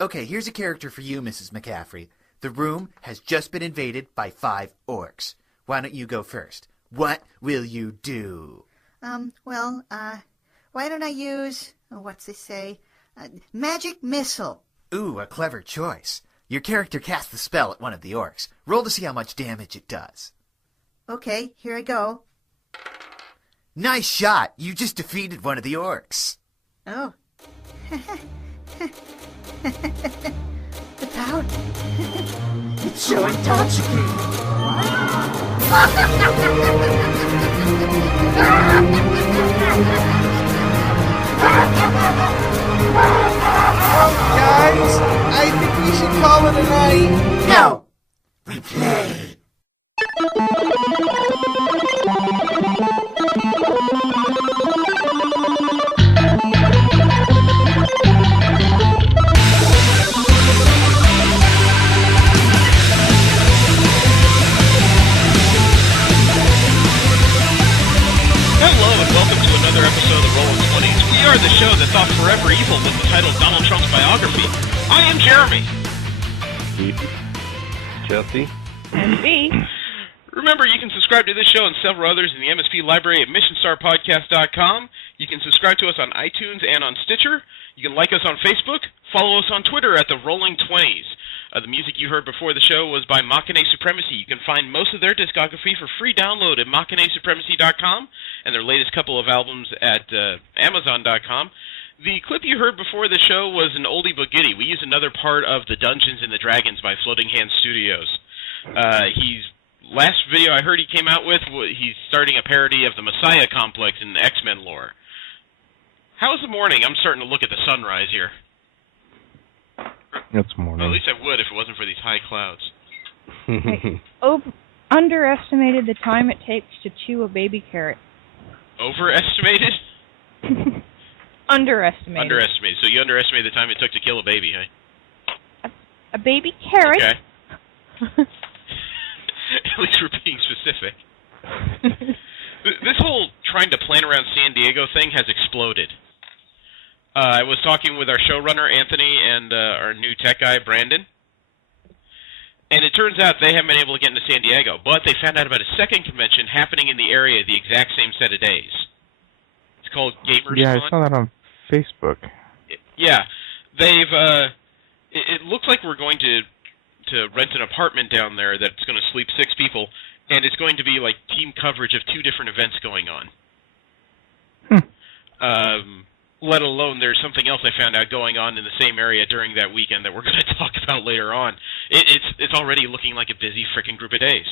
Okay, here's a character for you, Mrs. McCaffrey. The room has just been invaded by 5 orcs. Why don't you go first? What will you do? Why don't I use, what's they say, magic missile? Ooh, a clever choice. Your character casts the spell at one of the orcs. Roll to see how much damage it does. Okay, here I go. Nice shot! You just defeated one of the orcs. Oh. The power. It's so intoxicating. Guys, I think we should call it a night. No! We play. Hello and welcome to another episode of Rolling 20s. We are the show that thought Forever Evil was the title of Donald Trump's biography. I am Jeremy. Chelsea. And B. Remember, you can subscribe to this show and several others in the MSP library at missionstarpodcast.com. You can subscribe to us on iTunes and on Stitcher. You can like us on Facebook. Follow us on Twitter at the Rolling 20s. The music you heard before the show was by Machine Supremacy. You can find most of their discography for free download at machinesupremacy.com and their latest couple of albums at amazon.com. The clip you heard before the show was an oldie but goodie. We used another part of the Dungeons and the Dragons by Floating Hand Studios. Last video I heard he came out with, he's starting a parody of the Messiah complex in the X-Men lore. How's the morning? I'm starting to look at the sunrise here. It's morning. Well, at least I would if it wasn't for these high clouds. Underestimated the time it takes to chew a baby carrot. Overestimated? Underestimated. Underestimated. So you underestimated the time it took to kill a baby, huh? A baby carrot? Okay. At least we're being specific. This whole trying to plan around San Diego thing has exploded. I was talking with our showrunner, Anthony, and our new tech guy, Brandon. And it turns out they haven't been able to get into San Diego, but they found out about a second convention happening in the area the exact same set of days. It's called GamersCon. Yeah, I saw that on Facebook. Yeah. They've, it looks like we're going to rent an apartment down there that's going to sleep 6 people, and it's going to be like team coverage of 2 different events going on. Let alone there's something else I found out going on in the same area during that weekend that we're going to talk about later on. It's already looking like a busy frickin' group of days.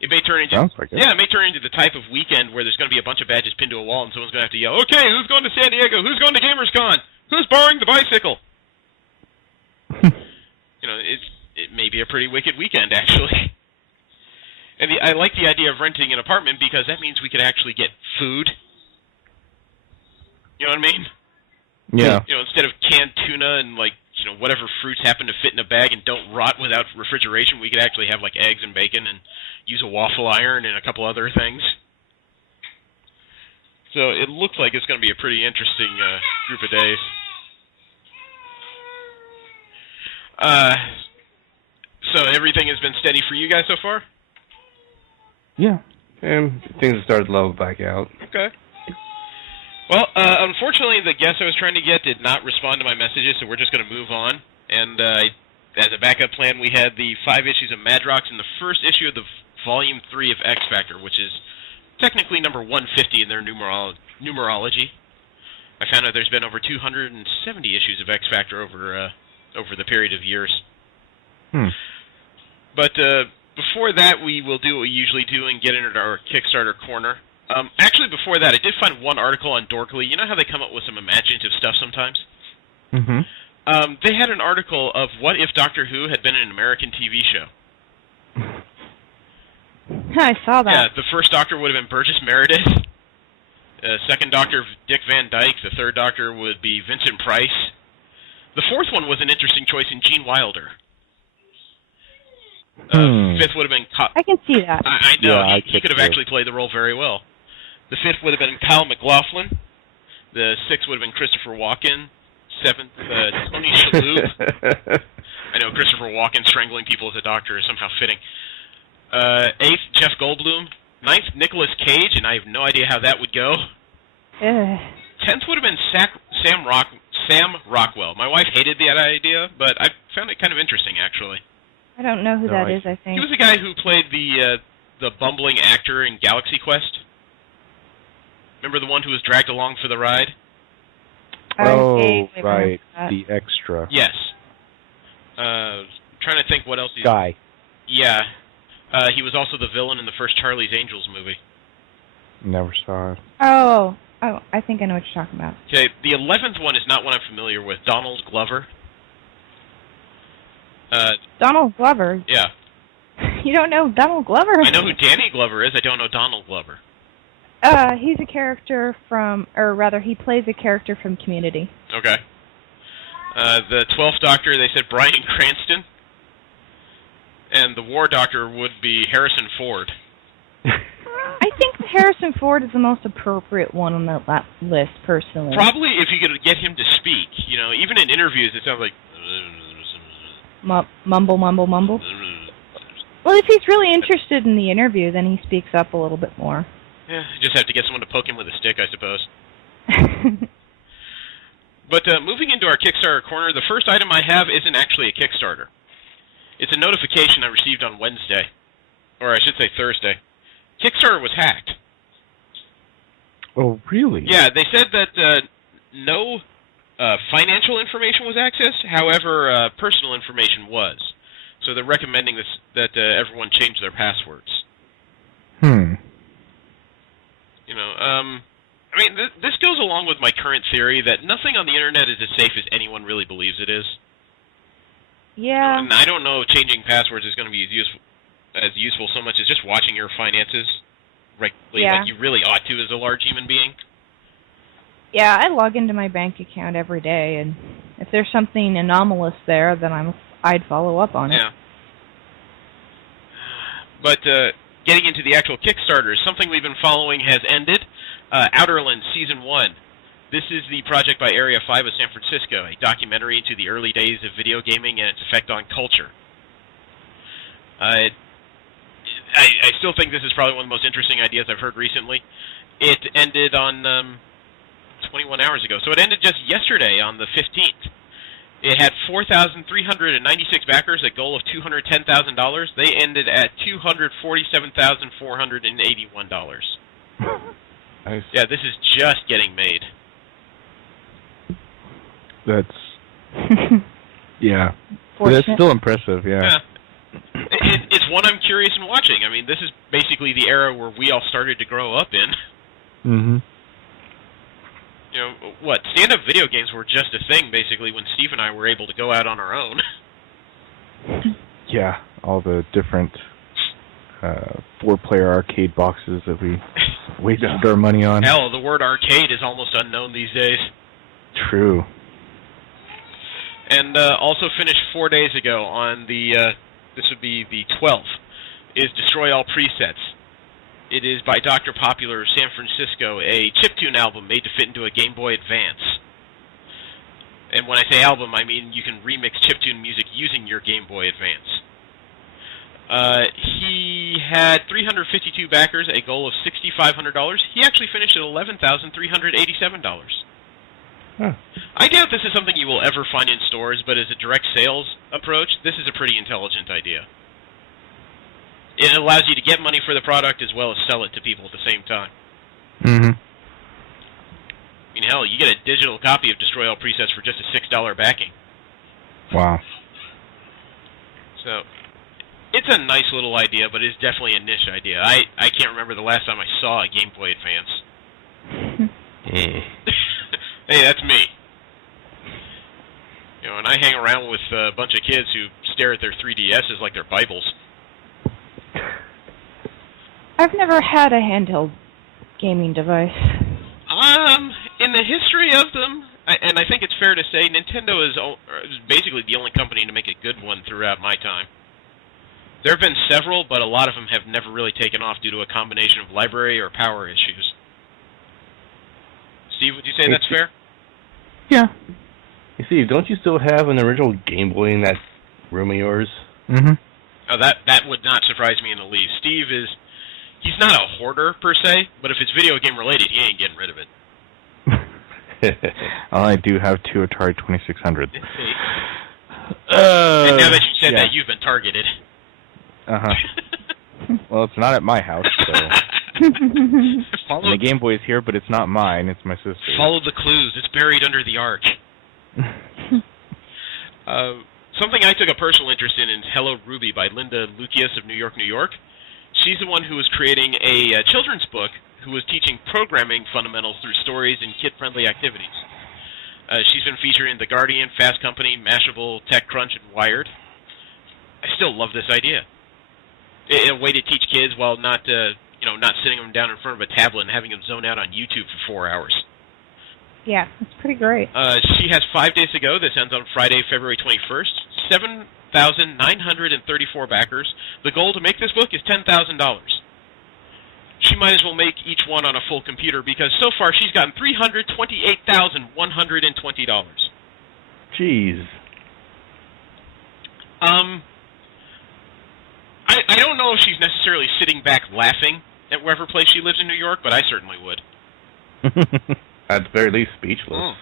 It may turn into it may turn into the type of weekend where there's going to be a bunch of badges pinned to a wall and someone's going to have to yell, "Okay, who's going to San Diego? Who's going to GamersCon? Who's borrowing the bicycle?" It may be a pretty wicked weekend, actually. And I like the idea of renting an apartment because that means we could actually get food. You know what I mean? Yeah. Instead of canned tuna and, whatever fruits happen to fit in a bag and don't rot without refrigeration, we could actually have, eggs and bacon and use a waffle iron and a couple other things. So it looks like it's going to be a pretty interesting group of days. So everything has been steady for you guys so far? Yeah. And things have started to level back out. Okay. Well, unfortunately, the guest I was trying to get did not respond to my messages, so we're just going to move on. And as a backup plan, we had the 5 issues of Madrox and the first issue of the Volume 3 of X Factor, which is technically number 150 in their numerology. I found out there's been over 270 issues of X Factor over the period of years. But before that, we will do what we usually do and get into our Kickstarter corner. Actually, before that, I did find one article on Dorkly. You know how they come up with some imaginative stuff sometimes? Mm-hmm. They had an article of what if Doctor Who had been an American TV show. I saw that. Yeah, the first Doctor would have been Burgess Meredith. Second Doctor, Dick Van Dyke. The third Doctor would be Vincent Price. The fourth one was an interesting choice in Gene Wilder. Fifth would have been... I can see that. I know. Yeah, he could have actually played the role very well. The fifth would have been Kyle MacLachlan. The sixth would have been Christopher Walken. Seventh, Tony Shalhoub. I know Christopher Walken strangling people as a doctor is somehow fitting. Eighth, Jeff Goldblum. Ninth, Nicolas Cage, and I have no idea how that would go. 10th would have been Sam Rockwell. My wife hated that idea, but I found it kind of interesting, actually. I don't know who that is, I think. He was the guy who played the bumbling actor in Galaxy Quest. Remember the one who was dragged along for the ride? Oh, right. The extra. Yes. Trying to think what else he's... Guy. Yeah. He was also the villain in the first Charlie's Angels movie. Never saw it. Oh, I think I know what you're talking about. Okay, the 11th one is not one I'm familiar with. Donald Glover. Donald Glover? Yeah. You don't know Donald Glover? I know who Danny Glover is. I don't know Donald Glover. He's a character from, or rather, he plays a character from Community. Okay. The 12th Doctor, they said Bryan Cranston. And the War Doctor would be Harrison Ford. I think Harrison Ford is the most appropriate one on that list, personally. Probably if you could get him to speak. You know, even in interviews, it sounds like... Mumble, mumble, mumble. Well, if he's really interested in the interview, then he speaks up a little bit more. Yeah, you just have to get someone to poke him with a stick, I suppose. But moving into our Kickstarter corner, the first item I have isn't actually a Kickstarter. It's a notification I received on Wednesday. Or I should say Thursday. Kickstarter was hacked. Oh, really? Yeah, they said that no financial information was accessed. However, personal information was. So they're recommending that everyone change their passwords. You know, I mean, this goes along with my current theory that nothing on the internet is as safe as anyone really believes it is. Yeah. And I don't know if changing passwords is going to be as useful so much as just watching your finances regularly, like you really ought to as a large human being. Yeah, I log into my bank account every day, and if there's something anomalous there, then I'd follow up on it. Yeah. But getting into the actual Kickstarter, something we've been following has ended. Outerland Season 1. This is the project by Area 5 of San Francisco, a documentary into the early days of video gaming and its effect on culture. I still think this is probably one of the most interesting ideas I've heard recently. It ended on 21 hours ago, so it ended just yesterday on the 15th. It had 4,396 backers, a goal of $210,000. They ended at $247,481. Nice. Yeah, this is just getting made. That's... yeah. But that's still impressive, yeah. It's one I'm curious in watching. I mean, this is basically the era where we all started to grow up in. Mm-hmm. You know, what, stand-up video games were just a thing, basically, when Steve and I were able to go out on our own. Yeah, all the different 4-player arcade boxes that we wasted our money on. Hell, the word arcade is almost unknown these days. True. And also finished 4 days ago on the, this would be the 12th, is Destroy All Presets. It is by Dr. Popular of San Francisco, a chiptune album made to fit into a Game Boy Advance. And when I say album, I mean you can remix chiptune music using your Game Boy Advance. He had 352 backers, a goal of $6,500. He actually finished at $11,387. Huh. I doubt this is something you will ever find in stores, but as a direct sales approach, this is a pretty intelligent idea. It allows you to get money for the product as well as sell it to people at the same time. Mm-hmm. I mean, hell, you get a digital copy of Destroy All Presets for just a $6 backing. Wow. So, it's a nice little idea, but it's definitely a niche idea. I can't remember the last time I saw a Game Boy Advance. Hey, that's me. You know, and I hang around with a bunch of kids who stare at their 3DSs like they're Bibles. I've never had a handheld gaming device. In the history of them, and I think it's fair to say, Nintendo is basically the only company to make a good one throughout my time. There have been several, but a lot of them have never really taken off due to a combination of library or power issues. Steve, would you say that's fair? Yeah. Hey, Steve, don't you still have an original Game Boy in that room of yours? Mm-hmm. Oh, that would not surprise me in the least. Steve he's not a hoarder, per se, but if it's video game related, he ain't getting rid of it. I do have 2 Atari 2600s. And now that you said that, you've been targeted. Uh-huh. Well, it's not at my house, so... And the Game Boy is here, but it's not mine. It's my sister's. Follow the clues. It's buried under the arch. Something I took a personal interest in is Hello Ruby by Linda Lukias of New York, New York. She's the one who was creating a children's book who was teaching programming fundamentals through stories and kid-friendly activities. She's been featured in The Guardian, Fast Company, Mashable, TechCrunch, and Wired. I still love this idea. A way to teach kids while not sitting them down in front of a tablet and having them zone out on YouTube for 4 hours. Yeah, it's pretty great. She has 5 days to go. This ends on Friday, February 21st. 7,934 backers. The goal to make this book is $10,000. She might as well make each one on a full computer because so far she's gotten $328,120. Jeez. I don't know if she's necessarily sitting back laughing at wherever place she lives in New York, but I certainly would. At the very least, speechless. Well,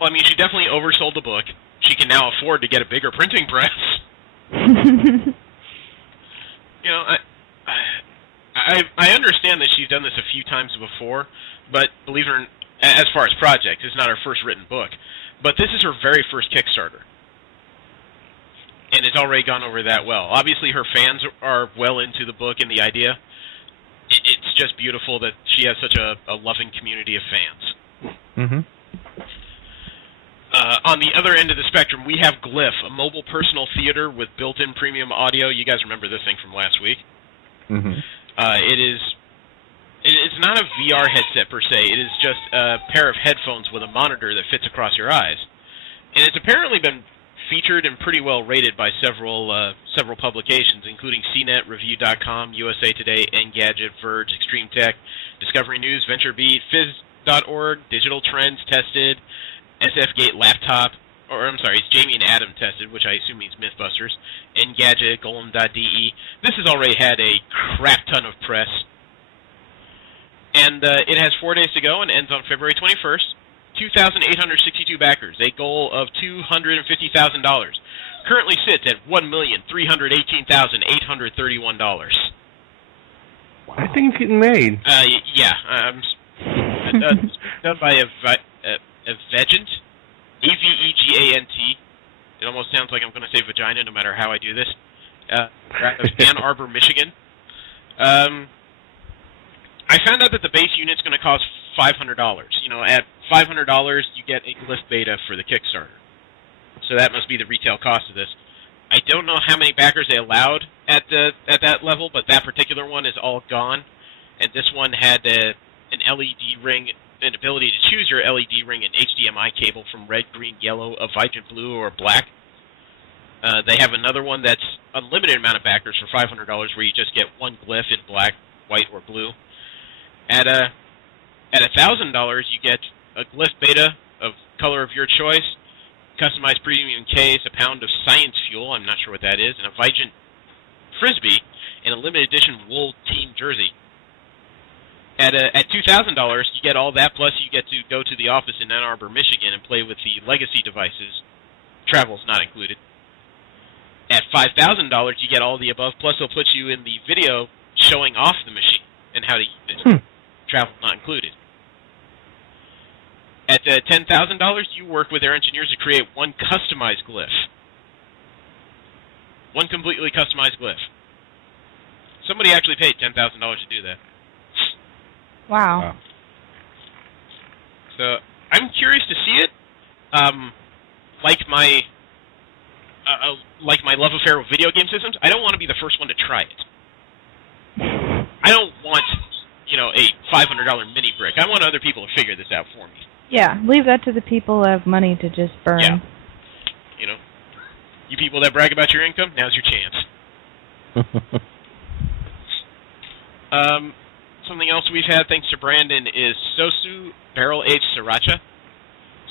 I mean, she definitely oversold the book. She can now afford to get a bigger printing press. I understand that she's done this a few times before, but believe it or not, as far as projects, it's not her first written book. But this is her very first Kickstarter. And it's already gone over that well. Obviously, her fans are well into the book and the idea. It's just beautiful that she has such a loving community of fans. Mm-hmm. On the other end of the spectrum, we have Glyph, a mobile personal theater with built-in premium audio. You guys remember this thing from last week? Mm-hmm. It's not a VR headset per se. It is just a pair of headphones with a monitor that fits across your eyes. And it's apparently been featured and pretty well rated by several publications, including CNET, Review.com, USA Today, Engadget, Verge, Extreme Tech, Discovery News, VentureBeat, Phys.org, Digital Trends Tested, SFGate Laptop, it's Jamie and Adam Tested, which I assume means Mythbusters, Engadget, Golem.de. This has already had a crap ton of press. And it has 4 days to go and ends on February 21st. 2,862 backers, a goal of $250,000. Currently sits at $1,318,831. I think it's getting made. Done by Evegant, Evegant. It almost sounds like I'm going to say vagina no matter how I do this. Out of Ann Arbor, Michigan. I found out that the base unit's going to cost $500. At $500, you get a Glyph beta for the Kickstarter. So that must be the retail cost of this. I don't know how many backers they allowed at that level, but that particular one is all gone. And this one had an LED ring, an ability to choose your LED ring and HDMI cable from red, green, yellow, a vibrant blue, or black. They have another one that's unlimited amount of backers for $500 where you just get one Glyph in black, white, or blue. At $1,000, you get a Glyph beta of color of your choice, customized premium case, a pound of science fuel, I'm not sure what that is, and a Vigent Frisbee, and a limited edition wool team jersey. At $2,000, you get all that, plus you get to go to the office in Ann Arbor, Michigan, and play with the legacy devices. Travel's not included. At $5,000, you get all the above, plus they'll put you in the video showing off the machine and how to use it. Travel not included. At $10,000, you work with their engineers to create one customized Glyph. One completely customized Glyph. Somebody actually paid $10,000 to do that. Wow. So I'm curious to see it. Like my love affair with video game systems, I don't want to be the first one to try it. I don't want, a $500 mini brick. I want other people to figure this out for me. Yeah, leave that to the people who have money to just burn. Yeah. You people that brag about your income, now's your chance. Something else we've had, thanks to Brandon, is Sosu Barrel-Aged Sriracha.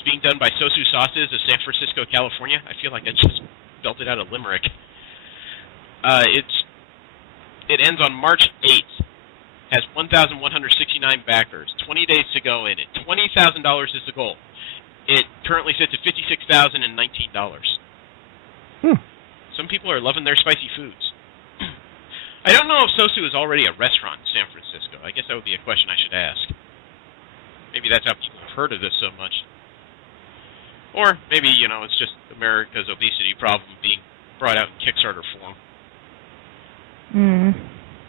It's being done by Sosu Sauces of San Francisco, California. I feel like I just belted out a limerick. It ends on March 8th. Has 1,169 backers. 20 days to go in it. $20,000 is the goal. It currently sits at $56,019. Some people are loving their spicy foods. I don't know if Sosu is already a restaurant in San Francisco. I guess that would be a question I should ask. Maybe that's how people have heard of this so much. Or maybe, it's just America's obesity problem being brought out in Kickstarter form.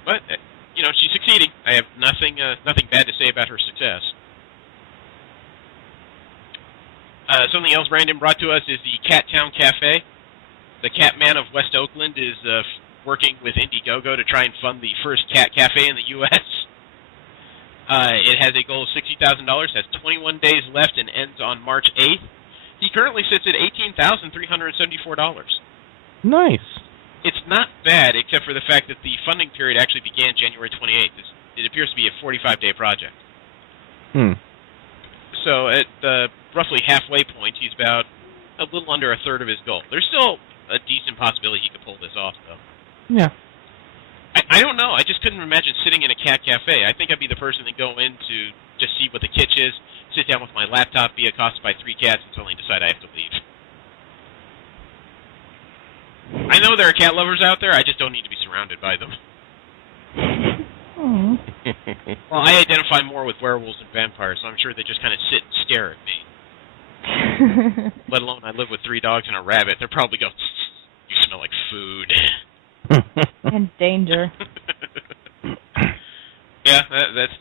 But, she's succeeding. I have nothing bad to say about her success. Something else Brandon brought to us is the Cat Town Cafe. The Cat Man of West Oakland is working with Indiegogo to try and fund the first cat cafe in the U.S. It has a goal of $60,000, has 21 days left, and ends on March 8th. He currently sits at $18,374. Nice. It's not bad, except for the fact that the funding period actually began January 28th. It appears to be a 45-day project. So at the roughly halfway point, he's about a little under a third of his goal. There's still a decent possibility he could pull this off, though. Yeah. I don't know. I just couldn't imagine sitting in a cat cafe. I think I'd be the person to go in to just see what the kitsch is, sit down with my laptop, be accosted by 3 cats, and suddenly decide I have to leave. I know there are cat lovers out there. I just don't need to be surrounded by them. Well, I identify more with werewolves and vampires, so I'm sure they just kind of sit and stare at me. Let alone I live with 3 dogs and a rabbit. They'll probably go, "You smell like food." And danger. Yeah,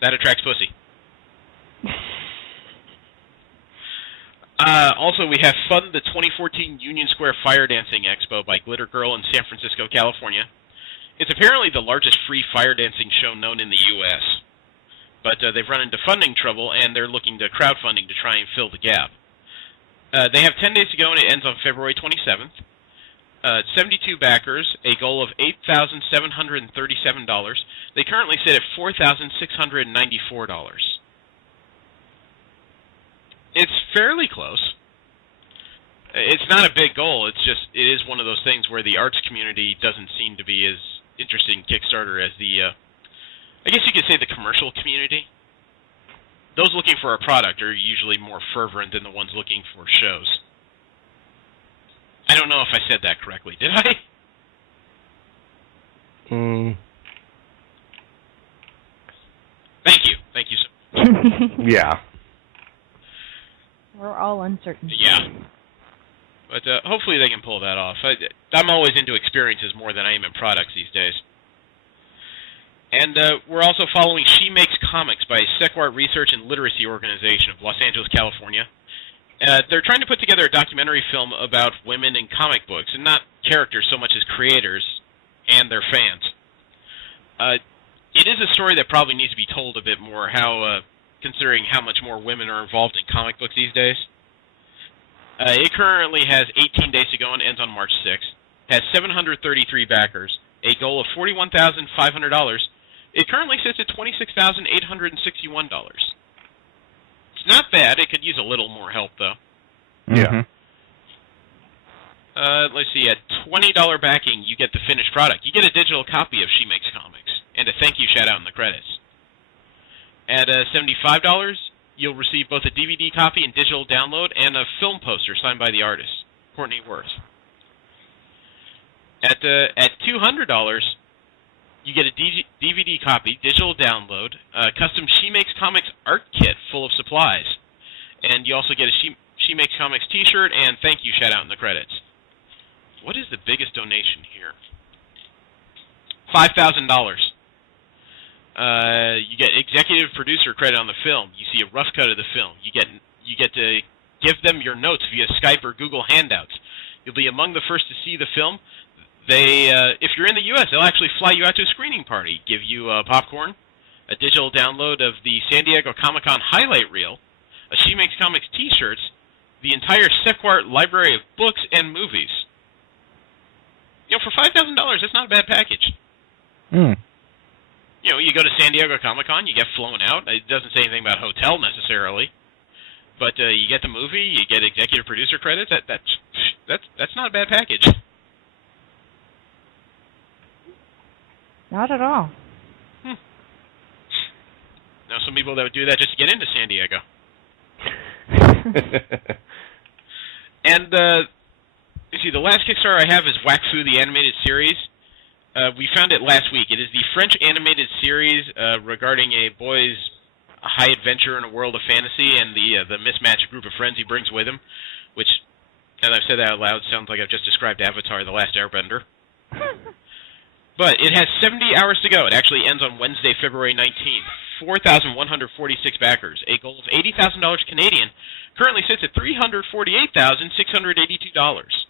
that attracts pussy. Also, we have Fund the 2014 Union Square Fire Dancing Expo by Glitter Girl in San Francisco, California. It's apparently the largest free fire dancing show known in the U.S., but they've run into funding trouble, and they're looking to crowdfunding to try and fill the gap. They have 10 days to go, and it ends on February 27th. 72 backers, a goal of $8,737. They currently sit at $4,694. It's fairly close. It's not a big goal. It is one of those things where the arts community doesn't seem to be as interested in Kickstarter as the, I guess you could say the commercial community. Those looking for a product are usually more fervent than the ones looking for shows. I don't know if I said that correctly. Did I? Thank you. Thank you, sir. Yeah. We're all uncertain. Yeah. But hopefully they can pull that off. I'm always into experiences more than I am in products these days. And we're also following She Makes Comics by Sequart Research and Literacy Organization of Los Angeles, California. They're trying to put together a documentary film about women in comic books, and not characters so much as creators and their fans. It is a story that probably needs to be told a bit more, considering how much more women are involved in comic books these days. It currently has 18 days to go and ends on March 6th. Has 733 backers, a goal of $41,500. It currently sits at $26,861. It's not bad. It could use a little more help, though. Yeah. Let's see. At $20 backing, you get the finished product. You get a digital copy of She Makes Comics and a thank you shout-out in the credits. At $75, you'll receive both a DVD copy and digital download and a film poster signed by the artist, Courtney Worth. At $200, you get a DVD copy, digital download, a custom She Makes Comics art kit full of supplies, and you also get a She Makes Comics t-shirt and thank you shout-out in the credits. What is the biggest donation here? $5,000. You get executive producer credit on the film. You see a rough cut of the film. You get to give them your notes via Skype or Google Handouts. You'll be among the first to see the film. If you're in the U.S., they'll actually fly you out to a screening party, give you popcorn, a digital download of the San Diego Comic-Con highlight reel, a She Makes Comics t-shirts, the entire Sequart library of books and movies. For $5,000, that's not a bad package. You go to San Diego Comic-Con, you get flown out. It doesn't say anything about hotel necessarily. But you get the movie, you get executive producer credits. That's not a bad package. Not at all. Now, some people that would do that just to get into San Diego. And you see, the last Kickstarter I have is Wakfu, the animated series. We found it last week. It is the French animated series regarding a boy's high adventure in a world of fantasy and the mismatched group of friends he brings with him, which, as I've said that out loud, sounds like I've just described Avatar: The Last Airbender. But it has 70 hours to go. It actually ends on Wednesday, February 19th. 4,146 backers. A goal of $80,000 Canadian currently sits at $348,682.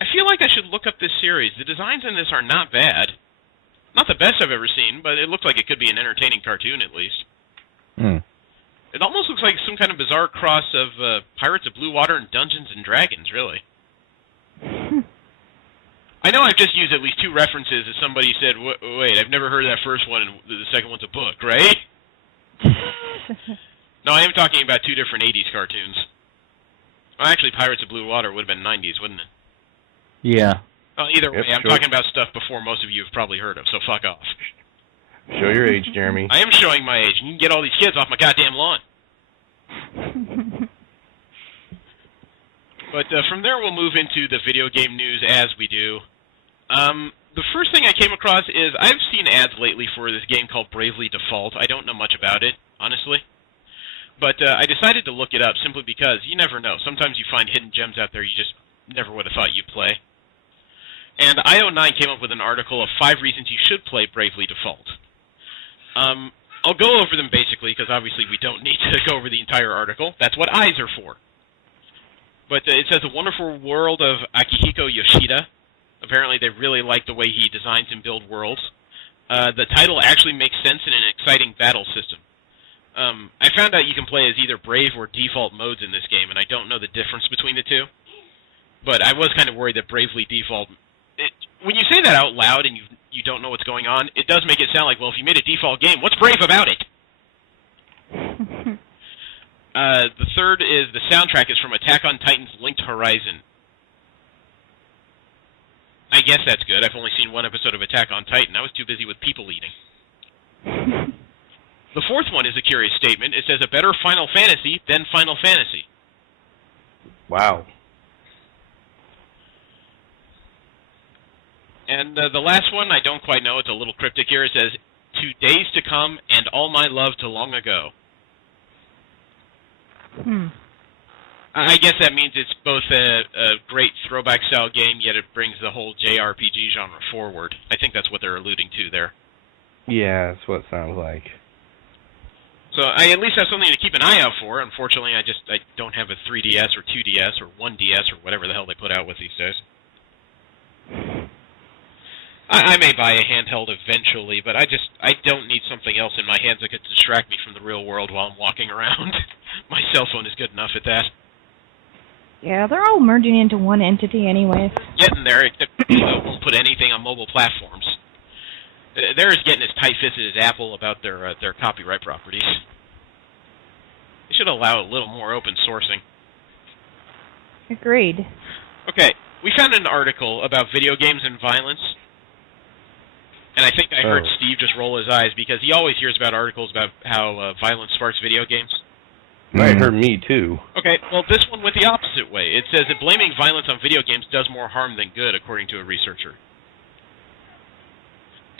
I feel like I should look up this series. The designs in this are not bad. Not the best I've ever seen, but it looks like it could be an entertaining cartoon at least. It almost looks like some kind of bizarre cross of Pirates of Blue Water and Dungeons and Dragons, really. I know I've just used at least 2 references as somebody said, wait, I've never heard of that first one, and the second one's a book, right? No, I am talking about 2 different 80s cartoons. Well, actually, Pirates of Blue Water would have been 90s, wouldn't it? Yeah. Well, either way, I'm talking about stuff before most of you have probably heard of, so fuck off. Show your age, Jeremy. I am showing my age, and you can get all these kids off my goddamn lawn. But from there, we'll move into the video game news as we do. The first thing I came across is I've seen ads lately for this game called Bravely Default. I don't know much about it, honestly. But I decided to look it up simply because you never know. Sometimes you find hidden gems out there you just never would have thought you'd play. And IO9 came up with an article of 5 reasons you should play Bravely Default. I'll go over them basically because obviously we don't need to go over the entire article. That's what eyes are for. But it says the wonderful world of Akihiko Yoshida. Apparently they really like the way he designs and builds worlds. The title actually makes sense in an exciting battle system. I found out you can play as either Brave or Default modes in this game, and I don't know the difference between the two. But I was kind of worried that Bravely Default... when you say that out loud and you don't know what's going on, it does make it sound like, well, if you made a default game, what's brave about it? The third is the soundtrack is from Attack on Titan's Linked Horizon. I guess that's good. I've only seen 1 episode of Attack on Titan. I was too busy with people eating. The fourth one is a curious statement. It says, a better Final Fantasy than Final Fantasy. Wow. And the last one, I don't quite know. It's a little cryptic here. It says, to days to come and all my love to long ago. I guess that means it's both a great throwback-style game, yet it brings the whole JRPG genre forward. I think that's what they're alluding to there. Yeah, that's what it sounds like. So I at least have something to keep an eye out for. Unfortunately, I don't have a 3DS or 2DS or 1DS or whatever the hell they put out with these days. I may buy a handheld eventually, but I don't need something else in my hands that could distract me from the real world while I'm walking around. My cell phone is good enough at that. Yeah, they're all merging into one entity anyways. Getting there, except Apple won't put anything on mobile platforms. They're as getting as tight-fisted as Apple about their copyright properties. They should allow a little more open sourcing. Agreed. Okay, we found an article about video games and violence. And I think I heard Steve just roll his eyes because he always hears about articles about how violence sparks video games. Might hurt me, too. Okay, well, this one went the opposite way. It says that blaming violence on video games does more harm than good, according to a researcher.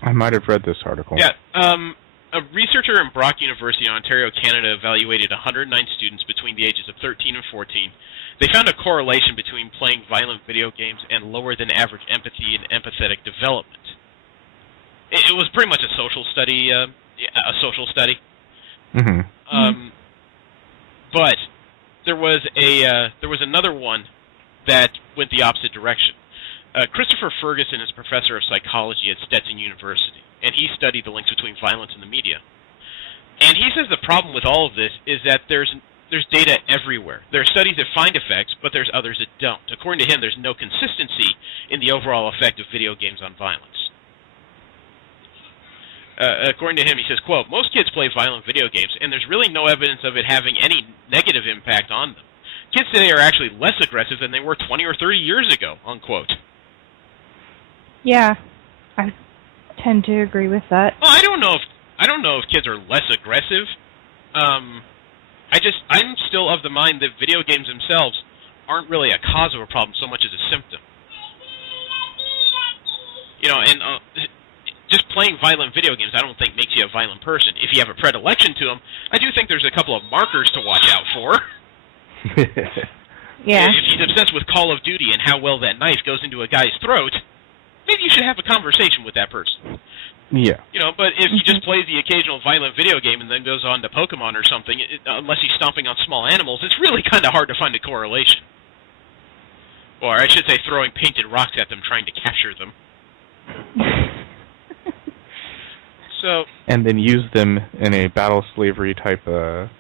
I might have read this article. Yeah, a researcher in Brock University in Ontario, Canada, evaluated 109 students between the ages of 13 and 14. They found a correlation between playing violent video games and lower than average empathy and empathetic development. It was pretty much a social study. Mm-hmm. But there was another one that went the opposite direction. Christopher Ferguson is a professor of psychology at Stetson University, and he studied the links between violence and the media. And he says the problem with all of this is that there's data everywhere. There are studies that find effects, but there's others that don't. According to him, there's no consistency in the overall effect of video games on violence. according to him, he says, quote, most kids play violent video games, and there's really no evidence of it having any negative impact on them. Kids today are actually less aggressive than they were 20 or 30 years ago, unquote. Yeah, I tend to agree with that. Well, I don't know if kids are less aggressive. I'm still of the mind that video games themselves aren't really a cause of a problem so much as a symptom. You know, and just playing violent video games I don't think makes you a violent person. If you have a predilection to them, I do think there's a couple of markers to watch out for. Yeah. If he's obsessed with Call of Duty and how well that knife goes into a guy's throat, maybe you should have a conversation with that person. Yeah. You know, but if he just plays the occasional violent video game and then goes on to Pokemon or something, unless he's stomping on small animals, it's really kind of hard to find a correlation. Or I should say throwing painted rocks at them trying to capture them. So, and then use them in a battle slavery type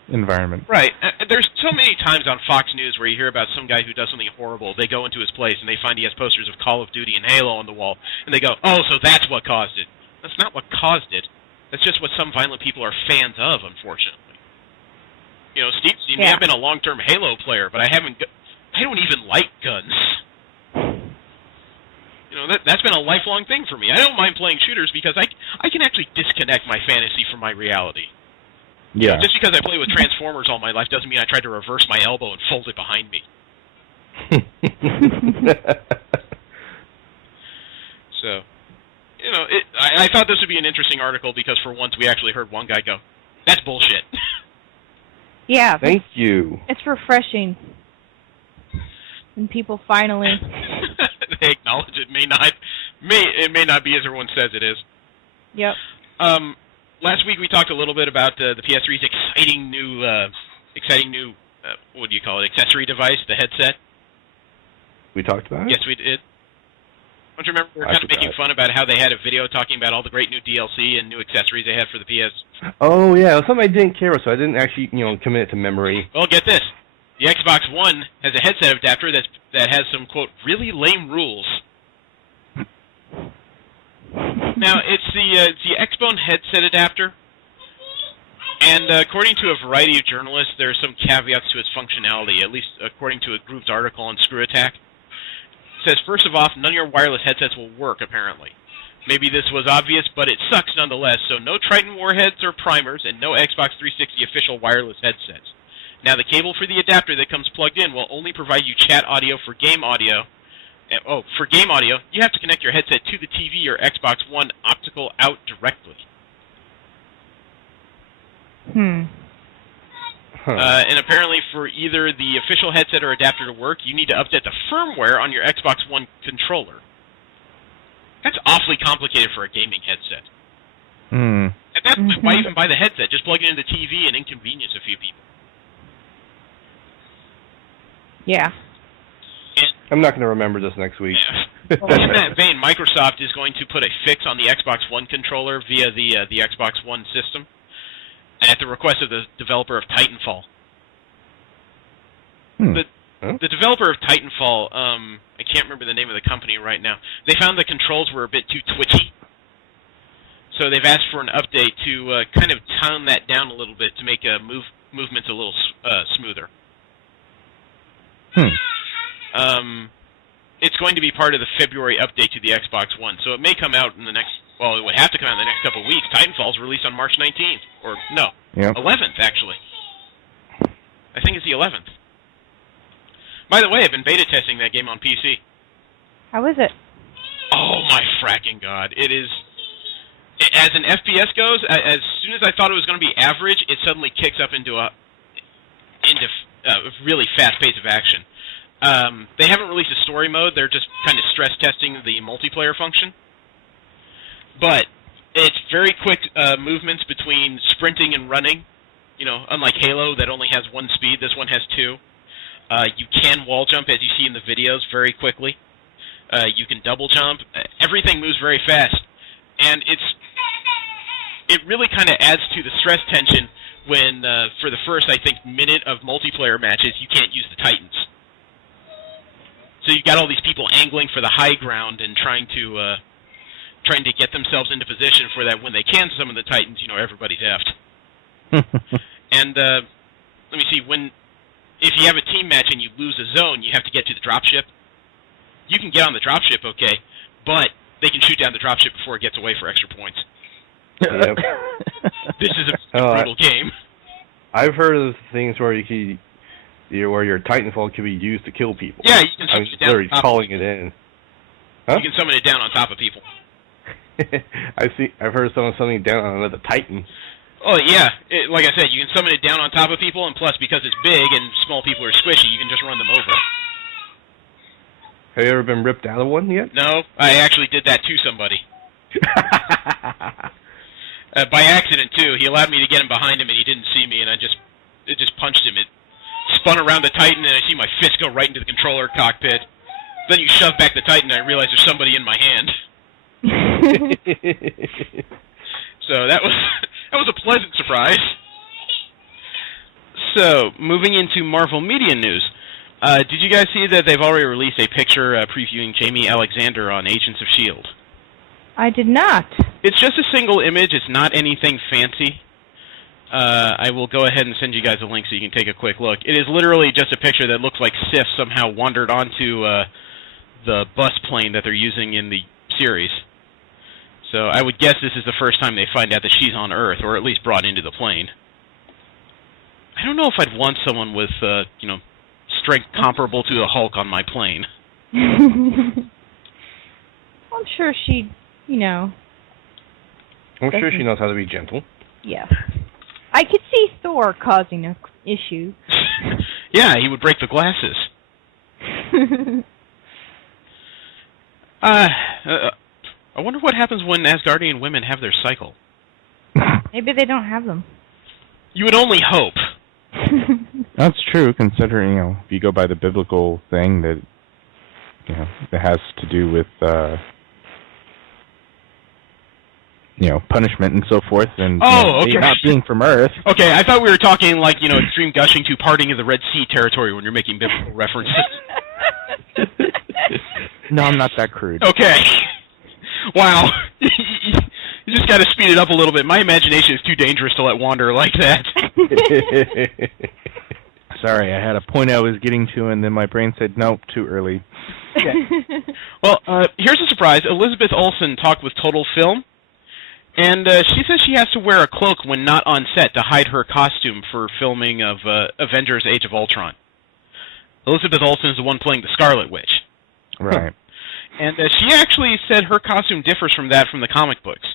environment. Right. There's so many times on Fox News where you hear about some guy who does something horrible. They go into his place and they find he has posters of Call of Duty and Halo on the wall, and they go, "Oh, so that's what caused it." That's not what caused it. That's just what some violent people are fans of, unfortunately. You know, Steve may have been a long-term Halo player, but I don't even like guns. You know, that's been a lifelong thing for me. I don't mind playing shooters because I can actually disconnect my fantasy from my reality. Yeah. Just because I play with Transformers all my life doesn't mean I tried to reverse my elbow and fold it behind me. So, you know, I thought this would be an interesting article because for once we actually heard one guy go, "That's bullshit." Yeah. Thank you. It's refreshing. And people finally... They acknowledge it may not be as everyone says it is. Yep. Last week we talked a little bit about the PS3's exciting new what do you call it, accessory device, the headset. We talked about it? Yes, we did. Don't you remember we were kind of making fun about how they had a video talking about all the great new DLC and new accessories they had for the PS? Oh, yeah. It was something I didn't care about, so I didn't actually, commit it to memory. Well, get this. The Xbox One has a headset adapter that has some, quote, really lame rules. Now, it's the Xbone headset adapter, and according to a variety of journalists, there are some caveats to its functionality, at least according to a group's article on Screw Attack. It says, first of all, none of your wireless headsets will work, apparently. Maybe this was obvious, but it sucks nonetheless, so no Triton warheads or primers, and no Xbox 360 official wireless headsets. Now, the cable for the adapter that comes plugged in will only provide you chat audio for game audio. Oh, for game audio, you have to connect your headset to the TV or Xbox One optical out directly. And apparently for either the official headset or adapter to work, you need to update the firmware on your Xbox One controller. That's awfully complicated for a gaming headset. At that point, why even buy the headset? Just plug it into the TV and inconvenience a few people. Yeah. I'm not going to remember this next week. Yeah. Well, in that vein, Microsoft is going to put a fix on the Xbox One controller via the Xbox One system at the request of the developer of Titanfall. The developer of Titanfall, I can't remember the name of the company right now, they found the controls were a bit too twitchy. So they've asked for an update to kind of tone that down a little bit to make movements a little smoother. It's going to be part of the February update to the Xbox One, so it may come out in the next, well, it would have to come out in the next couple of weeks. Titanfall's released on March 19th, or no, 11th, actually. I think it's the 11th. By the way, I've been beta testing that game on PC. How is it? Oh, my fracking God. It is, as an FPS goes, as soon as I thought it was going to be average, it suddenly kicks up into a really fast pace of action. They haven't released a story mode. They're just kind of stress testing the multiplayer function. But it's very quick movements between sprinting and running. You know, unlike Halo that only has one speed, this one has two. You can wall jump, as you see in the videos, very quickly. You can double jump. Everything moves very fast. And it really kind of adds to the stress tension when, for the first, I think, minute of multiplayer matches, you can't use the Titans. So you've got all these people angling for the high ground and trying to trying to get themselves into position for that when they can summon the Titans, everybody's effed. And let me see, if you have a team match and you lose a zone, you have to get to the dropship. You can get on the dropship, okay, but they can shoot down the dropship before it gets away for extra points. Yep. This is a brutal game. I've heard of things where where your Titanfall can be used to kill people. Yeah, you can summon it down. I'm literally calling it in. Huh? You can summon it down on top of people. I've heard someone summoning down on another Titan. Oh, yeah. Like I said, you can summon it down on top of people, and plus, because it's big and small people are squishy, you can just run them over. Have you ever been ripped out of one yet? No, I actually did that to somebody. By accident, too. He allowed me to get him behind him, and he didn't see me, and it just punched him. It spun around the Titan, and I see my fist go right into the controller cockpit. Then you shove back the Titan, and I realize there's somebody in my hand. So that was a pleasant surprise. So, moving into Marvel Media news. Did you guys see that they've already released a picture previewing Jamie Alexander on Agents of S.H.I.E.L.D.? I did not. It's just a single image. It's not anything fancy. I will go ahead and send you guys a link so you can take a quick look. It is literally just a picture that looks like Sif somehow wandered onto the bus plane that they're using in the series. So I would guess this is the first time they find out that she's on Earth, or at least brought into the plane. I don't know if I'd want someone with, strength comparable to the Hulk on my plane. I'm sure she, I'm sure she knows how to be gentle. Yeah. I could see Thor causing an issue. Yeah, he would break the glasses. I wonder what happens when Asgardian women have their cycle. Maybe they don't have them. You would only hope. That's true, considering, if you go by the biblical thing that, that has to do with, punishment and so forth, and okay. Not being from Earth. Okay, I thought we were talking like, extreme gushing to parting of the Red Sea territory when you're making biblical references. No, I'm not that crude. Okay. Wow. You just got to speed it up a little bit. My imagination is too dangerous to let wander like that. Sorry, I had a point I was getting to, and then my brain said, nope, too early. Okay. Well, here's a surprise. Elizabeth Olsen talked with Total Film, and she says she has to wear a cloak when not on set to hide her costume for filming of Avengers Age of Ultron. Elizabeth Olsen is the one playing the Scarlet Witch. Right. And she actually said her costume differs from that from the comic books.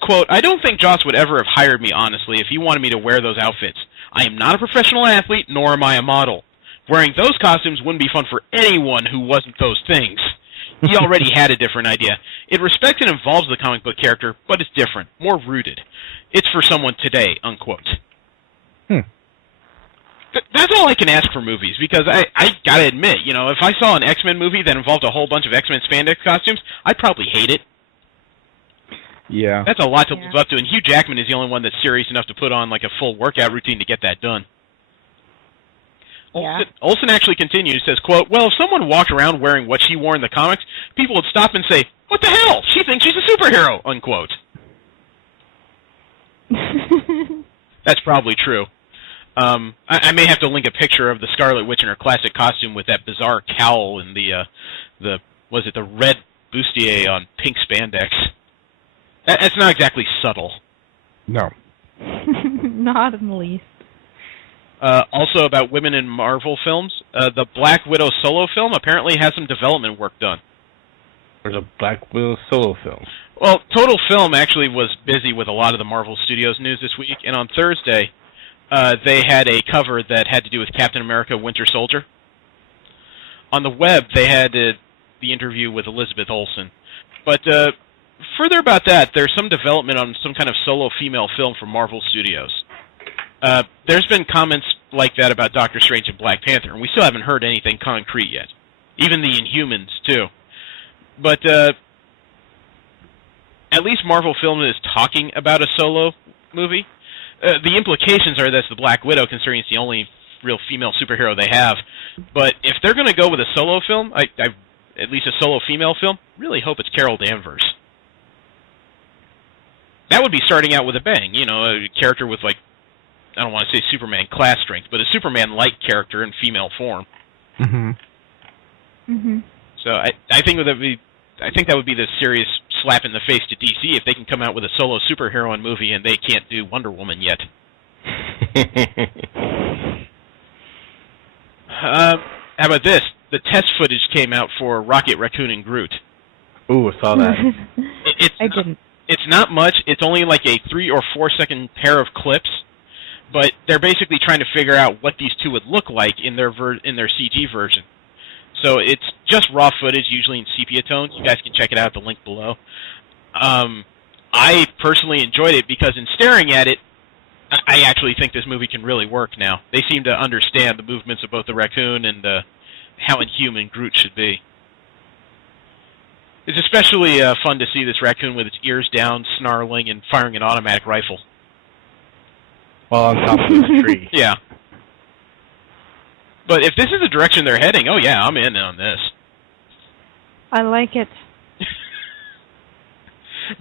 Quote, I don't think Joss would ever have hired me, honestly, if he wanted me to wear those outfits. I am not a professional athlete, nor am I a model. Wearing those costumes wouldn't be fun for anyone who wasn't those things. He already had a different idea. It respects and involves the comic book character, but it's different, more rooted. It's for someone today, unquote. That's all I can ask for movies, because I gotta admit, if I saw an X-Men movie that involved a whole bunch of X-Men spandex costumes, I'd probably hate it. Yeah. That's a lot to live up to, and Hugh Jackman is the only one that's serious enough to put on like a full workout routine to get that done. Yeah. Olsen actually continues, says, quote, well, if someone walked around wearing what she wore in the comics, people would stop and say, what the hell? She thinks she's a superhero, unquote. That's probably true. I may have to link a picture of the Scarlet Witch in her classic costume with that bizarre cowl and the red bustier on pink spandex. That's not exactly subtle. No. Not in the least. Also about women in Marvel films, the Black Widow solo film apparently has some development work done. There's a Black Widow solo film. Well, Total Film actually was busy with a lot of the Marvel Studios news this week, and on Thursday, they had a cover that had to do with Captain America Winter Soldier. On the web, they had the interview with Elizabeth Olsen. But further about that, there's some development on some kind of solo female film from Marvel Studios. There's been comments like that about Doctor Strange and Black Panther, and we still haven't heard anything concrete yet. Even the Inhumans, too. But at least Marvel Film is talking about a solo movie. The implications are that's the Black Widow, considering it's the only real female superhero they have. But if they're going to go with a solo film, at least a solo female film, really hope it's Carol Danvers. that would be starting out with a bang. You know, a character with, like, I don't want to say Superman class strength, but a Superman-like character in female form. Mm-hmm. Mm-hmm. So I think that would be the serious slap in the face to DC if they can come out with a solo superhero movie and they can't do Wonder Woman yet. How about this? The test footage came out for Rocket Raccoon and Groot. Ooh, I saw that. I didn't. It's not much. It's only like a 3 or 4 second pair of clips, but they're basically trying to figure out what these two would look like in their CG version. So it's just raw footage, usually in sepia tones. You guys can check it out at the link below. I personally enjoyed it because in staring at it, I actually think this movie can really work now. They seem to understand the movements of both the raccoon and how inhuman Groot should be. It's especially fun to see this raccoon with its ears down, snarling, and firing an automatic rifle. Well, on top of this tree. Yeah. But if this is the direction they're heading, oh yeah, I'm in on this. I like it.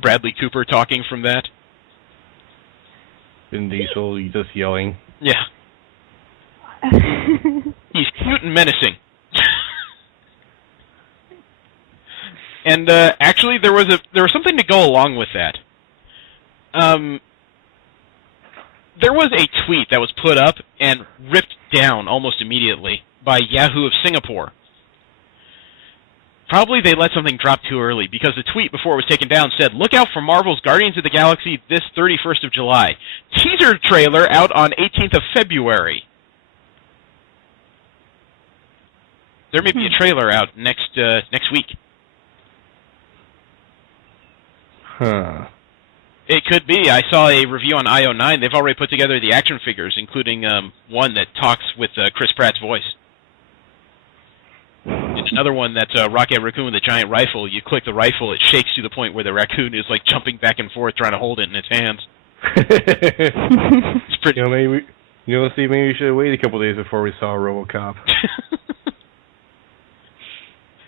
Bradley Cooper talking from that. Vin Diesel just yelling. Yeah. He's cute and menacing. And actually, there was something to go along with that. There was a tweet that was put up and ripped down almost immediately by Yahoo of Singapore. Probably they let something drop too early, because the tweet before it was taken down said, "Look out for Marvel's Guardians of the Galaxy this 31st of July. Teaser trailer out on 18th of February." There may be a trailer out next week. Huh. It could be. I saw a review on IO9. They've already put together the action figures, including one that talks with Chris Pratt's voice. And another one that's a Rocket Raccoon with a giant rifle. You click the rifle, it shakes to the point where the raccoon is like jumping back and forth trying to hold it in its hands. It's pretty. Maybe we should have waited a couple days before we saw RoboCop.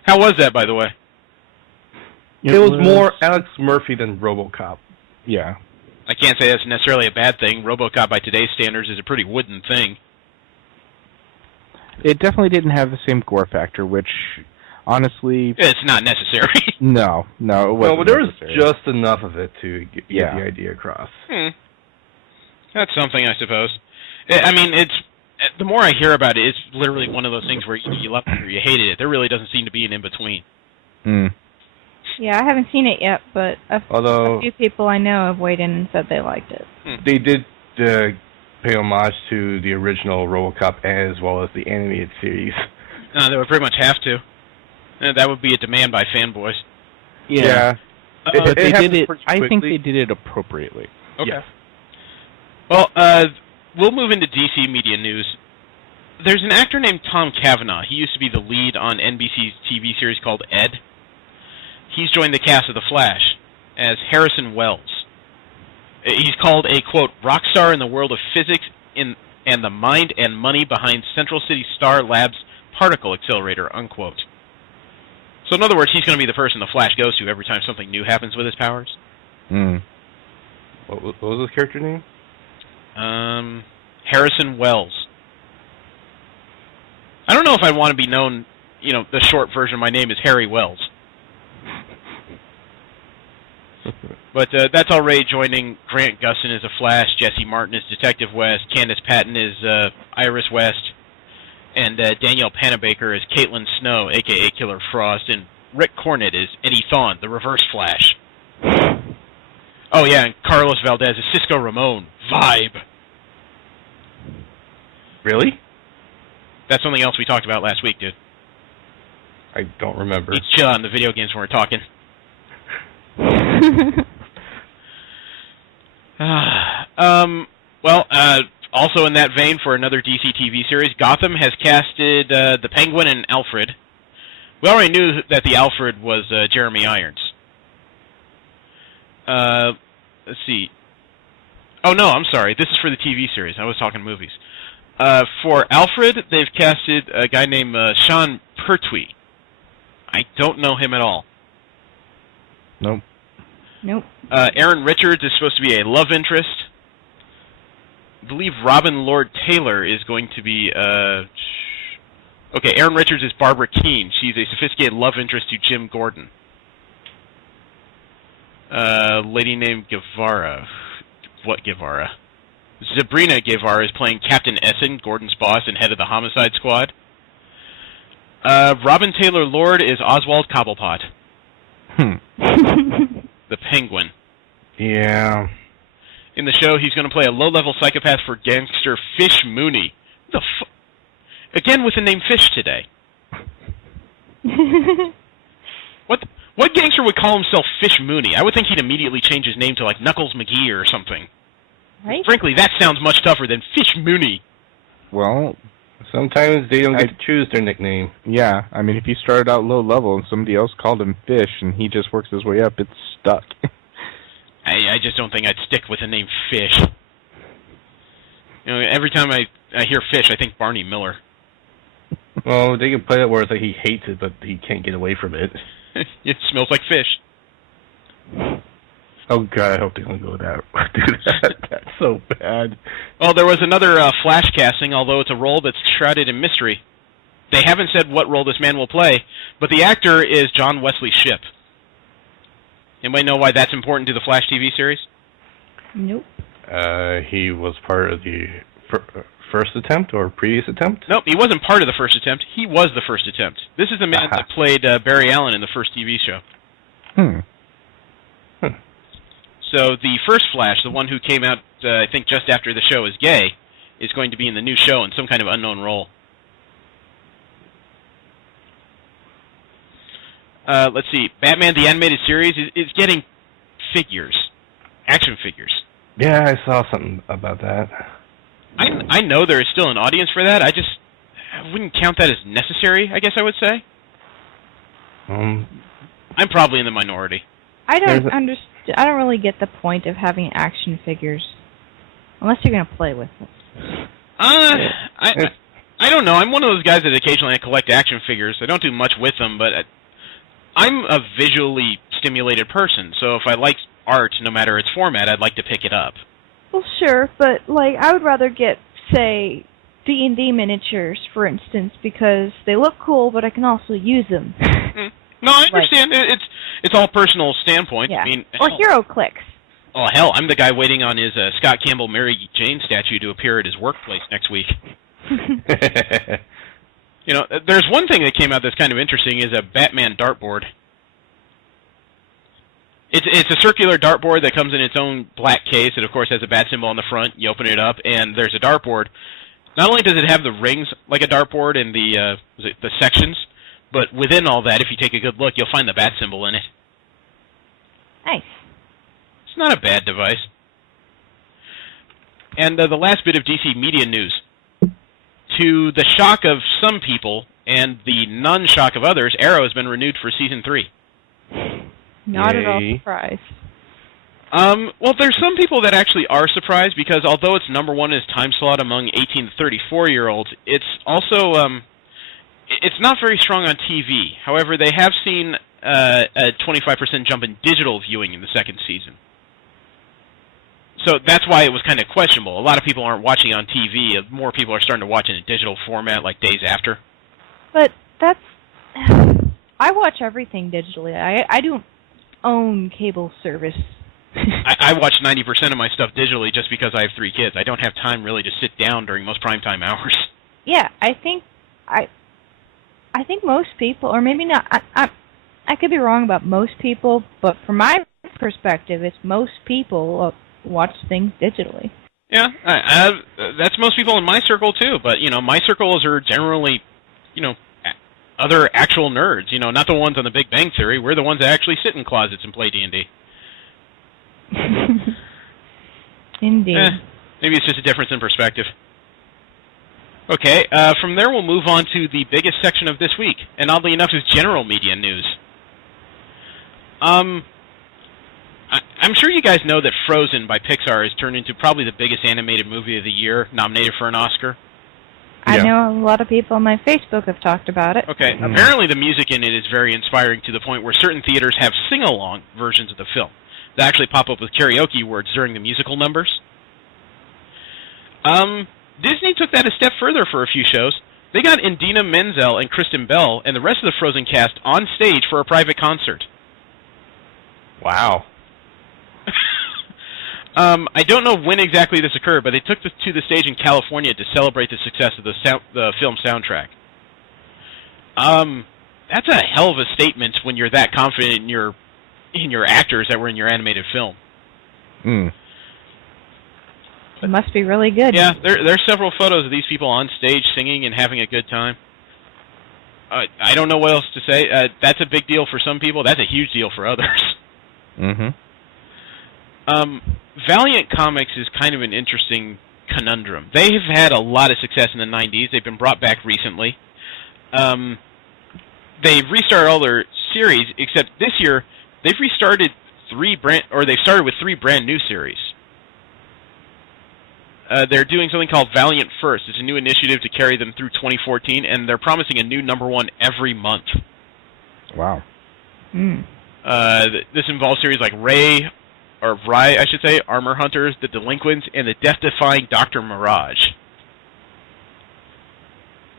How was that, by the way? It was more Alex Murphy than RoboCop. Yeah. I can't say that's necessarily a bad thing. RoboCop, by today's standards, is a pretty wooden thing. It definitely didn't have the same gore factor, which, honestly... It's not necessary. No, it wasn't. No, but there was necessary. just enough of it to get the idea across. That's something, I suppose. I mean, the more I hear about it, it's literally one of those things where you loved it or you hated it. There really doesn't seem to be an in-between. Yeah, I haven't seen it yet, but a few people I know have weighed in and said they liked it. They did pay homage to the original RoboCop as well as the animated series. They would pretty much have to. That would be a demand by fanboys. Yeah. But they did it. I think quickly. they did it appropriately. Okay. Yes. Well, we'll move into DC media news. There's an actor named Tom Cavanaugh. He used to be the lead on NBC's TV series called Ed. He's joined the cast of The Flash as Harrison Wells. He's called a, quote, rock star in the world of physics and the mind and money behind Central City Star Labs particle accelerator, unquote. So in other words, he's going to be the person The Flash goes to every time something new happens with his powers. What was his character name? Harrison Wells. I don't know if I'd want to be known, the short version of my name is Harry Wells. But that's already joining Grant Gustin as a Flash, Jesse Martin as Detective West, Candace Patton as Iris West, and Danielle Panabaker as Caitlin Snow, a.k.a. Killer Frost, and Rick Cornett as Eddie Thawne, the Reverse Flash. Oh yeah, and Carlos Valdez as Cisco Ramon, Vibe. Really? That's something else we talked about last week, dude. I don't remember. It's chill on the video games when we're talking. Also in that vein, for another DC TV series, Gotham has casted the Penguin and Alfred. We already knew that the Alfred was Jeremy Irons. Let's see. Oh no, I'm sorry. This is for the TV series. I was talking movies. For Alfred, they've casted a guy named Sean Pertwee. I don't know him at all. Nope. Nope. Aaron Richards is supposed to be a love interest. I believe Robin Lord Taylor is going to be... Okay, Aaron Richards is Barbara Keene. She's a sophisticated love interest to Jim Gordon. Lady named Guevara. What Guevara? Sabrina Guevara is playing Captain Essen, Gordon's boss and head of the Homicide Squad. Robin Taylor Lord is Oswald Cobblepot. The Penguin. Yeah. In the show, he's going to play a low-level psychopath for gangster Fish Mooney. Again with the name Fish today. What gangster would call himself Fish Mooney? I would think he'd immediately change his name to, like, Knuckles McGee or something. Right? Frankly, that sounds much tougher than Fish Mooney. Well, sometimes they don't get to choose their nickname. Yeah, I mean, if he started out low level and somebody else called him Fish and he just works his way up, it's stuck. I just don't think I'd stick with the name Fish. You know, every time I hear Fish, I think Barney Miller. Well, they can play it where it's like he hates it, but he can't get away from it. It smells like fish. Oh, God, I hope they don't go that. Do that. That's so bad. Well, there was another Flash casting, although it's a role that's shrouded in mystery. They haven't said what role this man will play, but the actor is John Wesley Shipp. Anybody know why that's important to the Flash TV series? Nope. He was part of the first attempt or previous attempt? Nope, he wasn't part of the first attempt. He was the first attempt. This is the man that played Barry Allen in the first TV show. So the first Flash, the one who came out, I think, just after the show is gay, is going to be in the new show in some kind of unknown role. Let's see. Batman the Animated Series is getting figures. Action figures. Yeah, I saw something about that. I know there is still an audience for that. I wouldn't count that as necessary, I guess I would say. I'm probably in the minority. I don't really get the point of having action figures. Unless you're going to play with them. I don't know. I'm one of those guys that occasionally I collect action figures. I don't do much with them, but I'm a visually stimulated person. So if I like art, no matter its format, I'd like to pick it up. Well, sure, but, like, I would rather get, say, D&D miniatures, for instance, because they look cool, but I can also use them. No, I understand. It's all personal standpoint. Yeah. I mean, or hero clicks. Oh, hell, I'm the guy waiting on his Scott Campbell Mary Jane statue to appear at his workplace next week. You know, there's one thing that came out that's kind of interesting is a Batman dartboard. It's a circular dartboard that comes in its own black case. It, of course, has a bat symbol on the front. You open it up, and there's a dartboard. Not only does it have the rings like a dartboard and the sections, but within all that, if you take a good look, you'll find the bat symbol in it. Nice. It's not a bad device. And the last bit of DC media news. To the shock of some people and the non-shock of others, Arrow has been renewed for Season 3. Not at all surprised. Well, there's some people that actually are surprised because although it's number one in its time slot among 18 to 34-year-olds, it's also it's not very strong on TV. However, they have seen a 25% jump in digital viewing in the second season. So that's why it was kind of questionable. A lot of people aren't watching on TV. More people are starting to watch in a digital format like days after. But that's... I watch everything digitally. I don't own cable service. I watch 90% of my stuff digitally just because I have 3 kids. I don't have time really to sit down during most primetime hours. Yeah, I think most people, or maybe not, I could be wrong about most people, but from my perspective, it's most people watch things digitally. Yeah, that's most people in my circle too, but, you know, my circles are generally, you know, other actual nerds, you know, not the ones on the Big Bang Theory. We're the ones that actually sit in closets and play D&D. Indeed. Maybe it's just a difference in perspective. Okay, from there we'll move on to the biggest section of this week, and oddly enough is general media news. I'm sure you guys know that Frozen by Pixar has turned into probably the biggest animated movie of the year, nominated for an Oscar. I know a lot of people on my Facebook have talked about it. Okay, apparently the music in it is very inspiring to the point where certain theaters have sing-along versions of the film. that actually pop up with karaoke words during the musical numbers. Disney took that a step further for a few shows. They got Idina Menzel and Kristen Bell and the rest of the Frozen cast on stage for a private concert. Wow. I don't know when exactly this occurred, but they took this to the stage in California to celebrate the success of the film soundtrack. That's a hell of a statement when you're that confident in your actors that were in your animated film. It must be really good. Yeah, there's several photos of these people on stage singing and having a good time. I don't know what else to say. That's a big deal for some people. That's a huge deal for others. Valiant Comics is kind of an interesting conundrum. They have had a lot of success in the 90s. They've been brought back recently. They've restarted all their series, except this year they've restarted they've started with 3 brand new series. They're doing something called Valiant First. It's a new initiative to carry them through 2014, and they're promising a new #1 every month. Wow. This involves series like Rai, I should say, Armor Hunters, The Delinquents, and the Death-Defying Dr. Mirage.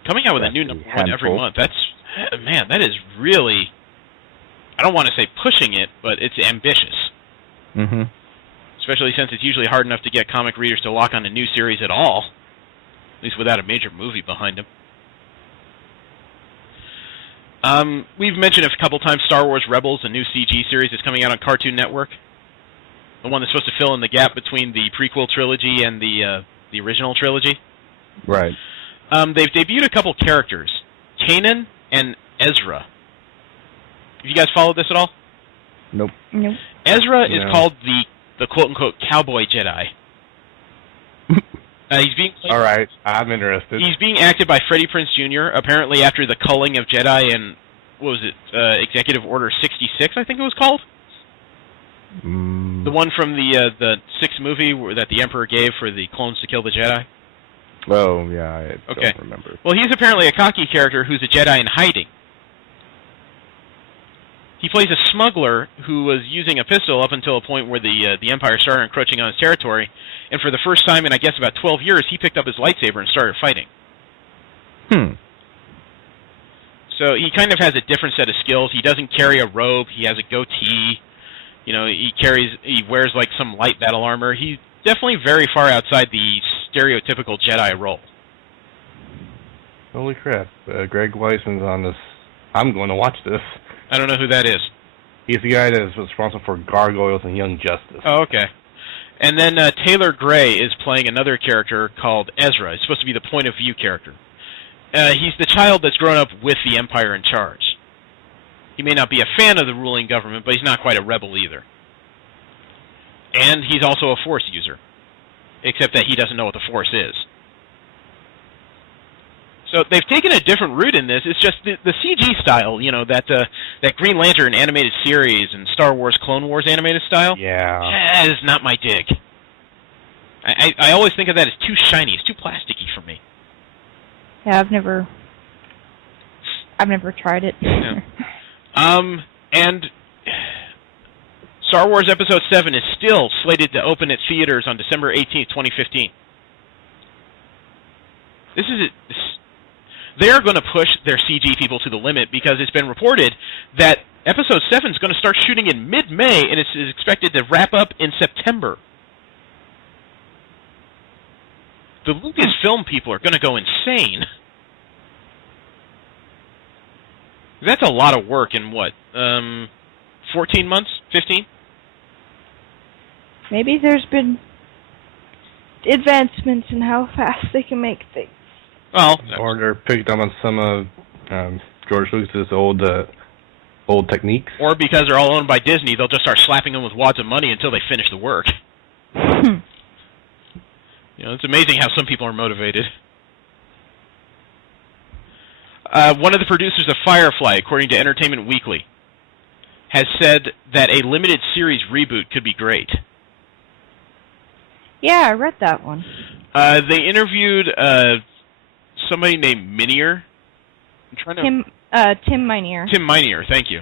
Coming out with a new #1 every month, that is really, I don't want to say pushing it, but it's ambitious. Especially since it's usually hard enough to get comic readers to lock on a new series at all, at least without a major movie behind them. We've mentioned a couple times Star Wars Rebels, a new CG series that's coming out on Cartoon Network. The one that's supposed to fill in the gap between the prequel trilogy and the original trilogy. Right. They've debuted a couple characters, Kanan and Ezra. Have you guys followed this at all? Nope. Ezra is called the quote-unquote cowboy Jedi. He's being all right, I'm interested. He's being acted by Freddie Prinze Jr., apparently after the culling of Jedi and, what was it, Executive Order 66, I think it was called? The one from the 6th movie that the Emperor gave for the clones to kill the Jedi? Oh, yeah, I don't remember. Well, he's apparently a cocky character who's a Jedi in hiding. He plays a smuggler who was using a pistol up until a point where the Empire started encroaching on his territory, and for the first time in, I guess, about 12 years, he picked up his lightsaber and started fighting. So he kind of has a different set of skills. He doesn't carry a robe. He has a goatee. You know, he wears like some light battle armor. He's definitely very far outside the stereotypical Jedi role. Holy crap. Greg Weisman's on this. I'm going to watch this. I don't know who that is. He's the guy that is responsible for Gargoyles and Young Justice. Oh, okay. And then Taylor Gray is playing another character called Ezra. He's supposed to be the point of view character. He's the child that's grown up with the Empire in charge. He may not be a fan of the ruling government, but he's not quite a rebel either. And he's also a Force user, except that he doesn't know what the Force is. So they've taken a different route in this. It's just the CG style, you know, that Green Lantern animated series and Star Wars Clone Wars animated style. Yeah. That is not my dig. I always think of that as too shiny. It's too plasticky for me. Yeah, I've never tried it. Yeah. And Star Wars Episode 7 is still slated to open at theaters on December 18th, 2015. They're going to push their CG people to the limit because it's been reported that Episode 7 is going to start shooting in mid-May and it's expected to wrap up in September. The Lucasfilm people are going to go insane. That's a lot of work in what, 14 months? 15? Maybe there's been advancements in how fast they can make things. Well, or they're picked up on some of George Lucas's old techniques. Or because they're all owned by Disney, they'll just start slapping them with wads of money until they finish the work. You know, it's amazing how some people are motivated. One of the producers of Firefly, according to Entertainment Weekly, has said that a limited series reboot could be great. Yeah, I read that one. They interviewed somebody named Minier. I'm trying to... Tim Minear. Tim Minear, thank you.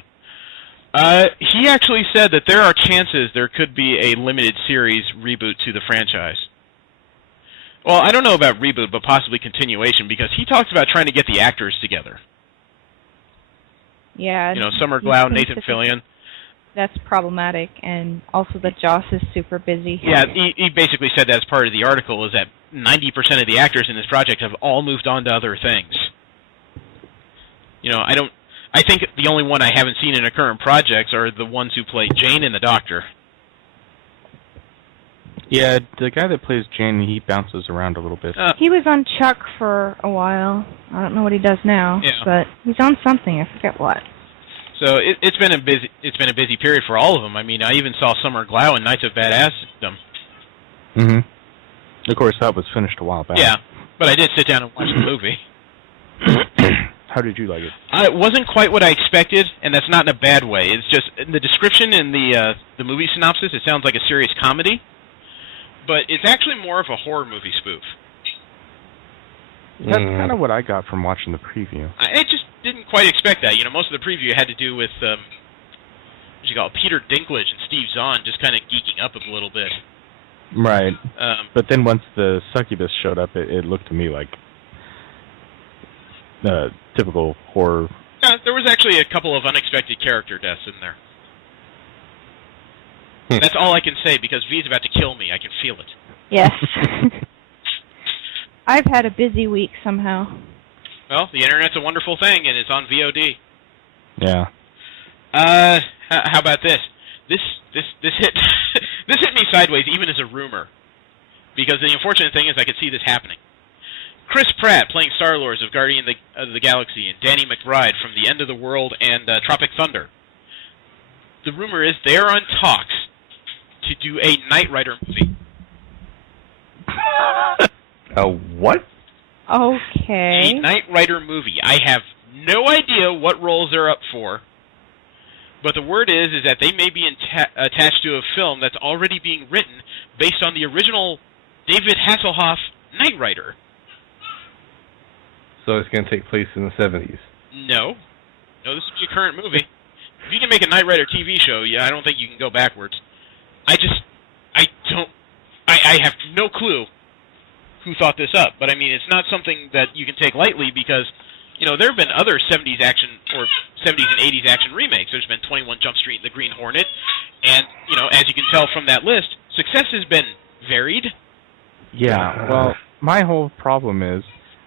He actually said that there are chances there could be a limited series reboot to the franchise. Well, I don't know about reboot, but possibly continuation, because he talks about trying to get the actors together. Yeah. You know, Summer Glau, Nathan Fillion. That's problematic, and also that Joss is super busy. Yeah, he basically said that as part of the article, is that 90% of the actors in this project have all moved on to other things. You know, I think the only one I haven't seen in a current projects are the ones who play Jane and the Doctor. Yeah, the guy that plays Jane, he bounces around a little bit. He was on Chuck for a while. I don't know what he does now, but he's on something. I forget what. So it's been a busy period for all of them. I mean, I even saw Summer Glau in Knights of Badassdom. Of course, that was finished a while back. Yeah, but I did sit down and watch the movie. How did you like it? It wasn't quite what I expected, and that's not in a bad way. It's just in the description in the movie synopsis, it sounds like a serious comedy, but it's actually more of a horror movie spoof. That's kind of what I got from watching the preview. I just didn't quite expect that. You know, most of the preview had to do with Peter Dinklage and Steve Zahn just kind of geeking up a little bit. Right. But then once the succubus showed up, it looked to me like typical horror. Yeah, there was actually a couple of unexpected character deaths in there. That's all I can say, because V's about to kill me. I can feel it. Yes. I've had a busy week somehow. Well, the internet's a wonderful thing, and it's on VOD. Yeah. How about this? This hit this hit me sideways, even as a rumor, because the unfortunate thing is I could see this happening. Chris Pratt playing Star-Lord of Guardian of the Galaxy, and Danny McBride from The End of the World and Tropic Thunder. The rumor is they are on talks to do a Knight Rider movie. A what? Okay. A Knight Rider movie. I have no idea what roles they're up for, but the word is that they may be attached to a film that's already being written based on the original David Hasselhoff Knight Rider. So it's going to take place in the 70s? No, this would be a current movie. If you can make a Knight Rider TV show, yeah, I don't think you can go backwards. I have no clue who thought this up, but I mean, it's not something that you can take lightly, because, you know, there have been other 70s action, or 70s and 80s action remakes. There's been 21 Jump Street and The Green Hornet, and, you know, as you can tell from that list, success has been varied. Yeah, well, my whole problem is,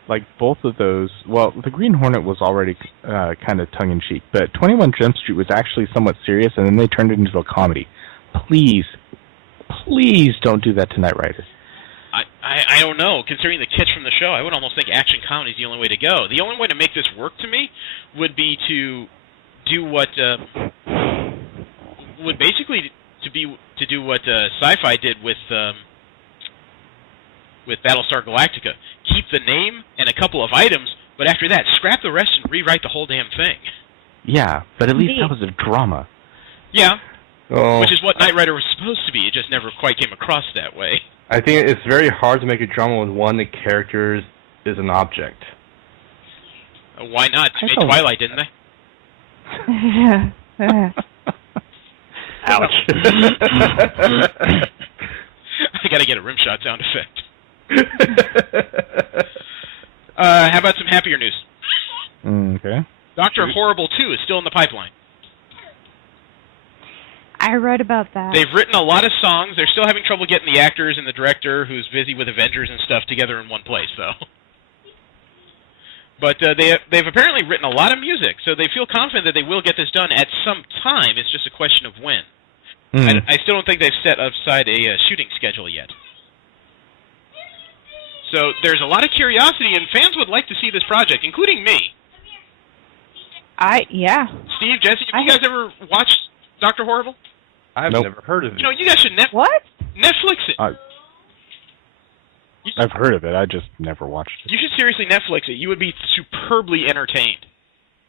like, both of those, well, The Green Hornet was already kind of tongue-in-cheek, but 21 Jump Street was actually somewhat serious, and then they turned it into a comedy. Please don't do that to Knight Rider. I don't know. Considering the kitsch from the show, I would almost think action comedy is the only way to go. The only way to make this work to me would be to do what Sci-Fi did with Battlestar Galactica. Keep the name and a couple of items, but after that, scrap the rest and rewrite the whole damn thing. Yeah, but at least that was a drama. Yeah, which is what Knight Rider was supposed to be. It just never quite came across that way. I think it's very hard to make a drama when one of the characters is an object. Why not? They made Twilight, didn't they? Ouch. I gotta get a rimshot sound effect. How about some happier news? Okay. Dr. Horrible 2 is still in the pipeline. I read about that. They've written a lot of songs. They're still having trouble getting the actors and the director, who's busy with Avengers and stuff, together in one place, though. But they've apparently written a lot of music, so they feel confident that they will get this done at some time. It's just a question of when. I still don't think they've set aside a shooting schedule yet. So there's a lot of curiosity, and fans would like to see this project, including me. Yeah. Steve, Jesse, have you guys ever watched Dr. Horrible? I've never heard of it. You know, you guys should What? Netflix it. I've heard of it. I just never watched it. You should seriously Netflix it. You would be superbly entertained.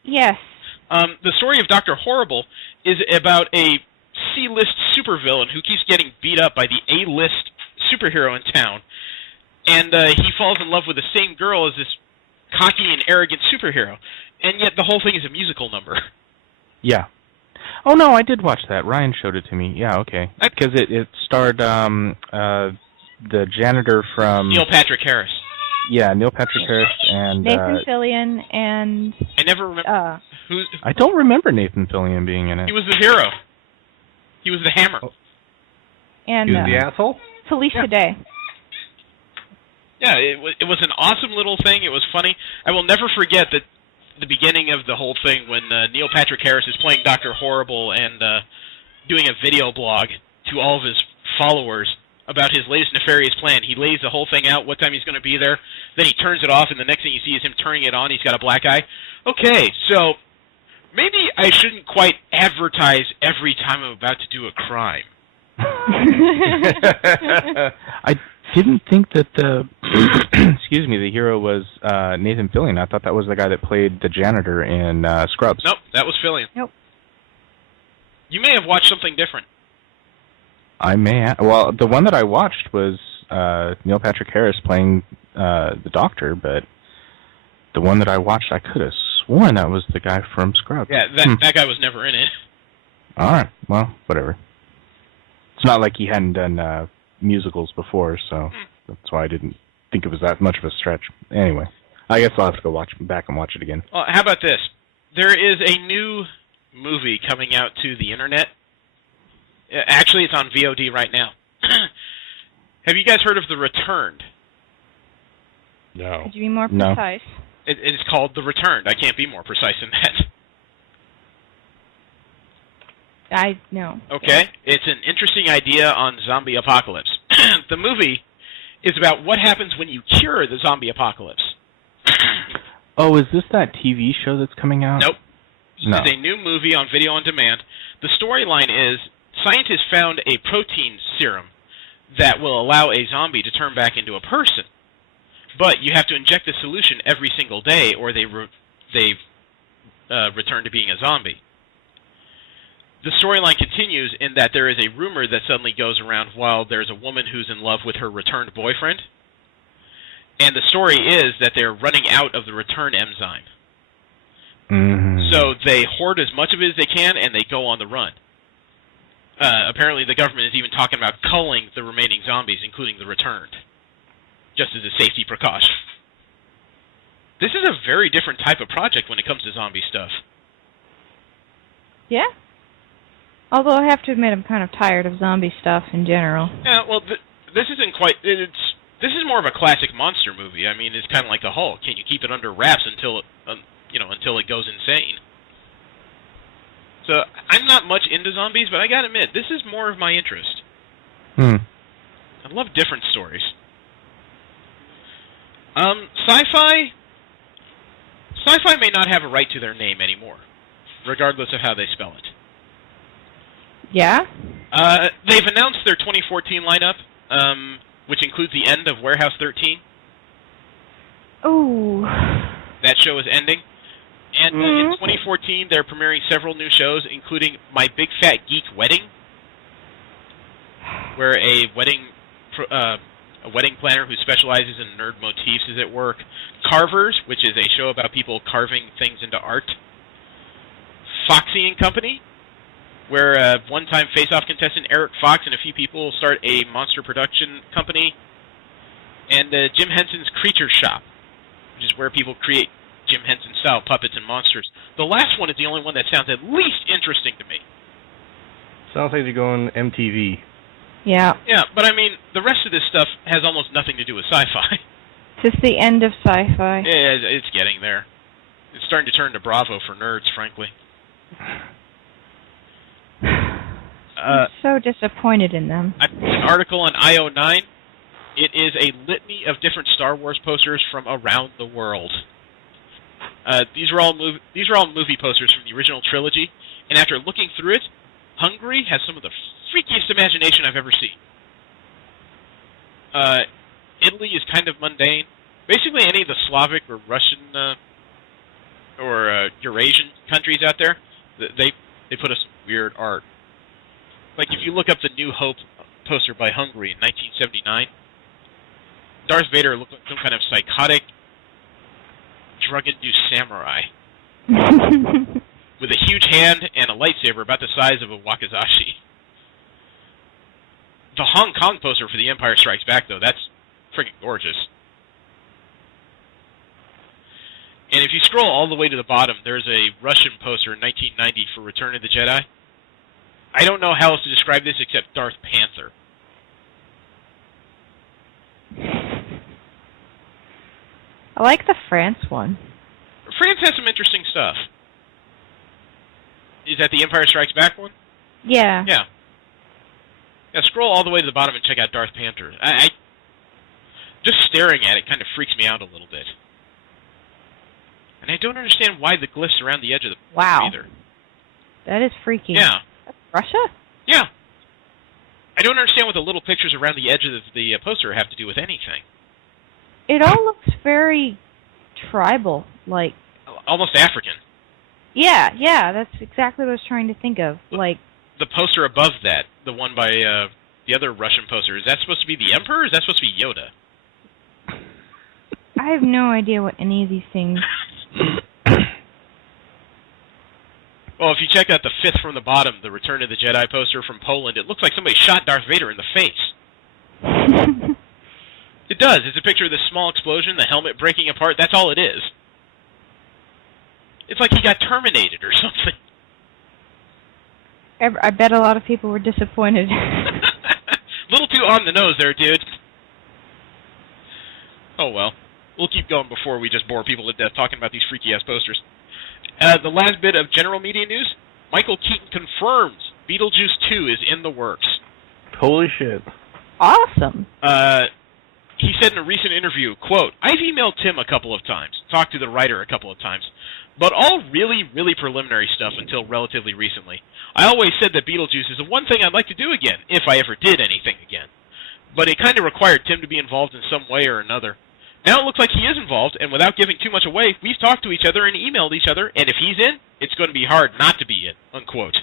Yes. The story of Dr. Horrible is about a C-list supervillain who keeps getting beat up by the A-list superhero in town. And he falls in love with the same girl as this cocky and arrogant superhero. And yet the whole thing is a musical number. Yeah. Oh no, I did watch that. Ryan showed it to me. Yeah, okay. Because it starred the janitor from Neil Patrick Harris. Yeah, Neil Patrick Harris and Nathan Fillion and I never remember who. I don't remember Nathan Fillion being in it. He was the hero. He was the hammer. and He was the asshole? Felicia Day. Yeah, it was an awesome little thing. It was funny. I will never forget that the beginning of the whole thing when Neil Patrick Harris is playing Dr. Horrible and doing a video blog to all of his followers about his latest nefarious plan. He lays the whole thing out, what time he's going to be there, then he turns it off, and the next thing you see is him turning it on. He's got a black eye. Okay, so maybe I shouldn't quite advertise every time I'm about to do a crime. I didn't think that the excuse me, the hero was Nathan Fillion. I thought that was the guy that played the janitor in Scrubs. Nope, that was Fillion. Nope. You may have watched something different. I may well, the one that I watched was Neil Patrick Harris playing the doctor, but the one that I watched, I could have sworn that was the guy from Scrubs. Yeah, that guy was never in it. All right, well, whatever. It's not like he hadn't done musicals before, so that's why I didn't think it was that much of a stretch. Anyway, I guess I'll have to go back and watch it again. Well, how about this? There is a new movie coming out to the internet. Actually, it's on VOD right now. Have you guys heard of The Returned? No. Could you be more No. precise? It is called The Returned. I can't be more precise than that. I know. Okay? It's an interesting idea on zombie apocalypse. The movie is about what happens when you cure the zombie apocalypse. Oh, is this that TV show that's coming out? Nope. No. This is a new movie on video on demand. The storyline is scientists found a protein serum that will allow a zombie to turn back into a person. But you have to inject the solution every single day or they return to being a zombie. The storyline continues in that there is a rumor that suddenly goes around while there's a woman who's in love with her returned boyfriend. And the story is that they're running out of the return enzyme. Mm-hmm. So they hoard as much of it as they can, and they go on the run. Apparently the government is even talking about culling the remaining zombies, including the returned, just as a safety precaution. This is a very different type of project when it comes to zombie stuff. Yeah. Although I have to admit, I'm kind of tired of zombie stuff in general. Yeah, well, this isn't quite... This is more of a classic monster movie. I mean, it's kind of like the Hulk. Can you keep it under wraps until it goes insane? So I'm not much into zombies, but I gotta admit, this is more of my interest. I love different stories. Sci-fi may not have a right to their name anymore, regardless of how they spell it. Yeah? They've announced their 2014 lineup, which includes the end of Warehouse 13. Ooh. That show is ending. And in 2014, they're premiering several new shows, including My Big Fat Geek Wedding, where a wedding planner who specializes in nerd motifs is at work. Carvers, which is a show about people carving things into art. Foxy and Company, where one-time Face-Off contestant Eric Fox and a few people will start a monster production company. And Jim Henson's Creature Shop, which is where people create Jim Henson-style puppets and monsters. The last one is the only one that sounds at least interesting to me. Sounds like they're going MTV. Yeah. Yeah, but I mean, the rest of this stuff has almost nothing to do with sci-fi. Is this the end of sci-fi? Yeah, it's getting there. It's starting to turn to Bravo for nerds, frankly. I'm so disappointed in them. An article on IO9. It is a litany of different Star Wars posters from around the world. These are all movie posters from the original trilogy, and after looking through it, Hungary has some of the freakiest imagination I've ever seen. Italy is kind of mundane. Basically, any of the Slavic or Russian or Eurasian countries out there, they put us weird art. Like if you look up the New Hope poster by Hungary in 1979, Darth Vader looked like some kind of psychotic, drug-induced samurai with a huge hand and a lightsaber about the size of a wakizashi. The Hong Kong poster for The Empire Strikes Back, though, that's freaking gorgeous. And if you scroll all the way to the bottom, there's a Russian poster in 1990 for Return of the Jedi. I don't know how else to describe this except Darth Panther. I like the France one. France has some interesting stuff. Is that the Empire Strikes Back one? Yeah. Yeah. Yeah, scroll all the way to the bottom and check out Darth Panther. I just staring at it kind of freaks me out a little bit. And I don't understand why the glyphs around the edge of the Wow. either. That is freaky. Yeah. That's Russia? Yeah. I don't understand what the little pictures around the edge of the poster have to do with anything. It all looks very tribal, like... Almost African. Yeah, that's exactly what I was trying to think of. Like... The poster above that, the one by the other Russian poster, is that supposed to be the Emperor, or is that supposed to be Yoda? I have no idea what any of these things... Well, if you check out the fifth from the bottom, the Return of the Jedi poster from Poland, it looks like somebody shot Darth Vader in the face. It does. It's a picture of this small explosion, the helmet breaking apart. That's all it is. It's like he got terminated or something. I bet a lot of people were disappointed. Little too on the nose there, dude. Oh, well. We'll keep going before we just bore people to death talking about these freaky-ass posters. The last bit of general media news, Michael Keaton confirms Beetlejuice 2 is in the works. Holy shit. Awesome. He said in a recent interview, quote, "I've emailed Tim a couple of times, talked to the writer a couple of times, but all really, really preliminary stuff until relatively recently. I always said that Beetlejuice is the one thing I'd like to do again, if I ever did anything again. But it kind of required Tim to be involved in some way or another. Now it looks like he is involved, and without giving too much away, we've talked to each other and emailed each other, and if he's in, it's going to be hard not to be in," unquote.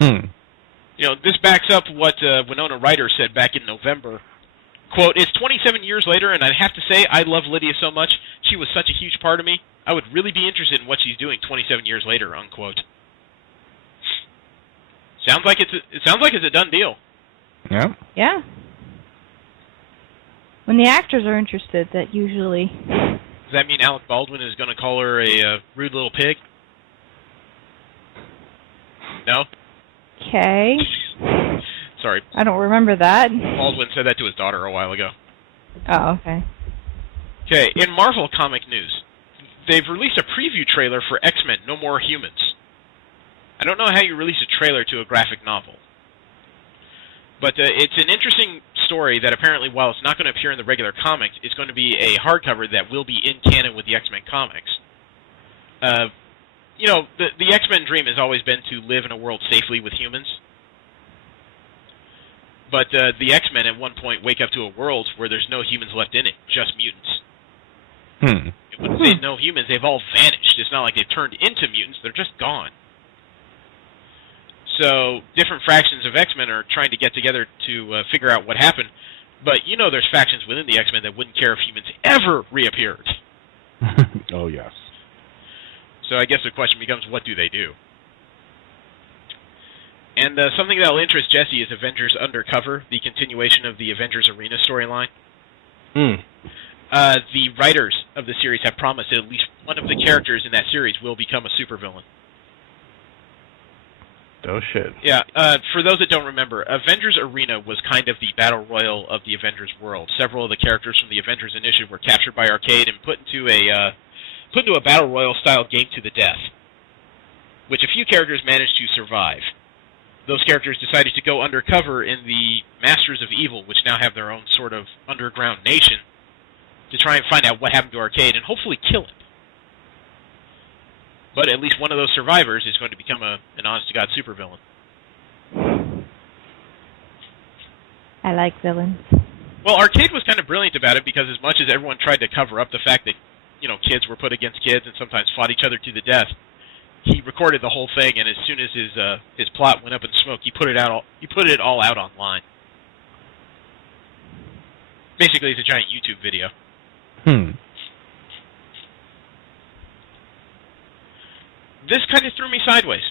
You know, this backs up what Winona Ryder said back in November. Quote, "It's 27 years later, and I'd have to say I love Lydia so much. She was such a huge part of me. I would really be interested in what she's doing 27 years later," unquote. Sounds like it's a done deal. Yeah. Yeah. When the actors are interested, that usually... Does that mean Alec Baldwin is going to call her a rude little pig? No? Okay. Sorry. I don't remember that. Baldwin said that to his daughter a while ago. Oh, okay. Okay, in Marvel comic news, they've released a preview trailer for X-Men No More Humans. I don't know how you release a trailer to a graphic novel. But it's an interesting story that apparently, while it's not going to appear in the regular comics, it's going to be a hardcover that will be in canon with the X-Men comics. You know, the X-Men dream has always been to live in a world safely with humans. But the X-Men at one point wake up to a world where there's no humans left in it, just mutants. And when they say no humans, they've all vanished. It's not like they've turned into mutants, they're just gone. So different fractions of X-Men are trying to get together to figure out what happened. But you know there's factions within the X-Men that wouldn't care if humans ever reappeared. Oh, yes. So I guess the question becomes, what do they do? And something that will interest Jesse is Avengers Undercover, the continuation of the Avengers Arena storyline. The writers of the series have promised that at least one of the characters in that series will become a supervillain. Oh, shit. Yeah, for those that don't remember, Avengers Arena was kind of the battle royal of the Avengers world. Several of the characters from the Avengers Initiative were captured by Arcade and put into a battle royal style game to the death, which a few characters managed to survive. Those characters decided to go undercover in the Masters of Evil, which now have their own sort of underground nation, to try and find out what happened to Arcade and hopefully kill him. But at least one of those survivors is going to become an honest-to-God supervillain. I like villains. Well, Arcade was kind of brilliant about it because as much as everyone tried to cover up the fact that, you know, kids were put against kids and sometimes fought each other to the death, he recorded the whole thing, and as soon as his plot went up in smoke, he put it all out online. Basically, it's a giant YouTube video. this kind of threw me sideways.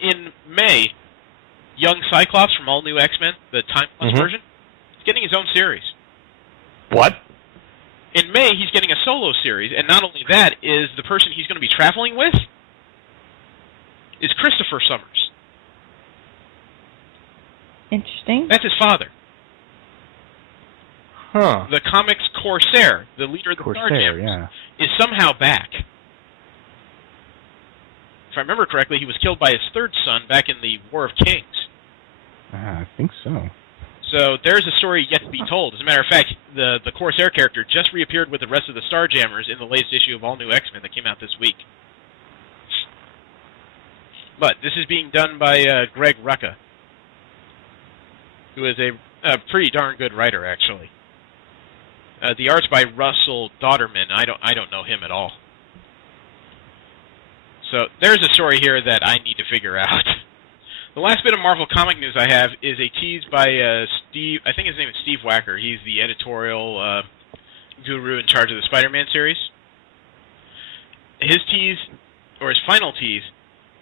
In May, young Cyclops from All New X-Men, the Time Plus version, is getting his own series. What? In May, he's getting a solo series, and not only that, is the person he's going to be traveling with is Christopher Summers. Interesting. That's his father. Huh. The comics Corsair, the leader of the Starjammers, is somehow back. If I remember correctly, he was killed by his third son back in the War of Kings. I think so. So there's a story yet to be told. As a matter of fact, the Corsair character just reappeared with the rest of the Starjammers in the latest issue of All New X-Men that came out this week. But this is being done by Greg Rucka, who is a pretty darn good writer, actually. The art's by Russell Dauterman. I don't know him at all. So there's a story here that I need to figure out. The last bit of Marvel comic news I have is a tease by Steve. I think his name is Steve Wacker. He's the editorial guru in charge of the Spider-Man series. His tease, or his final tease,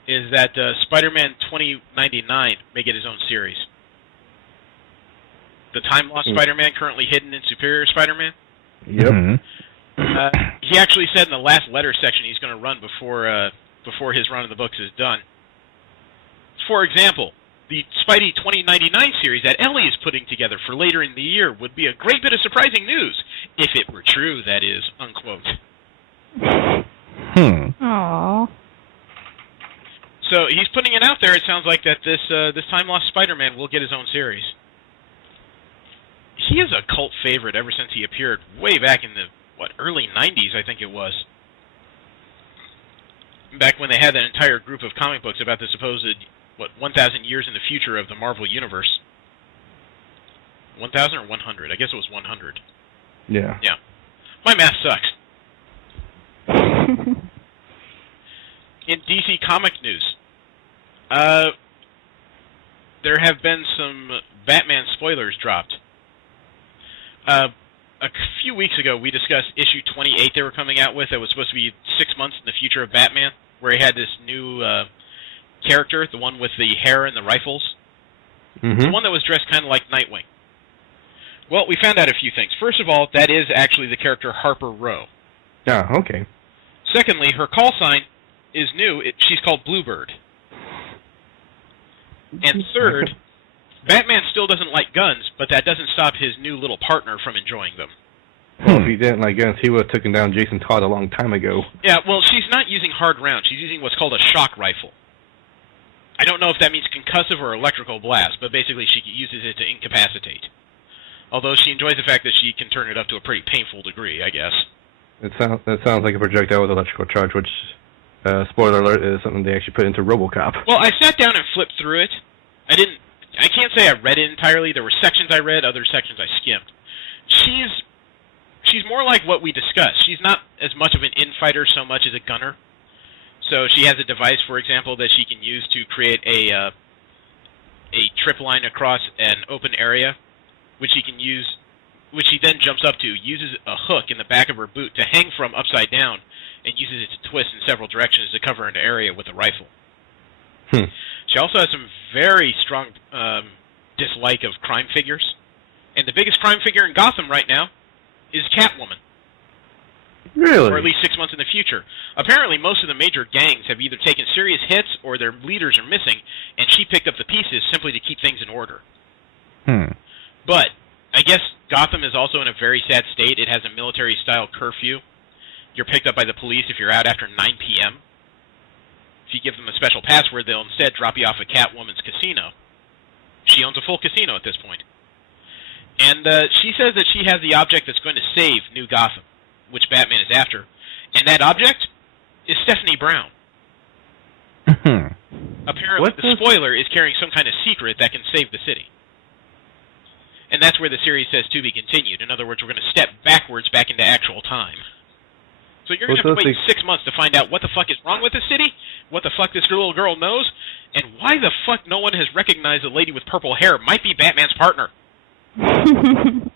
is that Spider-Man 2099 may get his own series. The time-lost Spider-Man currently hidden in Superior Spider-Man. Yep. He actually said in the last letter section he's going to run before his run of the books is done. For example, the Spidey 2099 series that Ellie is putting together for later in the year would be a great bit of surprising news, if it were true, that is, unquote. Aww. So he's putting it out there. It sounds like that this time-lost Spider-Man will get his own series. He is a cult favorite ever since he appeared way back in the, early 90s, I think it was. Back when they had that entire group of comic books about the supposed, 1,000 years in the future of the Marvel Universe. 1,000 or 100? I guess it was 100. Yeah. Yeah. My math sucks. In DC comic news, there have been some Batman spoilers dropped. A few weeks ago, we discussed issue 28 they were coming out with that was supposed to be 6 months in the future of Batman, where he had this new character, the one with the hair and the rifles. The one that was dressed kind of like Nightwing. Well, we found out a few things. First of all, that is actually the character Harper Row. Yeah, okay. Secondly, her call sign is new. She's called Bluebird. And third, Batman still doesn't like guns, but that doesn't stop his new little partner from enjoying them. Well, if he didn't like guns, he would have taken down Jason Todd a long time ago. Yeah, well, she's not using hard rounds. She's using what's called a shock rifle. I don't know if that means concussive or electrical blast, but basically she uses it to incapacitate. Although she enjoys the fact that she can turn it up to a pretty painful degree, I guess. That sounds like a projectile with electrical charge, which, spoiler alert, is something they actually put into RoboCop. Well, I sat down and flipped through it. I can't say I read it entirely. There were sections I read, other sections I skimmed. She's more like what we discussed. She's not as much of an infighter so much as a gunner. So she has a device, for example, that she can use to create a trip line across an open area, which she then jumps up to, uses a hook in the back of her boot to hang from upside down, and uses it to twist in several directions to cover an area with a rifle. She also has some very strong dislike of crime figures. And the biggest crime figure in Gotham right now is Catwoman. Really? Or at least 6 months in the future. Apparently, most of the major gangs have either taken serious hits or their leaders are missing, and she picked up the pieces simply to keep things in order. But I guess Gotham is also in a very sad state. It has a military-style curfew. You're picked up by the police if you're out after 9 p.m. If you give them a special password, they'll instead drop you off at Catwoman's casino. She owns a full casino at this point. And she says that she has the object that's going to save New Gotham, which Batman is after. And that object is Stephanie Brown. Apparently, the spoiler is carrying some kind of secret that can save the city. And that's where the series says to be continued. In other words, we're going to step backwards back into actual time. So you're going to have to wait 6 months to find out what the fuck is wrong with the city, what the fuck this little girl knows, and why the fuck no one has recognized the lady with purple hair might be Batman's partner. I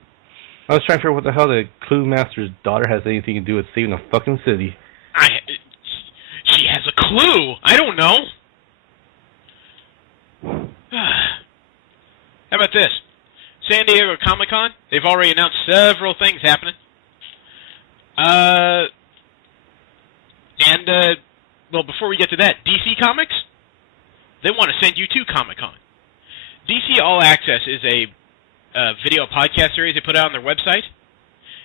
was trying to figure out what the hell the Clue Master's daughter has anything to do with saving a fucking city. She has a clue. I don't know. How about this? San Diego Comic-Con, they've already announced several things happening. Well, before we get to that, DC Comics, they want to send you to Comic-Con. DC All Access is a video podcast series they put out on their website.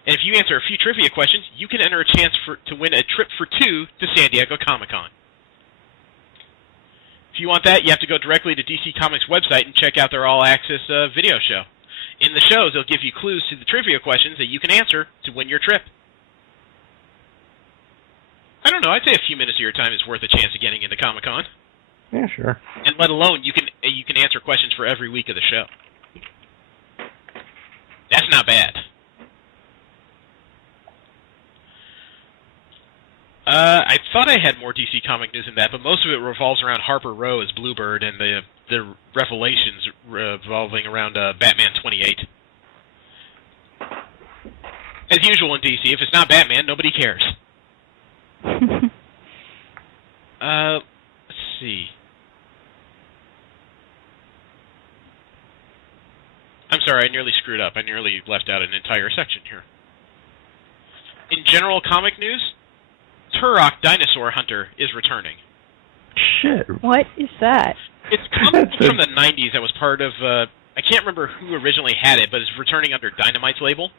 And if you answer a few trivia questions, you can enter a chance to win a trip for 2 to San Diego Comic-Con. If you want that, you have to go directly to DC Comics' website and check out their All Access video show. In the shows, they'll give you clues to the trivia questions that you can answer to win your trip. I don't know, I'd say a few minutes of your time is worth a chance of getting into Comic-Con. Yeah, sure. And let alone, you can answer questions for every week of the show. That's not bad. I thought I had more DC comic news than that, but most of it revolves around Harper Row as Bluebird and the revelations revolving around Batman 28. As usual in DC, if it's not Batman, nobody cares. Let's see. I'm sorry, I nearly screwed up. I nearly left out an entire section here. In general comic news, Turok Dinosaur Hunter is returning. Shit. What is that? It's comic from the 90s that was part of, I can't remember who originally had it, but it's returning under Dynamite's label.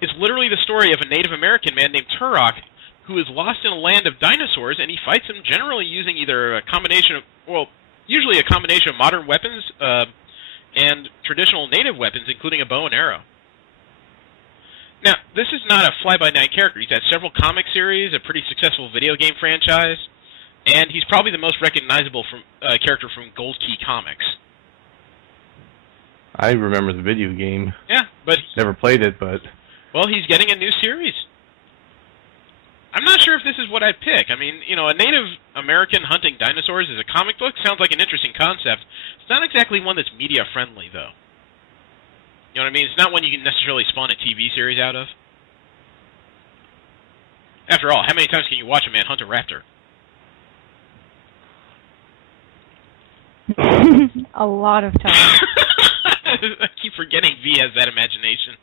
It's literally the story of a Native American man named Turok who is lost in a land of dinosaurs, and he fights them generally using either a combination of, well, usually a combination of modern weapons and traditional native weapons, including a bow and arrow. Now, this is not a fly-by-night character. He's had several comic series, a pretty successful video game franchise, and he's probably the most recognizable character from Gold Key Comics. I remember the video game. Yeah, but... Never played it, but... Well, he's getting a new series. I'm not sure if this is what I'd pick. I mean, you know, a Native American hunting dinosaurs as a comic book sounds like an interesting concept. It's not exactly one that's media-friendly, though. You know what I mean? It's not one you can necessarily spawn a TV series out of. After all, how many times can you watch a man hunt a raptor? A lot of times. I keep forgetting V has that imagination.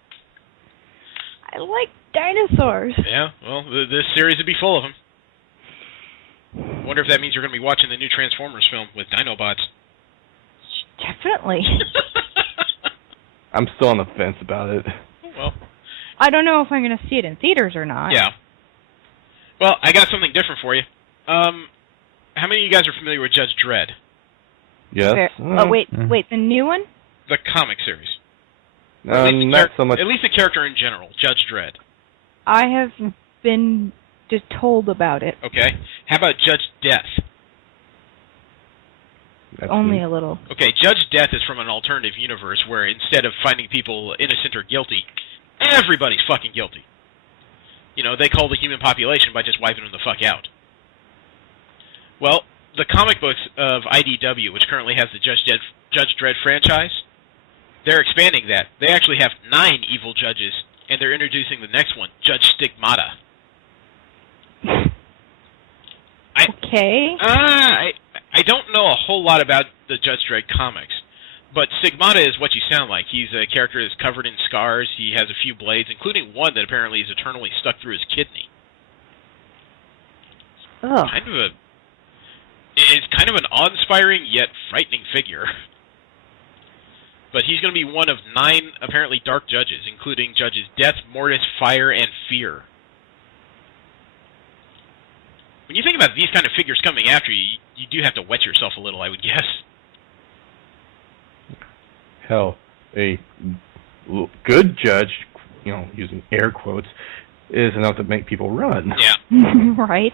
I like dinosaurs. Yeah, well, this series would be full of them. Wonder if that means you're going to be watching the new Transformers film with Dinobots. Definitely. I'm still on the fence about it. Well, I don't know if I'm going to see it in theaters or not. Yeah. Well, I got something different for you. How many of you guys are familiar with Judge Dredd? Yes. Wait, the new one? The comic series. Not so much. At least the character in general, Judge Dredd. I have been just told about it. Okay. How about Judge Death? Only a little. Okay, Judge Death is from an alternative universe where instead of finding people innocent or guilty, everybody's fucking guilty. You know, they call the human population by just wiping them the fuck out. Well, the comic books of IDW, which currently has the Judge Dredd franchise, they're expanding that. They actually have 9 evil judges, and they're introducing the next one, Judge Stigmata. Okay. I don't know a whole lot about the Judge Dredd comics, but Stigmata is what you sound like. He's a character that's covered in scars. He has a few blades, including one that apparently is eternally stuck through his kidney. Oh. It's kind of an awe-inspiring yet frightening figure. But he's going to be one of 9 apparently dark judges, including Judges Death, Mortis, Fire, and Fear. When you think about these kind of figures coming after you, you do have to wet yourself a little, I would guess. Hell, a good judge, you know, using air quotes, is enough to make people run. Yeah. Right.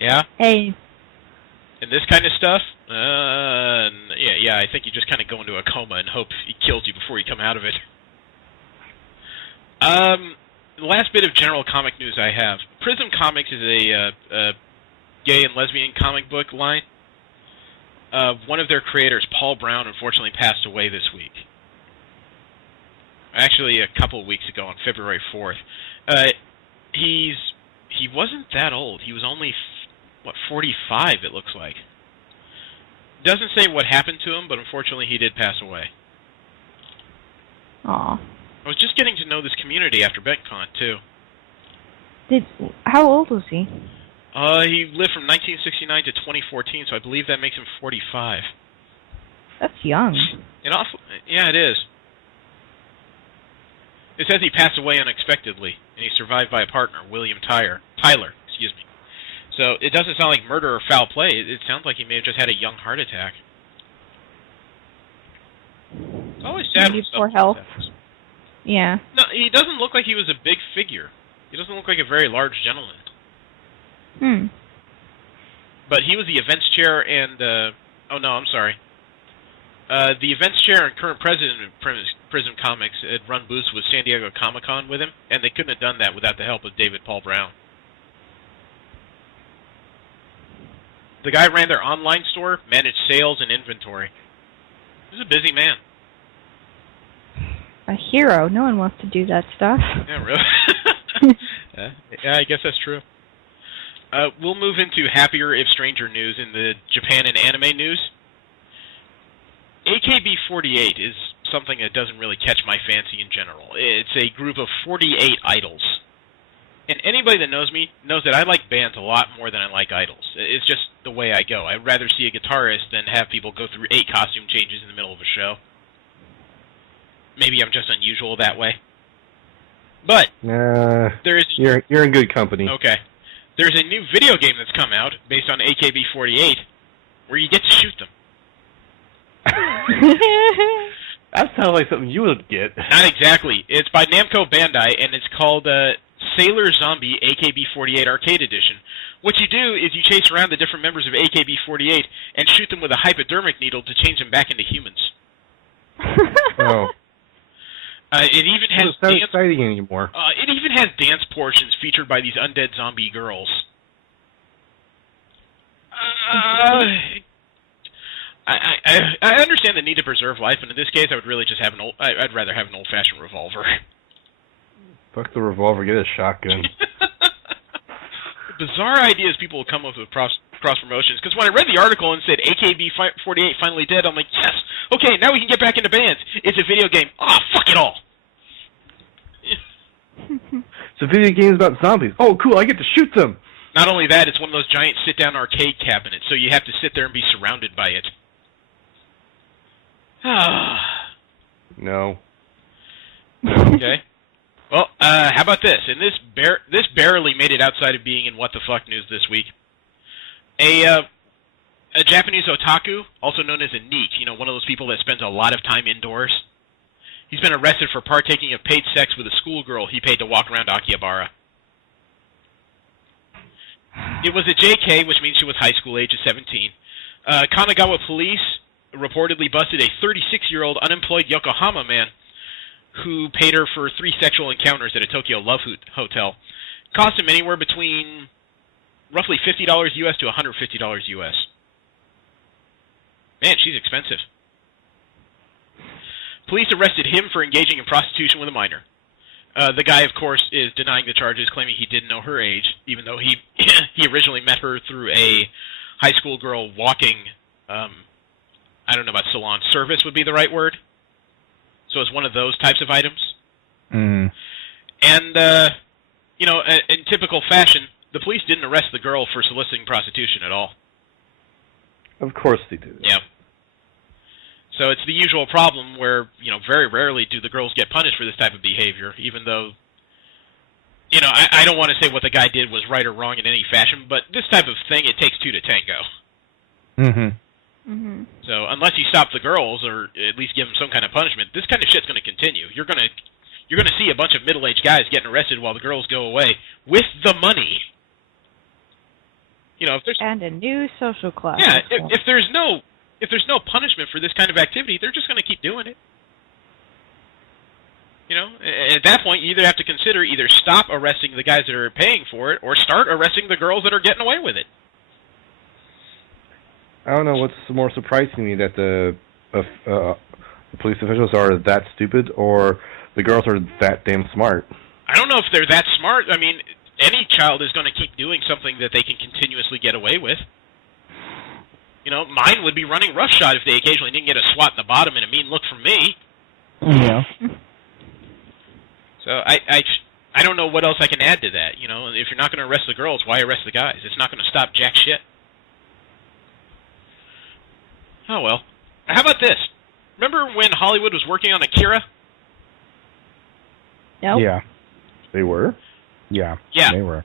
Yeah. Hey. And this kind of stuff, yeah, I think you just kind of go into a coma and hope he kills you before you come out of it. The last bit of general comic news I have. Prism Comics is a gay and lesbian comic book line. One of their creators, Paul Brown, unfortunately passed away this week. Actually, a couple of weeks ago on February 4th. He wasn't that old. He was only 45 it looks like. Doesn't say what happened to him, but unfortunately he did pass away. Aw. I was just getting to know this community after BentCon, too. How old was he? He lived from 1969 to 2014, so I believe that makes him 45. That's young. Yeah, it is. It says he passed away unexpectedly, and he's survived by a partner, William Tyler. Excuse me. So it doesn't sound like murder or foul play. It sounds like he may have just had a young heart attack. It's always sad when stuff poor health. happens. Yeah. No, he doesn't look like he was a big figure. He doesn't look like a very large gentleman. But he was the events chair and, oh no, I'm sorry. The events chair and current president of Prism Comics had run booths with San Diego Comic-Con with him, and they couldn't have done that without the help of David Paul Brown. The guy ran their online store, managed sales and inventory. He was a busy man. A hero. No one wants to do that stuff. Yeah, really? Yeah, I guess that's true. We'll move into happier if stranger news in the Japan and anime news. AKB48 is something that doesn't really catch my fancy in general. It's a group of 48 idols. And anybody that knows me knows that I like bands a lot more than I like idols. It's just the way I go. I'd rather see a guitarist than have people go through 8 costume changes in the middle of a show. Maybe I'm just unusual that way. But there's you're in good company. Okay. There's a new video game that's come out based on AKB48 where you get to shoot them. That sounds like something you would get. Not exactly. It's by Namco Bandai, and it's called Sailor Zombie AKB48 Arcade Edition. What you do is you chase around the different members of AKB48 and shoot them with a hypodermic needle to change them back into humans. Oh. It even has it's not exciting anymore. It even has dance portions featured by these undead zombie girls. I understand the need to preserve life, and in this case, I would really just have I'd rather have an old-fashioned revolver. Fuck the revolver, get a shotgun. Bizarre ideas people will come up with cross promotions. Because when I read the article and said AKB48 finally dead, I'm like, yes, okay, now we can get back into bands. It's a video game. Ah, fuck it all. It's a video game about zombies. Oh, cool, I get to shoot them. Not only that, it's one of those giant sit-down arcade cabinets, so you have to sit there and be surrounded by it. No. Okay. Well, how about this? And this barely made it outside of being in What the Fuck news this week. A Japanese otaku, also known as a NEET, one of those people that spends a lot of time indoors. He's been arrested for partaking of paid sex with a schoolgirl he paid to walk around Akihabara. It was a JK, which means she was high school age of 17. Kanagawa police reportedly busted a 36-year-old unemployed Yokohama man who paid her for 3 sexual encounters at a Tokyo Love Hotel. Cost him anywhere between roughly $50 US to $150 US. Man, she's expensive. Police arrested him for engaging in prostitution with a minor. The guy, of course, is denying the charges, claiming he didn't know her age, even though he originally met her through a high school girl walking, I don't know about salon service would be the right word. So it's one of those types of items. Mm. And, in typical fashion, the police didn't arrest the girl for soliciting prostitution at all. Of course they do. Yeah. So it's the usual problem where, very rarely do the girls get punished for this type of behavior, even though, I don't want to say what the guy did was right or wrong in any fashion, but this type of thing, it takes 2 to tango. Mm-hmm. Mm-hmm. So unless you stop the girls, or at least give them some kind of punishment, this kind of shit's going to continue. You're going to see a bunch of middle-aged guys getting arrested while the girls go away with the money. If there's And a new social class. yeah, if there's no punishment for this kind of activity, they're just going to keep doing it. At that point, you either have to consider either stop arresting the guys that are paying for it, or start arresting the girls that are getting away with it. I don't know what's more surprising to me, that the police officials are that stupid, or the girls are that damn smart. I don't know if they're that smart. I mean, any child is going to keep doing something that they can continuously get away with. You know, mine would be running roughshod if they occasionally didn't get a swat in the bottom and a mean look from me. Yeah. So I don't know what else I can add to that. You know, if you're not going to arrest the girls, why arrest the guys? It's not going to stop jack shit. Oh, well. How about this? Remember when Hollywood was working on Akira? Nope. Yeah. They were? Yeah. Yeah. They were.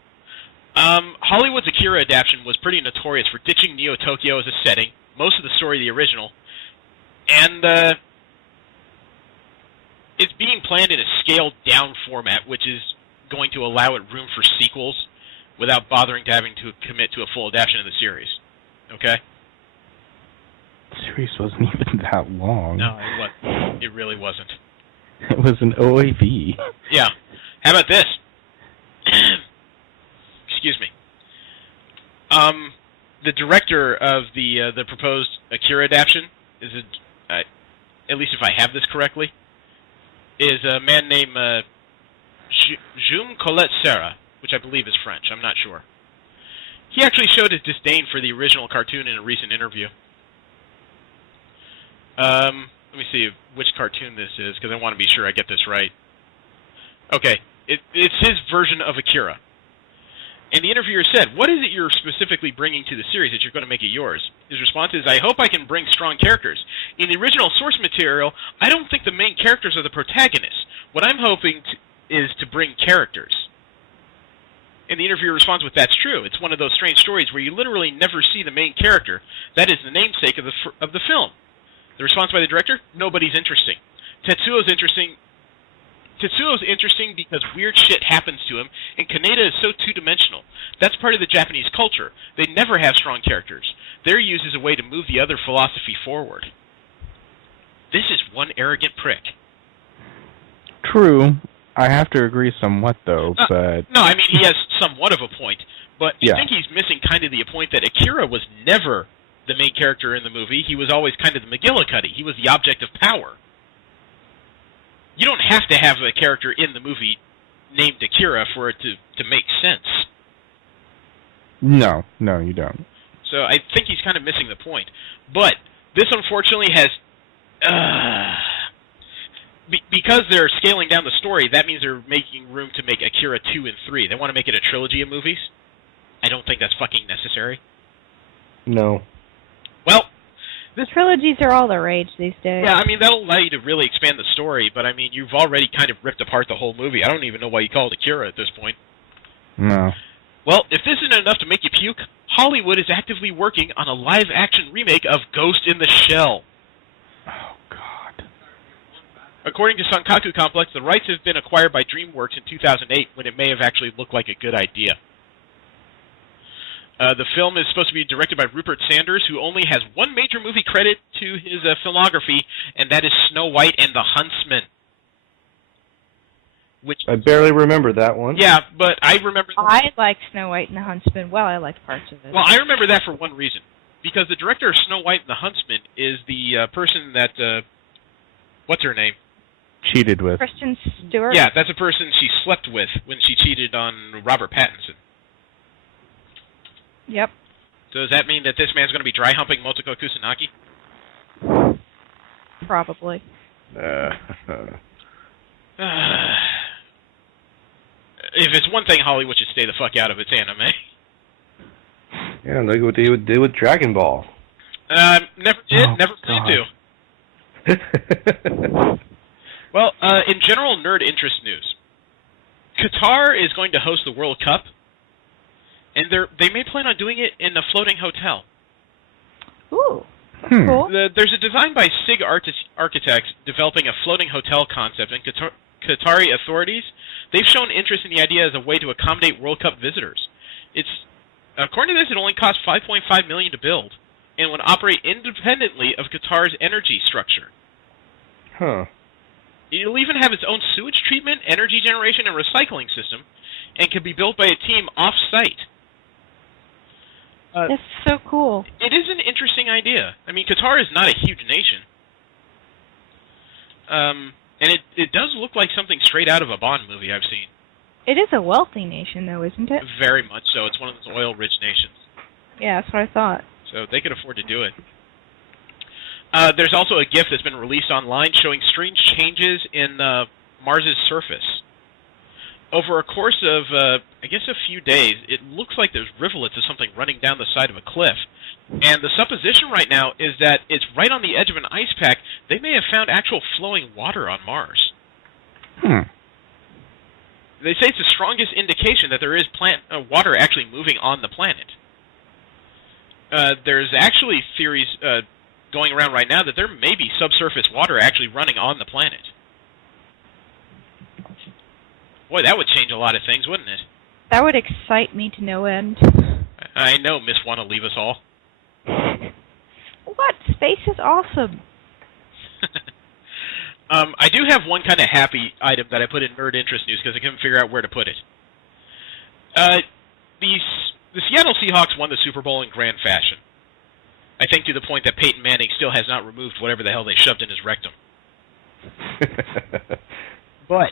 Hollywood's Akira adaptation was pretty notorious for ditching Neo-Tokyo as a setting, most of the story the original, and it's being planned in a scaled-down format, which is going to allow it room for sequels without bothering to having to commit to a full adaptation of the series. Okay? The series wasn't even that long. No, it wasn't. It really wasn't. It was an OAV. Yeah. How about this? Excuse me. The director of the proposed Akira adaptation is at least if I have this correctly, is a man named Jaume Colette Serra, which I believe is French. I'm not sure. He actually showed his disdain for the original cartoon in a recent interview. Let me see which cartoon this is, because I want to be sure I get this right. Okay, it's his version of Akira. And the interviewer said, "What is it you're specifically bringing to the series that you're going to make it yours?" His response is, "I hope I can bring strong characters. In the original source material, I don't think the main characters are the protagonists. What I'm hoping is to bring characters." And the interviewer responds with, "That's true. It's one of those strange stories where you literally never see the main character. That is the namesake of the film." The response by the director, "Nobody's interesting. Tetsuo's interesting because weird shit happens to him, and Kaneda is so two-dimensional. That's part of the Japanese culture. They never have strong characters. They're used as a way to move the other philosophy forward." This is one arrogant prick. True. I have to agree somewhat, though, but... No, I mean, he has somewhat of a point, but I Yeah. think he's missing kind of the point that Akira was never the main character in the movie. He was always kind of the McGillicuddy. He was the object of power. You don't have to have a character in the movie named Akira for it to make sense. No, you don't. So I think he's kind of missing the point. But this, unfortunately, has... because they're scaling down the story, that means they're making room to make Akira 2 and 3. They want to make it a trilogy of movies. I don't think that's fucking necessary. No. Well... The trilogies are all the rage these days. Yeah, I mean, that'll allow you to really expand the story, but I mean, you've already kind of ripped apart the whole movie. I don't even know why you call it Akira at this point. No. Well, if this isn't enough to make you puke, Hollywood is actively working on a live-action remake of Ghost in the Shell. Oh, God. According to Sankaku Complex, the rights have been acquired by DreamWorks in 2008, when it may have actually looked like a good idea. The film is supposed to be directed by Rupert Sanders, who only has one major movie credit to his filmography, and that is Snow White and the Huntsman. Which I barely remember that one. Yeah, but I remember... I like Snow White and the Huntsman. Well, I liked parts of it. Well, I remember that for one reason. Because the director of Snow White and the Huntsman is the person that... what's her name? Cheated with. Kristen Stewart? Yeah, that's a person she slept with when she cheated on Robert Pattinson. Yep. So does that mean that this man's going to be dry humping Motoko Kusanagi? Probably. If it's one thing Hollywood should stay the fuck out of, it's anime. Yeah, look what they would do with Dragon Ball. Never did, never plan to. Well, in general nerd interest news, Qatar is going to host the World Cup, and they may plan on doing it in a floating hotel. Ooh. Cool. There's a design by SIG Architects developing a floating hotel concept, and Qatari authorities, they've shown interest in the idea as a way to accommodate World Cup visitors. According to this, it only cost $5.5 million to build, and would operate independently of Qatar's energy structure. Huh. It'll even have its own sewage treatment, energy generation, and recycling system, and can be built by a team off-site. That's so cool. It is an interesting idea. I mean, Qatar is not a huge nation. And it does look like something straight out of a Bond movie I've seen. It is a wealthy nation, though, isn't it? Very much so. It's one of those oil-rich nations. Yeah, that's what I thought. So they could afford to do it. There's also a GIF that's been released online showing strange changes in Mars's surface. Over a course of, I guess, a few days, it looks like there's rivulets of something running down the side of a cliff. And the supposition right now is that it's right on the edge of an ice pack. They may have found actual flowing water on Mars. They say it's the strongest indication that there is water actually moving on the planet. There's actually theories going around right now that there may be subsurface water actually running on the planet. Boy, that would change a lot of things, wouldn't it? That would excite me to no end. I know Miss Want to leave us all. What? Space is awesome. I do have one kind of happy item that I put in Nerd Interest News because I couldn't figure out where to put it. The Seattle Seahawks won the Super Bowl in grand fashion. I think to the point that Peyton Manning still has not removed whatever the hell they shoved in his rectum. But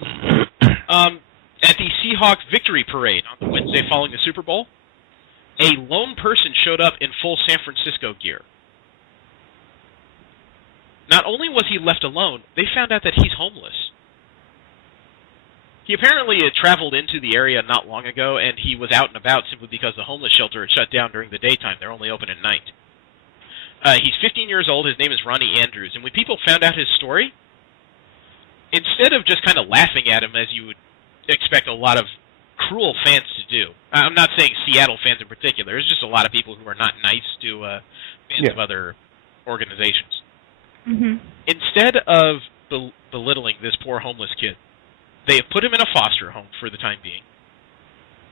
at the Seahawk Victory Parade on the Wednesday following the Super Bowl, a lone person showed up in full San Francisco gear. Not only was he left alone, they found out that he's homeless. He apparently had traveled into the area not long ago, and he was out and about simply because the homeless shelter had shut down during the daytime. They're only open at night. He's 15 years old. His name is Ronnie Andrews. And when people found out his story, instead of just kind of laughing at him as you would expect a lot of cruel fans to do, I'm not saying Seattle fans in particular, there's just a lot of people who are not nice to fans of other organizations. Mm-hmm. Instead of belittling this poor homeless kid, they have put him in a foster home for the time being,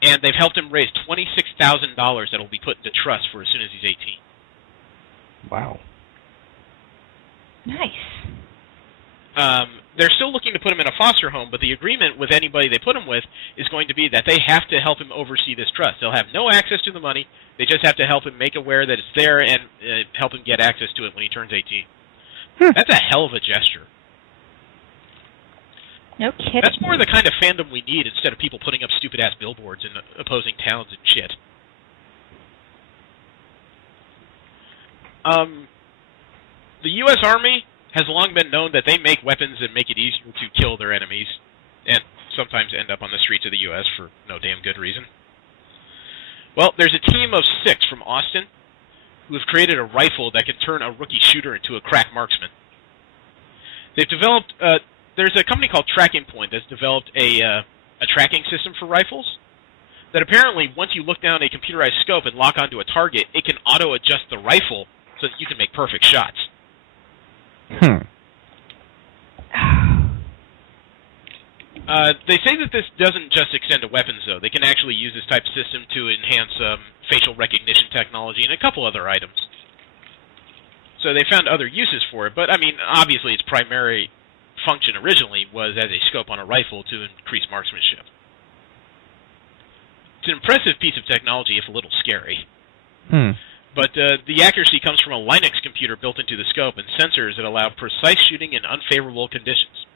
and they've helped him raise $26,000 that will be put into trust for as soon as he's 18. Wow. Nice. They're still looking to put him in a foster home, but the agreement with anybody they put him with is going to be that they have to help him oversee this trust. They'll have no access to the money. They just have to help him make aware that it's there and help him get access to it when he turns 18. That's a hell of a gesture. No kidding. That's more the kind of fandom we need instead of people putting up stupid-ass billboards and opposing towns and shit. The U.S. Army has long been known that they make weapons that make it easier to kill their enemies, and sometimes end up on the streets of the U.S. for no damn good reason. Well, there's a team of 6 from Austin who have created a rifle that can turn a rookie shooter into a crack marksman. They've developed... there's a company called Tracking Point that's developed a tracking system for rifles that apparently, once you look down a computerized scope and lock onto a target, it can auto-adjust the rifle so that you can make perfect shots. They say that this doesn't just extend to weapons, though. They can actually use this type of system to enhance facial recognition technology and a couple other items. So they found other uses for it, but, I mean, obviously its primary function originally was as a scope on a rifle to increase marksmanship. It's an impressive piece of technology, if a little scary. But the accuracy comes from a Linux computer built into the scope and sensors that allow precise shooting in unfavorable conditions.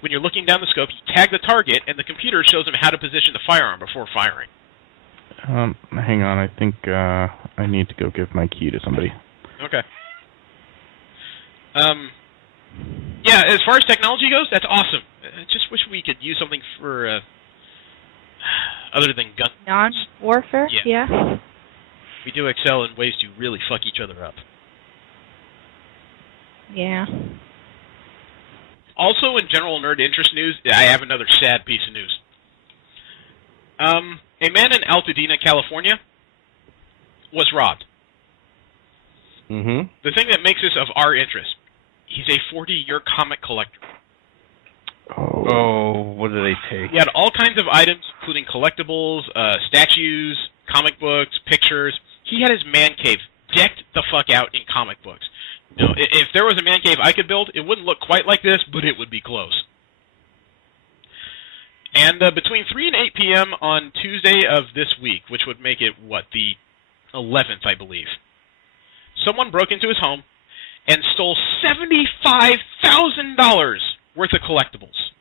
When you're looking down the scope, you tag the target, and the computer shows them how to position the firearm before firing. Hang on, I think I need to go give my key to somebody. Okay. Yeah, as far as technology goes, that's awesome. I just wish we could use something for other than guns. Non-warfare? Yeah. We do excel in ways to really fuck each other up. Yeah. Also, in general nerd interest news, I have another sad piece of news. A man in Altadena, California, was robbed. Mm-hmm. The thing that makes this of our interest, he's a 40-year comic collector. Oh, what do they take? He had all kinds of items, including collectibles, statues, comic books, pictures. He had his man cave decked the fuck out in comic books. You know, if there was a man cave I could build, it wouldn't look quite like this, but it would be close. And between 3 and 8 p.m. on Tuesday of this week, which would make it, the 11th, I believe, someone broke into his home and stole $75,000 worth of collectibles.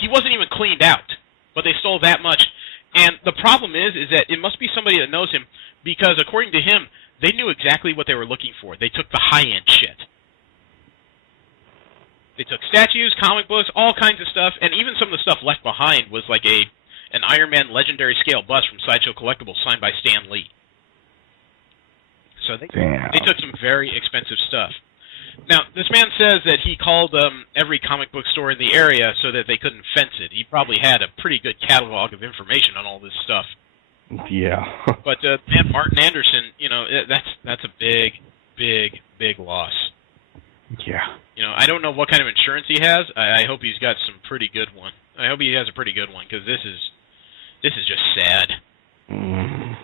He wasn't even cleaned out. but they stole that much. And the problem is that it must be somebody that knows him, because according to him, they knew exactly what they were looking for. They took the high-end shit. They took statues, comic books, all kinds of stuff, and even some of the stuff left behind was like an Iron Man legendary scale bust from Sideshow Collectibles signed by Stan Lee. So they took some very expensive stuff. Now, this man says that he called every comic book store in the area so that they couldn't fence it. He probably had a pretty good catalog of information on all this stuff. Yeah. But man, Martin Anderson, that's a big, big, big loss. Yeah. I don't know what kind of insurance he has. I hope he's got some pretty good one. I hope he has a pretty good one, because this is just sad. Mm.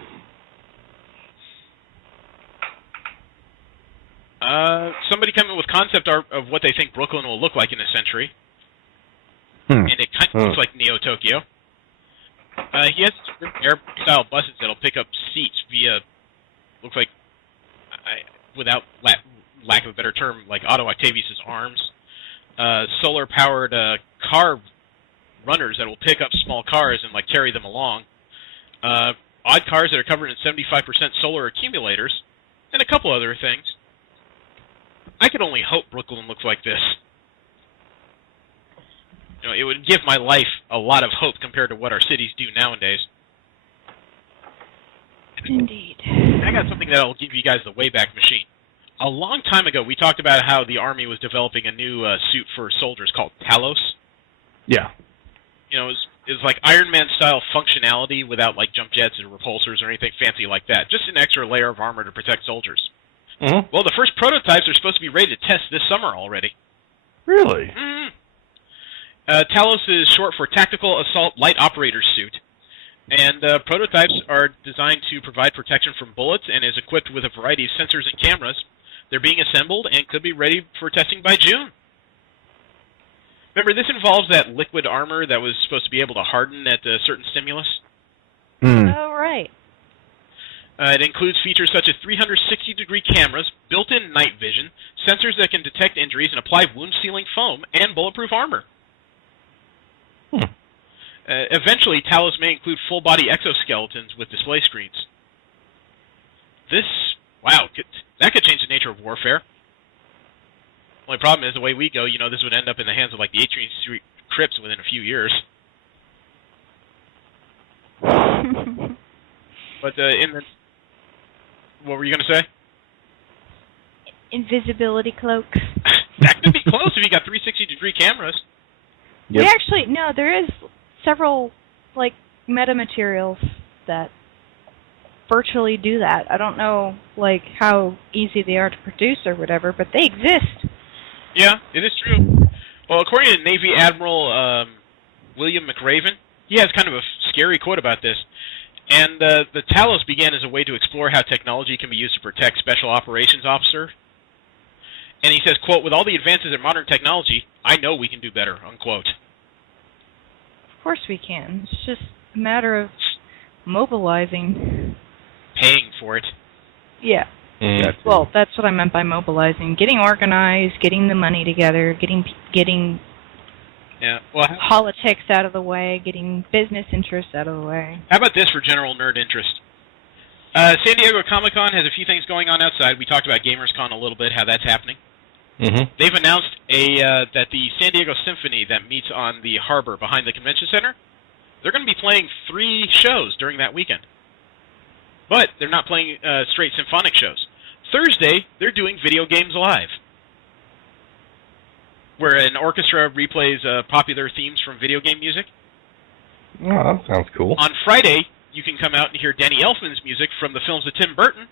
Somebody came up with concept art of what they think Brooklyn will look like in a century. And it kind of looks like Neo-Tokyo. He has airport-style buses that'll pick up seats via, looks like, without lack of a better term, like Otto Octavius' arms. Solar-powered car runners that will pick up small cars and carry them along. Odd cars that are covered in 75% solar accumulators, and a couple other things. I could only hope Brooklyn looks like this. It would give my life a lot of hope compared to what our cities do nowadays. Indeed. I got something that'll give you guys the Wayback Machine. A long time ago, we talked about how the Army was developing a new suit for soldiers called Talos. Yeah. It was like Iron Man-style functionality without, jump jets or repulsors or anything fancy like that. Just an extra layer of armor to protect soldiers. Mm-hmm. Well, the first prototypes are supposed to be ready to test this summer already. Really? Mm-hmm. Talos is short for Tactical Assault Light Operator Suit, and prototypes are designed to provide protection from bullets and is equipped with a variety of sensors and cameras. They're being assembled and could be ready for testing by June. Remember, this involves that liquid armor that was supposed to be able to harden at a certain stimulus? Oh, right. It includes features such as 360-degree cameras, built-in night vision, sensors that can detect injuries and apply wound-sealing foam, and bulletproof armor. Eventually, Talos may include full-body exoskeletons with display screens. That could change the nature of warfare. Only problem is, the way we go, this would end up in the hands of, the 18th Street Crips within a few years. But what were you going to say? Invisibility cloaks. That could be close if you got 360-degree cameras. Yep. We actually, no, there is several, metamaterials that virtually do that. I don't know, how easy they are to produce or whatever, but they exist. Yeah, it is true. Well, according to Navy Admiral William McRaven, he has kind of a scary quote about this. And the Talos began as a way to explore how technology can be used to protect Special Operations Officer. And he says, quote, "With all the advances in modern technology, I know we can do better," unquote. Of course we can. It's just a matter of mobilizing. Paying for it. Yeah. Well, that's what I meant by mobilizing. Getting organized, getting the money together, getting politics out of the way, getting business interests out of the way. How about this for general nerd interest? San Diego Comic-Con has a few things going on outside. We talked about GamersCon a little bit, how that's happening. Mm-hmm. They've announced that the San Diego Symphony that meets on the harbor behind the convention center, they're going to be playing 3 shows during that weekend. But they're not playing straight symphonic shows. Thursday, they're doing Video Games Live, where an orchestra replays popular themes from video game music. Oh, that sounds cool. On Friday, you can come out and hear Danny Elfman's music from the films of Tim Burton.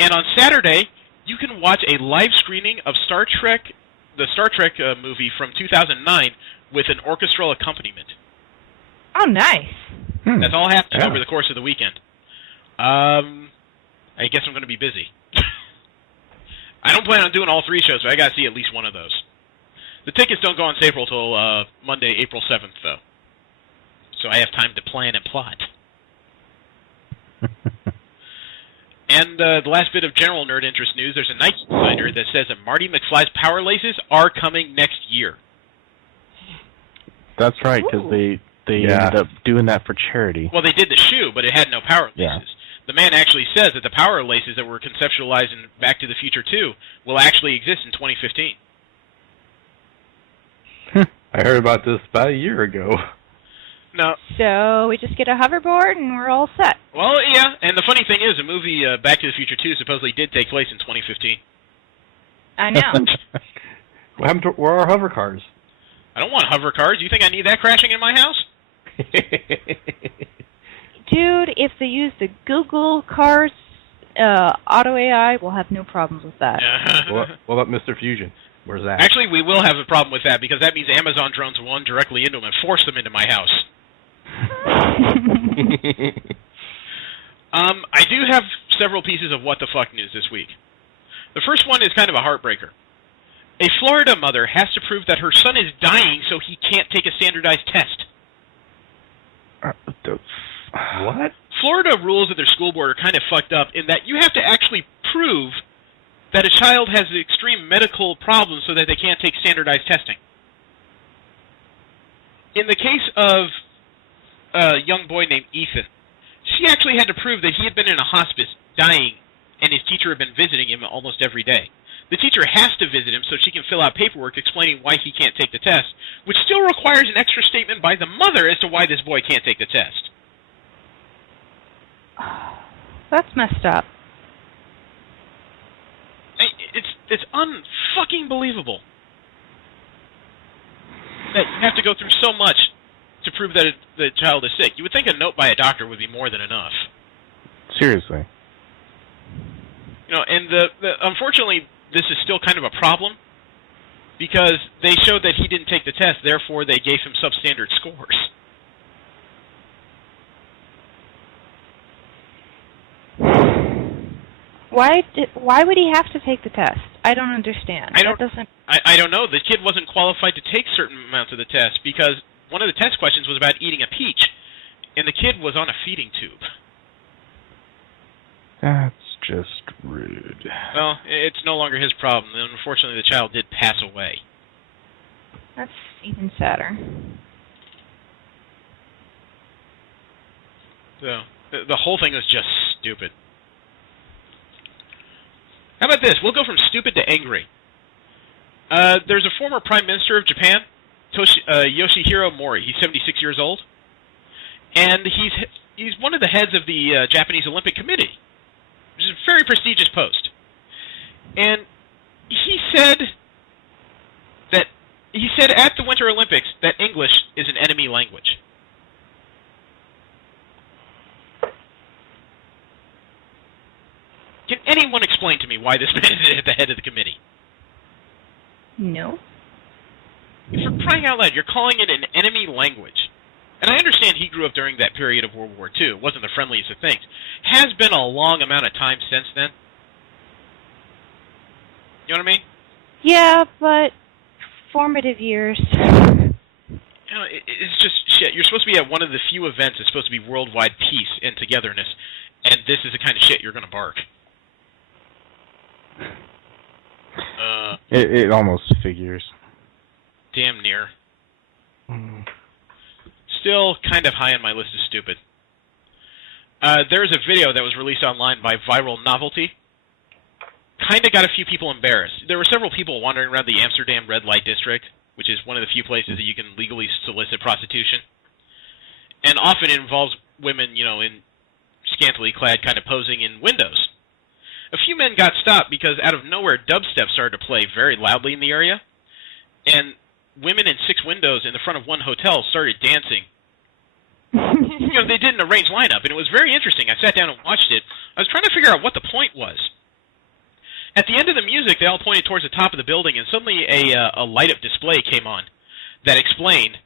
And on Saturday, you can watch a live screening of the Star Trek movie from 2009 with an orchestral accompaniment. Oh, nice. That's all happening over the course of the weekend. I guess I'm going to be busy. I don't plan on doing all 3 shows, but I got to see at least one of those. The tickets don't go on sale until Monday, April 7th, though. So I have time to plan and plot. And the last bit of general nerd interest news, there's a Nike designer that says that Marty McFly's Power Laces are coming next year. That's right, because They ended up doing that for charity. Well, they did the shoe, but it had no power laces. Yeah. The man actually says that the power laces that were conceptualized in Back to the Future 2 will actually exist in 2015. I heard about this about a year ago. No. So we just get a hoverboard and we're all set. Well, yeah, and the funny thing is, the movie Back to the Future 2 supposedly did take place in 2015. I know. What happened to where are our hover cars? I don't want hover cars. You think I need that crashing in my house? Dude, if they use the Google cars auto AI, we'll have no problems with that. What about Mr. Fusion? Where's that? Actually, we will have a problem with that because that means Amazon drones will run directly into them and force them into my house. I do have several pieces of what the fuck news this week. The first one is kind of a heartbreaker. A Florida mother has to prove that her son is dying so he can't take a standardized test. What? Florida rules at their school board are kind of fucked up in that you have to actually prove that a child has extreme medical problems so that they can't take standardized testing. In the case of a young boy named Ethan, she actually had to prove that he had been in a hospice, dying, and his teacher had been visiting him almost every day. The teacher has to visit him so she can fill out paperwork explaining why he can't take the test, which still requires an extra statement by the mother as to why this boy can't take the test. That's messed up. It's unfucking believable that you have to go through so much to prove that the child is sick. You would think a note by a doctor would be more than enough. Seriously. You know, and unfortunately, this is still kind of a problem because they showed that he didn't take the test, therefore they gave him substandard scores. Why would he have to take the test? I don't understand. I don't know. The kid wasn't qualified to take certain amounts of the test because one of the test questions was about eating a peach, and the kid was on a feeding tube. That's just rude. Well, it's no longer his problem. Unfortunately, the child did pass away. That's even sadder. So, the whole thing was just stupid. How about this? We'll go from stupid to angry. There's a former Prime Minister of Japan, Yoshihiro Mori. He's 76 years old. And he's one of the heads of the Japanese Olympic Committee, which is a very prestigious post. And he said at the Winter Olympics that English is an enemy language. Can anyone explain to me why this man is at the head of the committee? No. For crying out loud, you're calling it an enemy language. And I understand he grew up during that period of World War II. It wasn't the friendliest of things. Has been a long amount of time since then. You know what I mean? Yeah, but formative years. You know, it's just shit. You're supposed to be at one of the few events that's supposed to be worldwide peace and togetherness, and this is the kind of shit you're going to bark. It almost figures. Damn near. Still kind of high on my list of stupid. There's a video that was released online by Viral Novelty. Kind of got a few people embarrassed. There were several people wandering around the Amsterdam red light district, which is one of the few places that you can legally solicit prostitution. And often it involves women, you know, in scantily clad kind of posing in windows. A few men got stopped because out of nowhere dubstep started to play very loudly in the area. And women in 6 windows in the front of one hotel started dancing. You know, they did an arranged lineup, and it was very interesting. I sat down and watched it. I was trying to figure out what the point was. At the end of the music, they all pointed towards the top of the building, and suddenly a light-up display came on that explained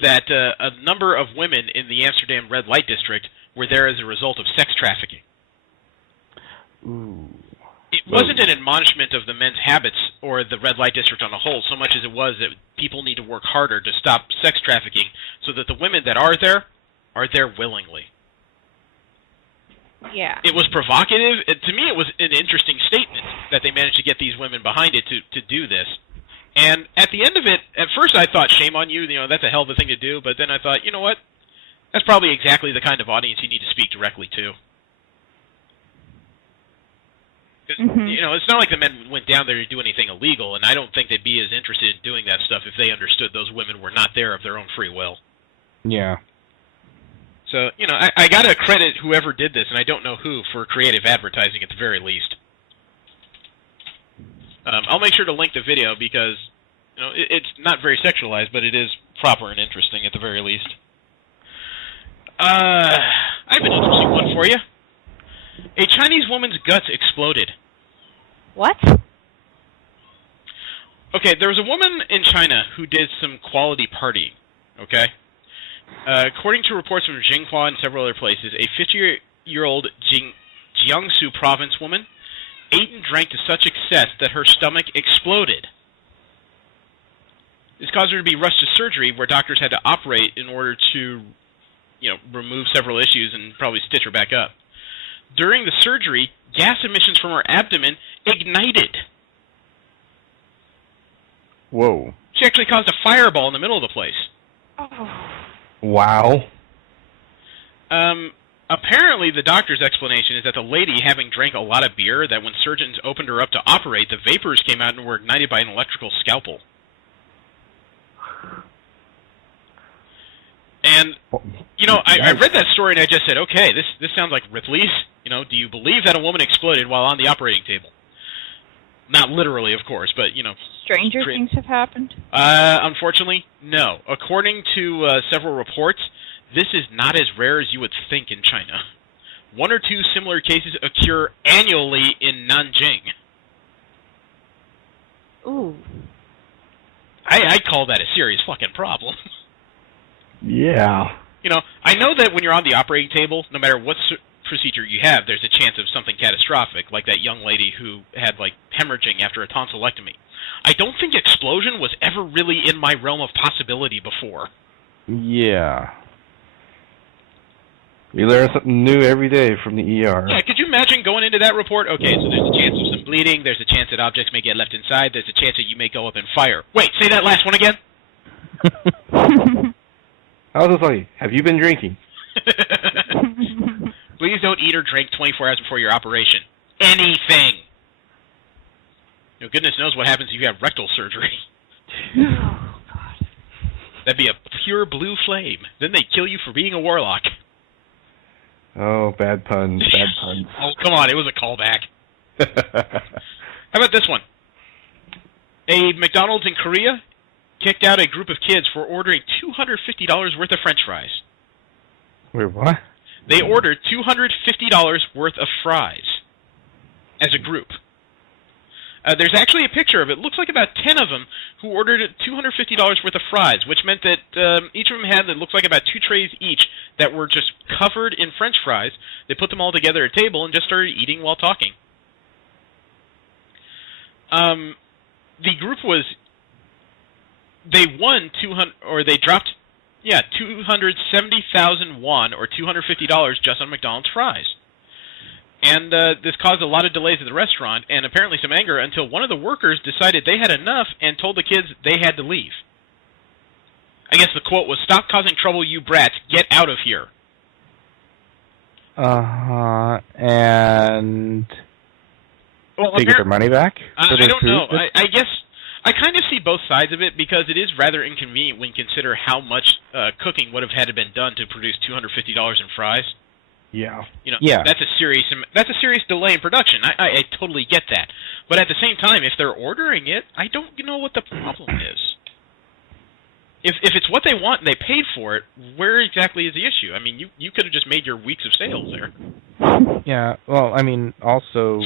that a number of women in the Amsterdam red light district were there as a result of sex trafficking. Ooh. It wasn't an admonishment of the men's habits or the red light district on a whole, so much as it was that people need to work harder to stop sex trafficking so that the women that are there willingly. Yeah. It was provocative. To me, it was an interesting statement that they managed to get these women behind it to do this. And at the end of it, at first I thought, shame on you, that's a hell of a thing to do, but then I thought, you know what? That's probably exactly the kind of audience you need to speak directly to. Because, it's not like the men went down there to do anything illegal, and I don't think they'd be as interested in doing that stuff if they understood those women were not there of their own free will. Yeah. So, I got to credit whoever did this, and I don't know who, for creative advertising at the very least. I'll make sure to link the video because, it's not very sexualized, but it is proper and interesting at the very least. I have an interesting one for you. A Chinese woman's guts exploded. What? Okay, there was a woman in China who did some quality partying, okay? According to reports from Jinhua and several other places, a 50-year-old Jiangsu province woman ate and drank to such excess that her stomach exploded. This caused her to be rushed to surgery where doctors had to operate in order to, remove several issues and probably stitch her back up. During the surgery, gas emissions from her abdomen ignited. Whoa. She actually caused a fireball in the middle of the place. Oh. Wow. Apparently, the doctor's explanation is that the lady, having drank a lot of beer, that when surgeons opened her up to operate, the vapors came out and were ignited by an electrical scalpel. And, I read that story and I just said, okay, this sounds like Ripley's. Do you believe that a woman exploded while on the operating table? Not literally, of course, but, Stranger things have happened? Unfortunately, no. According to several reports, this is not as rare as you would think in China. 1 or 2 similar cases occur annually in Nanjing. Ooh. I call that a serious fucking problem. Yeah. I know that when you're on the operating table, no matter what procedure you have, there's a chance of something catastrophic, like that young lady who had, hemorrhaging after a tonsillectomy. I don't think explosion was ever really in my realm of possibility before. Yeah. We learn something new every day from the ER. Yeah, could you imagine going into that report? Okay, so there's a chance of some bleeding, there's a chance that objects may get left inside, there's a chance that you may go up in fire. Wait, say that last one again? I was just like, have you been drinking? Please don't eat or drink 24 hours before your operation. Anything! Goodness knows what happens if you have rectal surgery. Oh, God. That'd be a pure blue flame. Then they'd kill you for being a warlock. Oh, bad puns, bad puns. Oh, come on, it was a callback. How about this one? A McDonald's in Korea kicked out a group of kids for ordering $250 worth of French fries. Wait, what? They ordered $250 worth of fries as a group. There's actually a picture of it. Looks like about 10 of them who ordered $250 worth of fries, which meant that each of them had, it looks like about 2 trays each that were just covered in French fries. They put them all together at a table and just started eating while talking. The group was, they won 200, or they dropped, 270,000 won, or $250 just on McDonald's fries. And this caused a lot of delays at the restaurant, and apparently some anger, until one of the workers decided they had enough and told the kids they had to leave. I guess the quote was, "Stop causing trouble, you brats. Get out of here." And well, they get their money back? I don't know. I guess I kind of see both sides of it, because it is rather inconvenient when you consider how much cooking would have had to been done to produce $250 in fries. Yeah. That's a serious delay in production. I totally get that. But at the same time, if they're ordering it, I don't know what the problem is. If it's what they want and they paid for it, where exactly is the issue? I mean, you could have just made your weeks of sales there. Yeah, well, I mean, also,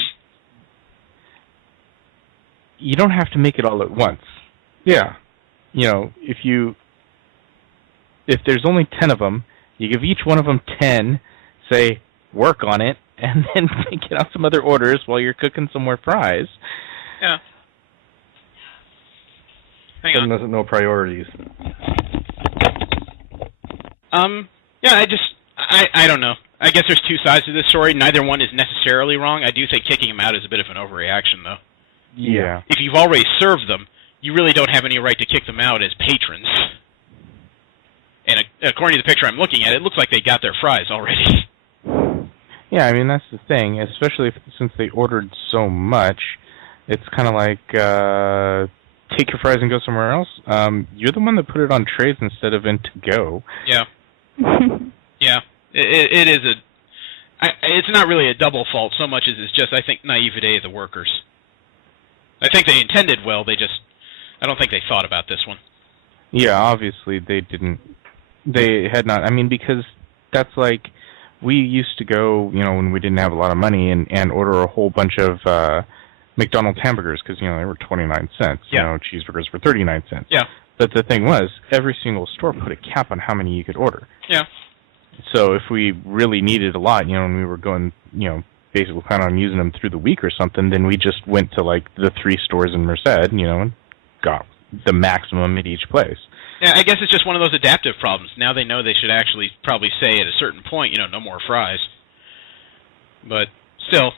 you don't have to make it all at once. Yeah. If there's only 10 of them, you give each one of them 10, say, work on it, and then get out some other orders while you're cooking some more fries. Yeah. Hang Someone on. doesn't know priorities. I don't know. I guess there's two sides to this story. Neither one is necessarily wrong. I do think kicking them out is a bit of an overreaction, though. Yeah. If you've already served them, you really don't have any right to kick them out as patrons. And according to the picture I'm looking at, it looks like they got their fries already. Yeah, I mean, that's the thing, especially since they ordered so much. It's kind of like, take your fries and go somewhere else. You're the one that put it on trays instead of in to-go. Yeah. Yeah. It is it's not really a double fault so much as it's just, I think, naivete of the workers. I think they intended well, I don't think they thought about this one. Yeah, obviously they didn't. They had not. I mean, because that's like, we used to go, when we didn't have a lot of money and order a whole bunch of McDonald's hamburgers because, they were 29 cents. Yeah. Cheeseburgers were 39 cents. Yeah. But the thing was, every single store put a cap on how many you could order. Yeah. So if we really needed a lot, and we were going, basically planning on using them through the week or something, then we just went to, like, the 3 stores in Merced, and got the maximum at each place. Yeah, I guess it's just one of those adaptive problems. Now they know they should actually probably say at a certain point, no more fries. But still,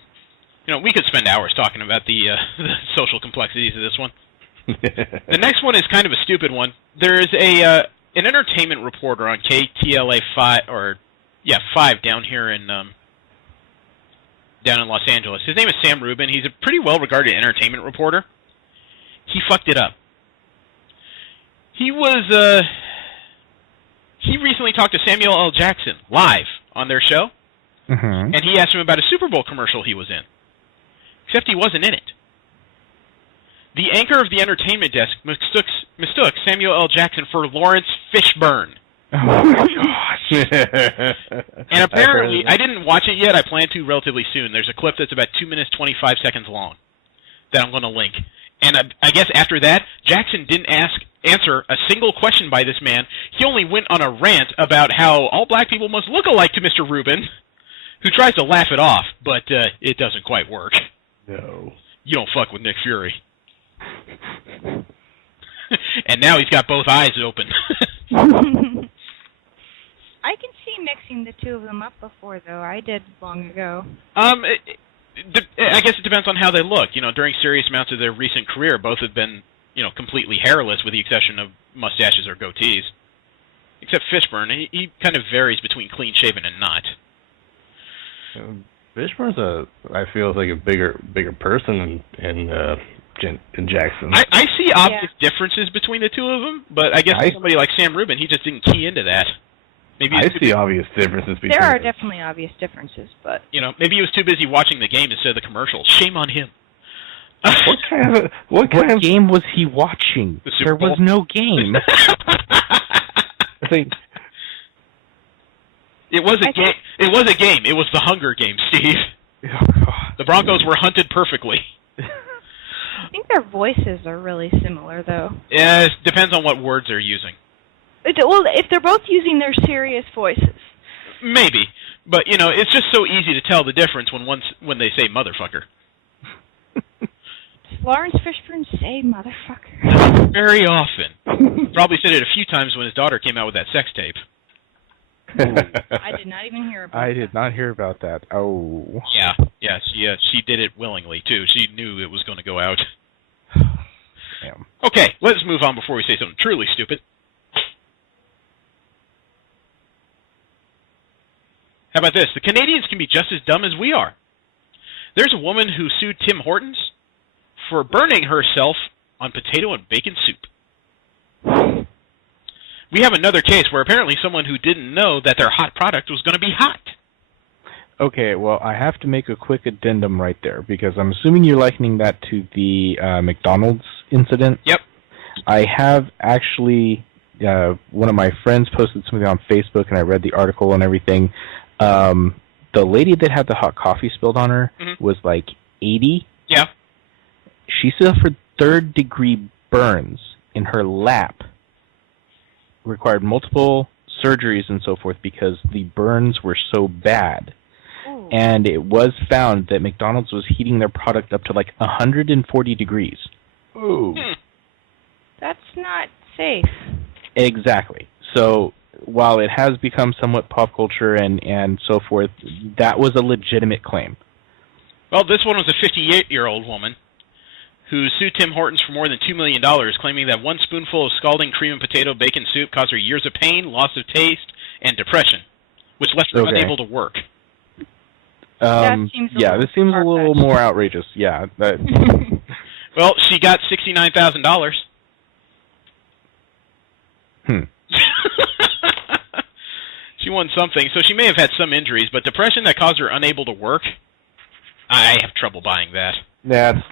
we could spend hours talking about the social complexities of this one. The next one is kind of a stupid one. There is an entertainment reporter on KTLA 5 down here in Los Angeles. His name is Sam Rubin. He's a pretty well-regarded entertainment reporter. He fucked it up. He recently talked to Samuel L. Jackson live on their show, and he asked him about a Super Bowl commercial he was in. Except he wasn't in it. The anchor of the entertainment desk mistook Samuel L. Jackson for Lawrence Fishburne. Oh my gosh. And apparently, I didn't watch it yet. I plan to relatively soon. There's a clip that's about 2 minutes, 25 seconds long that I'm going to link. And I guess after that, Jackson didn't answer a single question by this man. He only went on a rant about how all black people must look alike to Mr. Rubin, who tries to laugh it off, but it doesn't quite work. No. You don't fuck with Nick Fury. And now he's got both eyes open. I can see mixing the two of them up before, though. I did long ago. I guess it depends on how they look. During serious amounts of their recent career, both have been, completely hairless with the exception of mustaches or goatees. Except Fishburne, he kind of varies between clean-shaven and not. Fishburne's I feel like a bigger person than Jackson. I see obvious differences between the two of them, but I guess somebody like Sam Rubin, he just didn't key into that. Maybe I see obvious differences between them. There are definitely obvious differences, but... maybe he was too busy watching the game instead of the commercials. Shame on him. What game was he watching? The Super Bowl? Was no game. I think... It was a game. It was a game. It was the Hunger Games, Steve. Oh, God. The Broncos were hunted perfectly. I think their voices are really similar, though. Yeah, it depends on what words they're using. Well, if they're both using their serious voices. Maybe. But, it's just so easy to tell the difference when they say motherfucker. Does Lawrence Fishburne say motherfucker? Very often. Probably said it a few times when his daughter came out with that sex tape. I did not even hear about that. I did not hear about that. Oh. Yeah, she did it willingly, too. She knew it was going to go out. Damn. Okay, let's move on before we say something truly stupid. How about this? The Canadians can be just as dumb as we are. There's a woman who sued Tim Hortons for burning herself on potato and bacon soup. We have another case where apparently someone who didn't know that their hot product was going to be hot. Okay, well, I have to make a quick addendum right there, because I'm assuming you're likening that to the McDonald's incident. Yep. I have actually, one of my friends posted something on Facebook, and I read the article and everything. The lady that had the hot coffee spilled on her was like 80. Yeah. She suffered third-degree burns in her lap, required multiple surgeries and so forth because the burns were so bad. Ooh. And it was found that McDonald's was heating their product up to like 140 degrees. Ooh. That's not safe. Exactly. So while it has become somewhat pop culture and so forth, that was a legitimate claim. Well, this one was a 58-year-old woman who sued Tim Hortons for more than $2 million, claiming that one spoonful of scalding cream and potato bacon soup caused her years of pain, loss of taste, and depression, which left her unable to work. This seems a little more outrageous. Yeah. Well, she got $69,000. She won something, so she may have had some injuries, but depression that caused her unable to work, I have trouble buying that. That's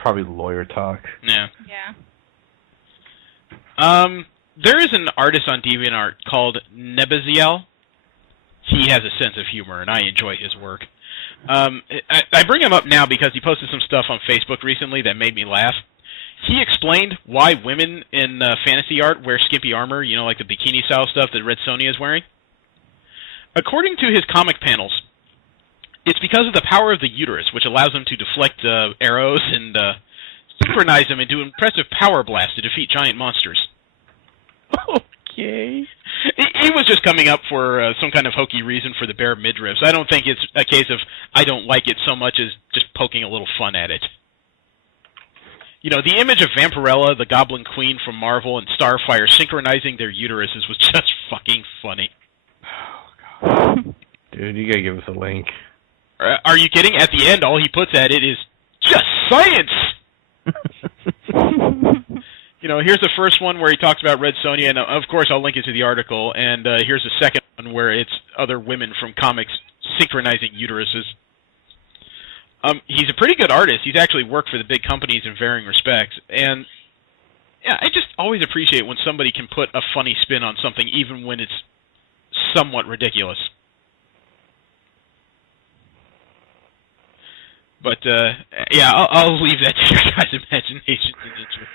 probably lawyer talk. Yeah. Yeah. There is an artist on DeviantArt called Nebaziel. He has a sense of humor, and I enjoy his work. I bring him up now because he posted some stuff on Facebook recently that made me laugh. He explained why women in fantasy art wear skimpy armor, like the bikini-style stuff that Red Sonja is wearing. According to his comic panels, it's because of the power of the uterus, which allows them to deflect arrows and synchronize them into impressive power blasts to defeat giant monsters. Okay. He was just coming up for some kind of hokey reason for the bare midriffs. I don't think it's a case of I don't like it so much as just poking a little fun at it. The image of Vampirella, the Goblin Queen from Marvel, and Starfire synchronizing their uteruses was just fucking funny. Oh, God. Dude, you gotta give us a link. Are you kidding? At the end, all he puts at it is just science! Here's the first one where he talks about Red Sonja, and of course I'll link it to the article, and here's the second one where it's other women from comics synchronizing uteruses. He's a pretty good artist. He's actually worked for the big companies in varying respects, and I just always appreciate when somebody can put a funny spin on something, even when it's somewhat ridiculous. But, I'll leave that to your guys' imagination and interest.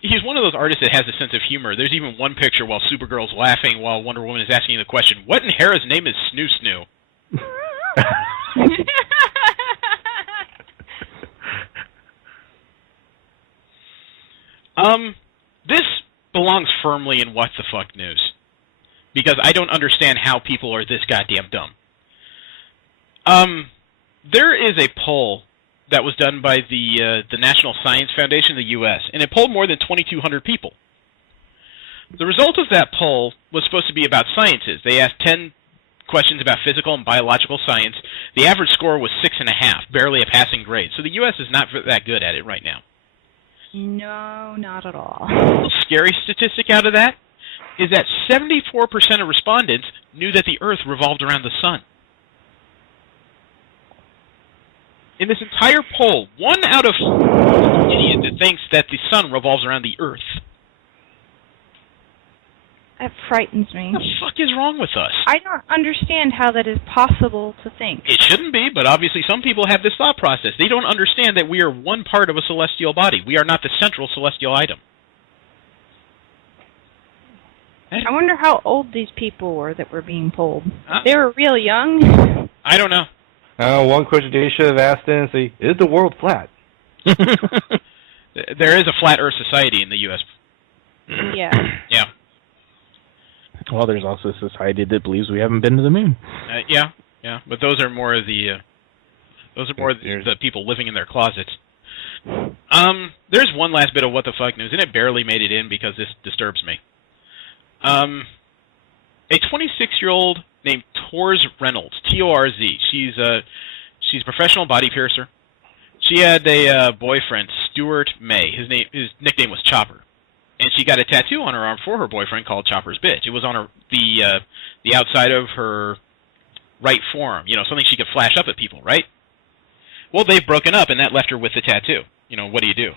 He's one of those artists that has a sense of humor. There's even one picture while Supergirl's laughing while Wonder Woman is asking the question, what in Hera's name is Snoo Snoo? This belongs firmly in What the Fuck News, because I don't understand how people are this goddamn dumb. There is a poll that was done by the National Science Foundation of the U.S., and it polled more than 2,200 people. The result of that poll was supposed to be about sciences. They asked 10 questions about physical and biological science. The average score was 6.5, barely a passing grade. So the U.S. is not that good at it right now. No, not at all. The scary statistic out of that is that 74% of respondents knew that the Earth revolved around the sun. In this entire poll, 1 out of 4 idiot that thinks that the sun revolves around the Earth. That frightens me. What the fuck is wrong with us? I don't understand how that is possible to think. It shouldn't be, but obviously some people have this thought process. They don't understand that we are one part of a celestial body. We are not the central celestial item. I wonder how old these people were that were being polled. They were real young. I don't know. One question they should have asked them, say, is the world flat? There is a Flat Earth Society in the U.S. Yeah. Yeah. Well, there's also a society that believes we haven't been to the moon. Yeah, but those are more of the the people living in their closets. There's one last bit of What the Fuck News, and it barely made it in because this disturbs me. A 26-year-old named Torz Reynolds, T-O-R-Z. She's a professional body piercer. She had a boyfriend, Stuart May. His nickname was Chopper. And she got a tattoo on her arm for her boyfriend called Chopper's Bitch. It was on the outside of her right forearm, something she could flash up at people, right? Well, they've broken up, and that left her with the tattoo. What do you do?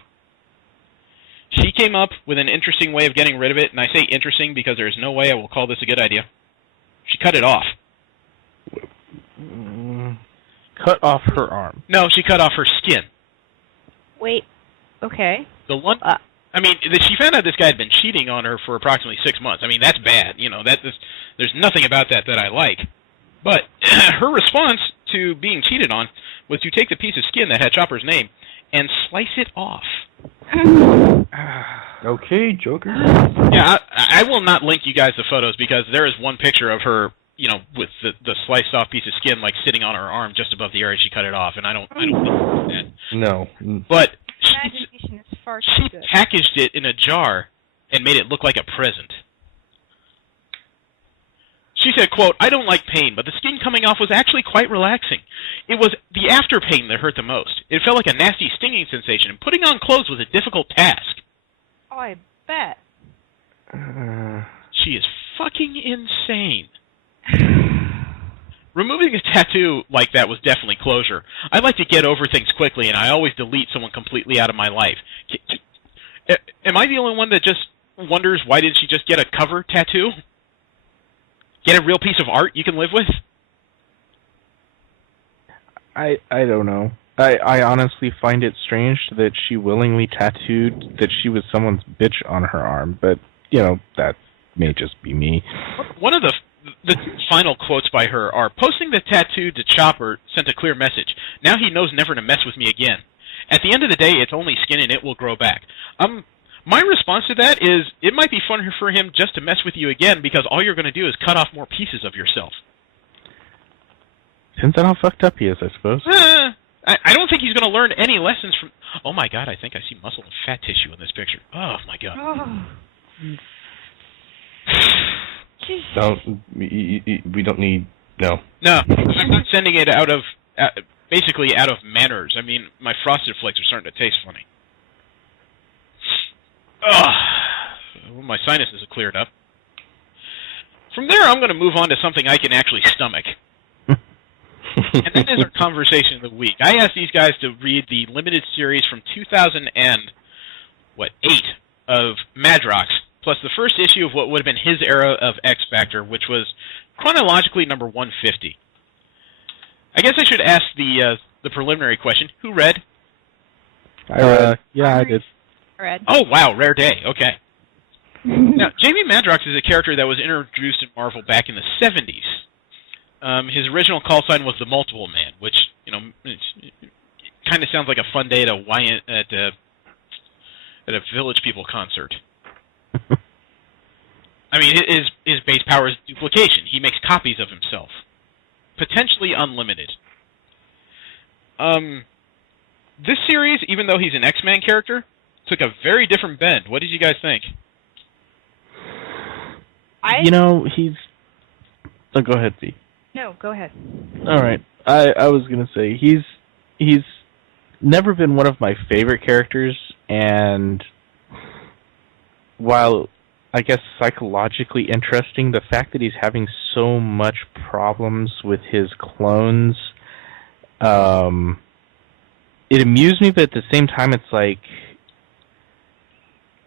She came up with an interesting way of getting rid of it, and I say interesting because there is no way I will call this a good idea. She cut it off. Cut off her arm? No, she cut off her skin. Wait, okay. The one... she found out this guy had been cheating on her for approximately 6 months. I mean, that's bad. There's nothing about that I like. But her response to being cheated on was to take the piece of skin that had Chopper's name and slice it off. Okay, Joker. Yeah, I will not link you guys the photos because there is one picture of her, with the sliced off piece of skin like sitting on her arm just above the area she cut it off, and I don't think that. No. But Imagination is far too she good. packaged it in a jar and made it look like a present. She said, quote, "I don't like pain, but the skin coming off was actually quite relaxing. It was the after pain that hurt the most. It felt like a nasty stinging sensation, and putting on clothes was a difficult task." Oh, I bet. She is fucking insane. Removing a tattoo like that was definitely closure. I like to get over things quickly, and I always delete someone completely out of my life. Am I the only one that just wonders why didn't she just get a cover tattoo? Get a real piece of art you can live with? I don't know. I honestly find it strange that she willingly tattooed that she was someone's bitch on her arm, but, that may just be me. One of the final quotes by her are, "Posting the tattoo to Chopper sent a clear message. Now he knows never to mess with me again. At the end of the day, it's only skin and it will grow back." My response to that is, it might be fun for him just to mess with you again because all you're going to do is cut off more pieces of yourself. Depends on how fucked up he is, I suppose. I don't think he's going to learn any lessons from... Oh my god, I think I see muscle and fat tissue in this picture. Oh my god. Oh. We don't need... No. No, I'm not sending it out of... basically out of manners. I mean, my Frosted Flakes are starting to taste funny. Well, my sinuses have cleared up. From there, I'm going to move on to something I can actually stomach. And that is our conversation of the week. I asked these guys to read the limited series from 2008 of Madrox, plus the first issue of what would have been his era of X Factor, which was chronologically number 150. I guess I should ask the preliminary question. Who read? I did. Read. Oh, wow, rare day. Okay. Now, Jamie Madrox is a character that was introduced in Marvel back in the 70s. His original call sign was the Multiple Man, which, kind of sounds like a fun day at a Village People concert. I mean, his base power is duplication. He makes copies of himself. Potentially unlimited. This series, even though he's an X-Men character, took a very different bend. What did you guys think? He's... Oh, go ahead, Z. No, go ahead. All right. I was going to say, he's never been one of my favorite characters, and while I guess psychologically interesting, the fact that he's having so much problems with his clones, it amused me, but at the same time it's like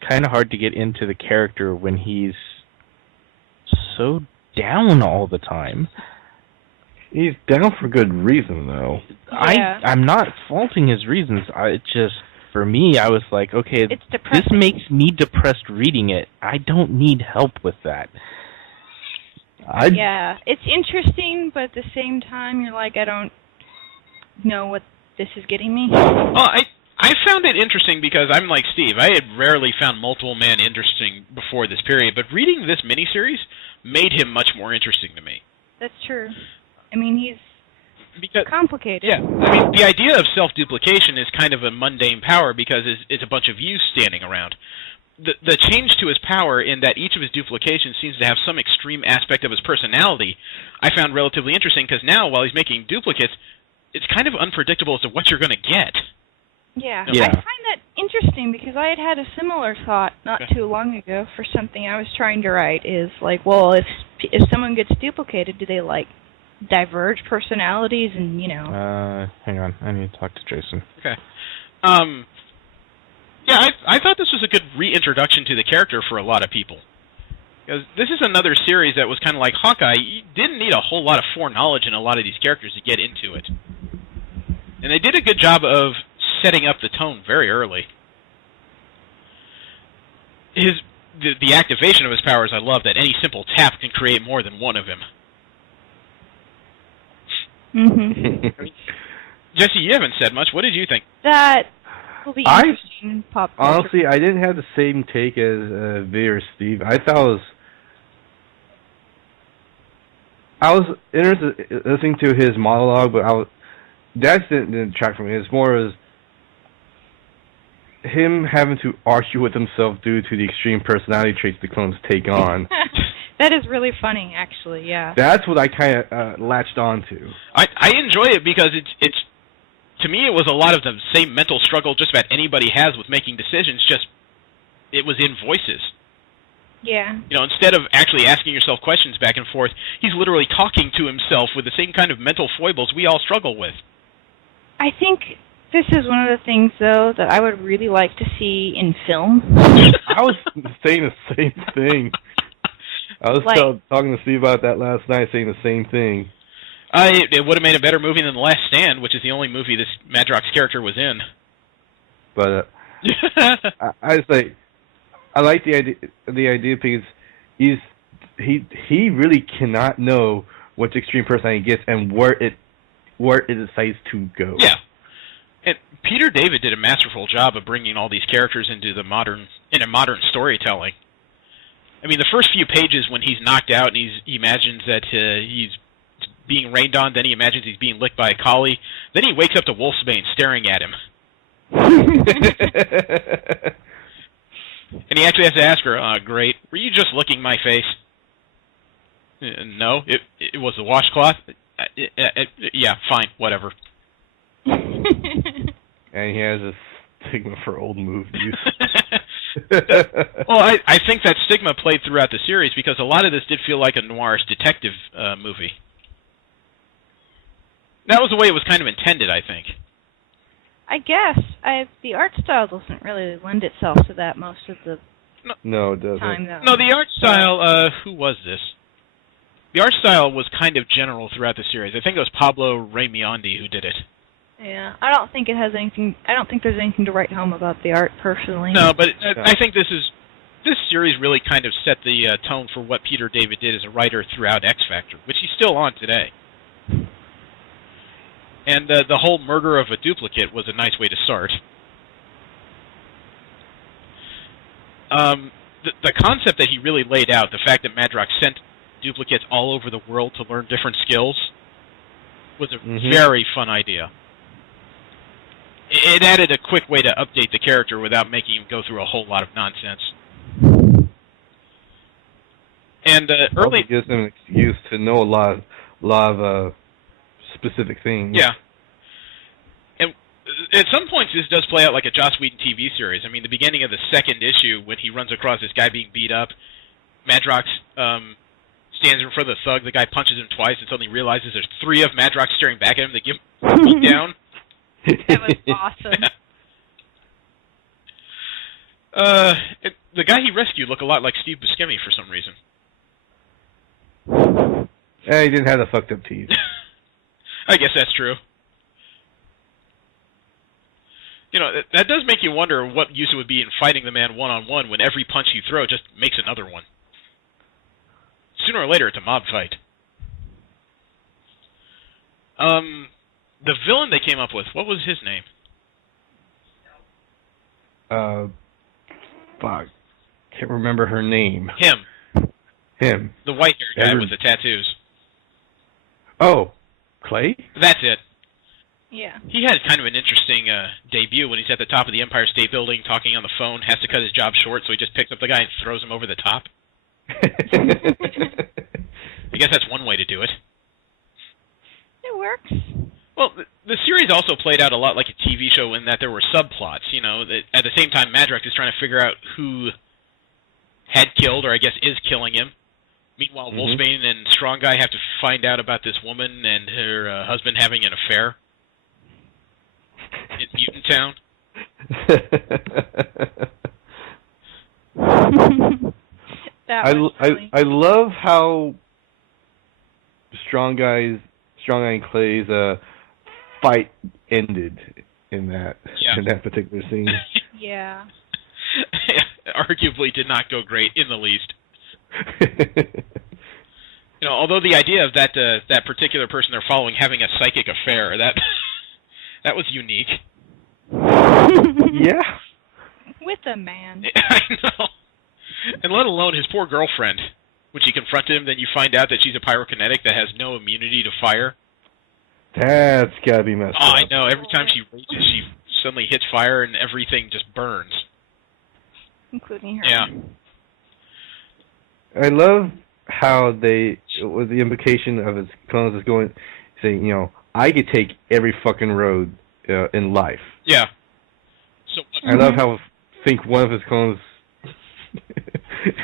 kind of hard to get into the character when he's so down all the time. He's down for good reason, though. Yeah. I'm not faulting his reasons. For me, I was like, okay, It's this depressing. makes me depressed reading it. I don't need help with that. Yeah, it's interesting, but at the same time, you're like, I don't know what this is getting me. Well, I found it interesting because I'm like Steve. I had rarely found Multiple Man interesting before this period, but reading this miniseries made him much more interesting to me. That's true. I mean, he's Because, complicated. yeah, I mean, the idea of self-duplication is kind of a mundane power because it's a bunch of you standing around. The change to his power in that each of his duplications seems to have some extreme aspect of his personality I found relatively interesting because now, while he's making duplicates, it's kind of unpredictable as to what you're going to get. Yeah. Yeah. I find that interesting because I had a similar thought not too long ago for something I was trying to write. Is like, well, if someone gets duplicated, do they like diverge personalities and Hang on, I need to talk to Jason. Okay. Yeah, I thought this was a good reintroduction to the character for a lot of people. Because this is another series that was kind of like Hawkeye. You didn't need a whole lot of foreknowledge in a lot of these characters to get into it. And they did a good job of setting up the tone very early. The activation of his powers, I love that any simple tap can create more than one of him. Mm-hmm. Jesse, you haven't said much. What did you think? That will be interesting in pop culture. Honestly, I didn't have the same take as V or Steve. I thought I was interested in listening to his monologue, but that didn't detract from it. It's more as him having to argue with himself due to the extreme personality traits the clones take on. That is really funny, actually. Yeah. That's what I kind of latched onto. I enjoy it because it's to me it was a lot of the same mental struggle just about anybody has with making decisions. Just it was in voices. Yeah. You know, instead of actually asking yourself questions back and forth, he's literally talking to himself with the same kind of mental foibles we all struggle with. I think this is one of the things, though, that I would really like to see in film. I was saying the same thing. I was talking to Steve about that last night, saying the same thing. It would have made a better movie than The Last Stand, which is the only movie this Madrox character was in. But I was like, I like the idea because he really cannot know which extreme personality he gets and where it decides to go. Yeah, and Peter David did a masterful job of bringing all these characters into modern storytelling. I mean, the first few pages when he's knocked out and he imagines that he's being rained on, then he imagines he's being licked by a collie, then he wakes up to Wolfsbane staring at him. And he actually has to ask her, great, were you just licking my face? No, it was the washcloth. Yeah, fine, whatever. And he has a stigma for old movies. Well, I think that stigma played throughout the series because a lot of this did feel like a noir-ish detective movie. That was the way it was kind of intended, I think. I guess. The art style doesn't really lend itself to that most of the no, it doesn't. time, though. No, the art style, who was this? The art style was kind of general throughout the series. I think it was Pablo Raimondi who did it. Yeah, I don't think there's anything to write home about the art, personally. No, but I think this series really kind of set the tone for what Peter David did as a writer throughout X Factor, which he's still on today. And the whole murder of a duplicate was a nice way to start. The concept that he really laid out, the fact that Madrox sent duplicates all over the world to learn different skills, was a very fun idea. It added a quick way to update the character without making him go through a whole lot of nonsense. And early also gives him an excuse to know a lot of specific things. Yeah. And at some points, this does play out like a Joss Whedon TV series. I mean, the beginning of the second issue, when he runs across this guy being beat up, Madrox stands in front of the thug. The guy punches him twice and suddenly realizes there's three of Madrox staring back at him. They give him a beat down. That was awesome. The guy he rescued looked a lot like Steve Buscemi for some reason. Yeah, he didn't have the fucked up teeth. I guess that's true. You know, that does make you wonder what use it would be in fighting the man one-on-one when every punch you throw just makes another one. Sooner or later, it's a mob fight. The villain they came up with, what was his name? Fuck. Can't remember her name. Him. The white-haired guy with the tattoos. Oh, Clay? That's it. Yeah. He had kind of an interesting debut when he's at the top of the Empire State Building talking on the phone, has to cut his job short, so he just picks up the guy and throws him over the top. I guess that's one way to do it. It works. Well, the series also played out a lot like a TV show in that there were subplots, you know. That at the same time, Madrox is trying to figure out who had killed, or I guess is killing him. Meanwhile, Wolfsbane and Strong Guy have to find out about this woman and her husband having an affair in Mutant Town. I love how Strong Guy and Clay's fight ended in that particular scene. Yeah. Arguably did not go great in the least. You know, although the idea of that particular person they're following having a psychic affair, that was unique. Yeah. With a man. I know. And let alone his poor girlfriend. when she confronted him, then you find out that she's a pyrokinetic that has no immunity to fire. That's gotta be messed Oh, up. I know. Every time she rages, she suddenly hits fire and everything just burns. Including her. Yeah. I love how with the implication of his clones is going, saying, I could take every fucking road in life. Yeah. So I love how one of his clones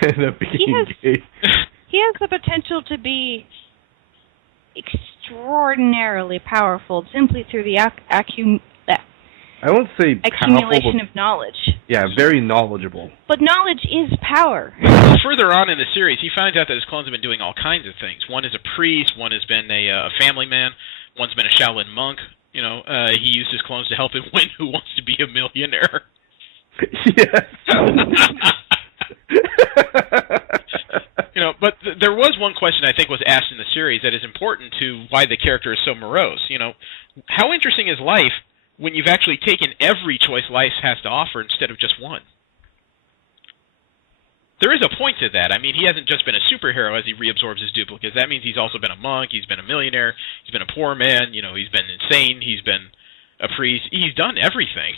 ended up being gay. He has the potential to be extraordinarily powerful simply through the I won't say accumulation powerful, of knowledge. Yeah, very knowledgeable. But knowledge is power. Further on in the series, he finds out that his clones have been doing all kinds of things. One is a priest, one has been a family man, one's been a Shaolin monk. He used his clones to help him win Who Wants to Be a Millionaire. Yes. But there was one question I think was asked in the series that is important to why the character is so morose. How interesting is life when you've actually taken every choice life has to offer instead of just one? There is a point to that. I mean, he hasn't just been a superhero as he reabsorbs his duplicates. That means he's also been a monk, he's been a millionaire, he's been a poor man, he's been insane, he's been a priest. He's done everything.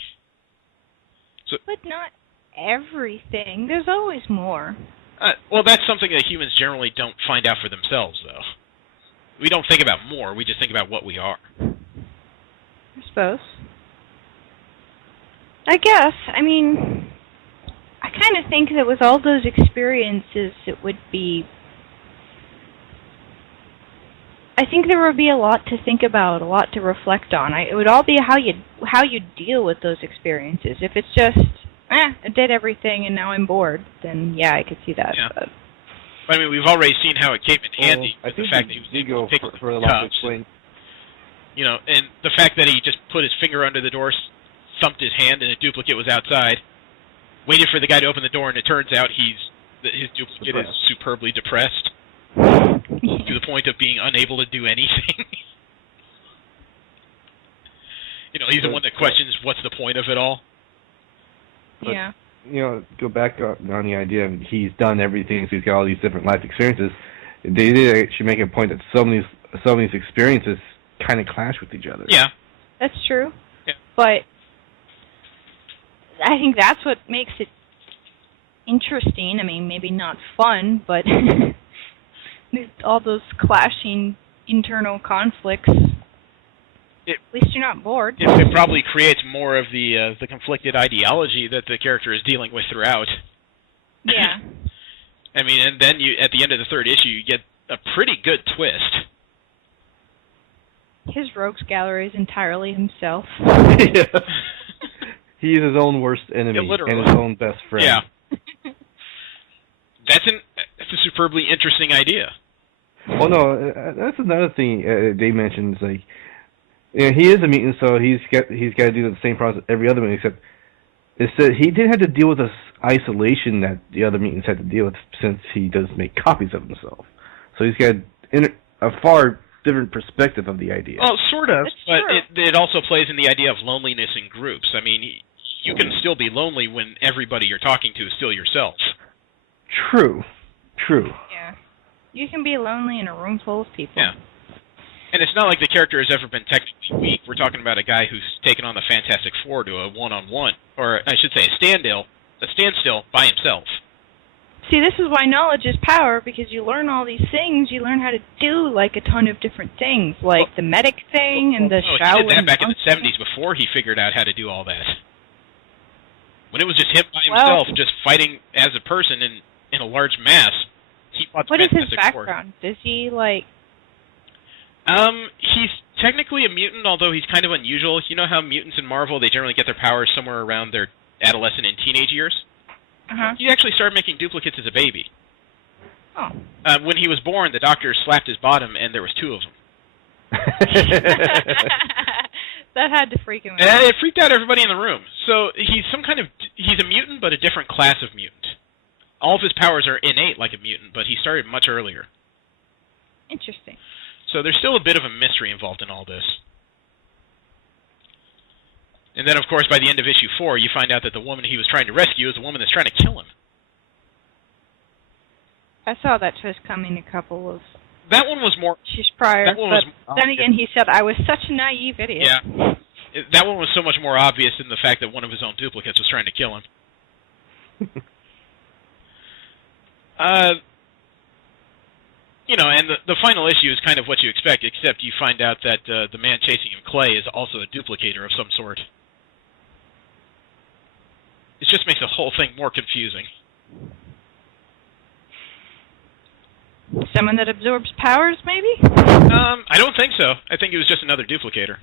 But not everything. There's always more. Well, that's something that humans generally don't find out for themselves, though. We don't think about more, we just think about what we are. I suppose. I guess. I mean, I kind of think that with all those experiences, it would be... I think there would be a lot to think about, a lot to reflect on. It would all be how you deal with those experiences. If it's just, I did everything and now I'm bored, then yeah, I could see that. Yeah. But I mean, we've already seen how it came in handy I with the think fact that he was able to pick up for the a lot to cups. explain. And the fact that he just put his finger under the door, thumped his hand, and a duplicate was outside, waited for the guy to open the door, and it turns out his duplicate is superbly depressed to the point of being unable to do anything. He's the one that questions what's the point of it all. But, yeah. Go back on the idea of he's done everything, so he's got all these different life experiences. They did actually make a point that some of these experiences kind of clash with each other. Yeah. That's true. Yeah. But I think that's what makes it interesting. I mean, maybe not fun, but all those clashing internal conflicts. At least you're not bored. It probably creates more of the conflicted ideology that the character is dealing with throughout. Yeah. I mean, and then at the end of the third issue, you get a pretty good twist. His rogues gallery is entirely himself. Yeah. He's his own worst enemy and his own best friend. Yeah. That's a superbly interesting idea. Well, no, that's another thing they mentioned. Is like, he is a mutant, so he's got to do the same process every other mutant, except it's that he didn't have to deal with this isolation that the other mutants had to deal with, since he does make copies of himself. So he's got a far different perspective of the idea. Well, sort of, That's but true. it also plays in the idea of loneliness in groups. I mean, you can still be lonely when everybody you're talking to is still yourself. True. Yeah. You can be lonely in a room full of people. Yeah. And it's not like the character has ever been technically weak. We're talking about a guy who's taken on the Fantastic Four to a one-on-one, or I should say a standstill by himself. See, this is why knowledge is power, because you learn all these things. You learn how to do, like, a ton of different things, like the medic thing and the Shaolin. He did that back in the 70s before he figured out how to do all that. When it was just him by himself, just fighting as a person in a large mass, he fought What is his Fantastic Four. background? Does he, like... He's technically a mutant, although he's kind of unusual. You know how mutants in Marvel, they generally get their powers somewhere around their adolescent and teenage years? Uh-huh. He actually started making duplicates as a baby. Oh. When he was born, the doctor slapped his bottom, and there was 2 of them. That had to freak him out. And it freaked out everybody in the room. So he's a mutant, but a different class of mutant. All of his powers are innate like a mutant, but he started much earlier. Interesting. So there's still a bit of a mystery involved in all this. And then, of course, by the end of issue 4, you find out that the woman he was trying to rescue is the woman that's trying to kill him. I saw that twist coming a couple of That one was more... issues prior, that one but was, then again, he said, I was such a naive idiot. Yeah. That one was so much more obvious than the fact that one of his own duplicates was trying to kill him. You know, and the final issue is kind of what you expect, except you find out that the man chasing him, Clay, is also a duplicator of some sort. It just makes the whole thing more confusing. Someone that absorbs powers, maybe? I don't think so. I think it was just another duplicator.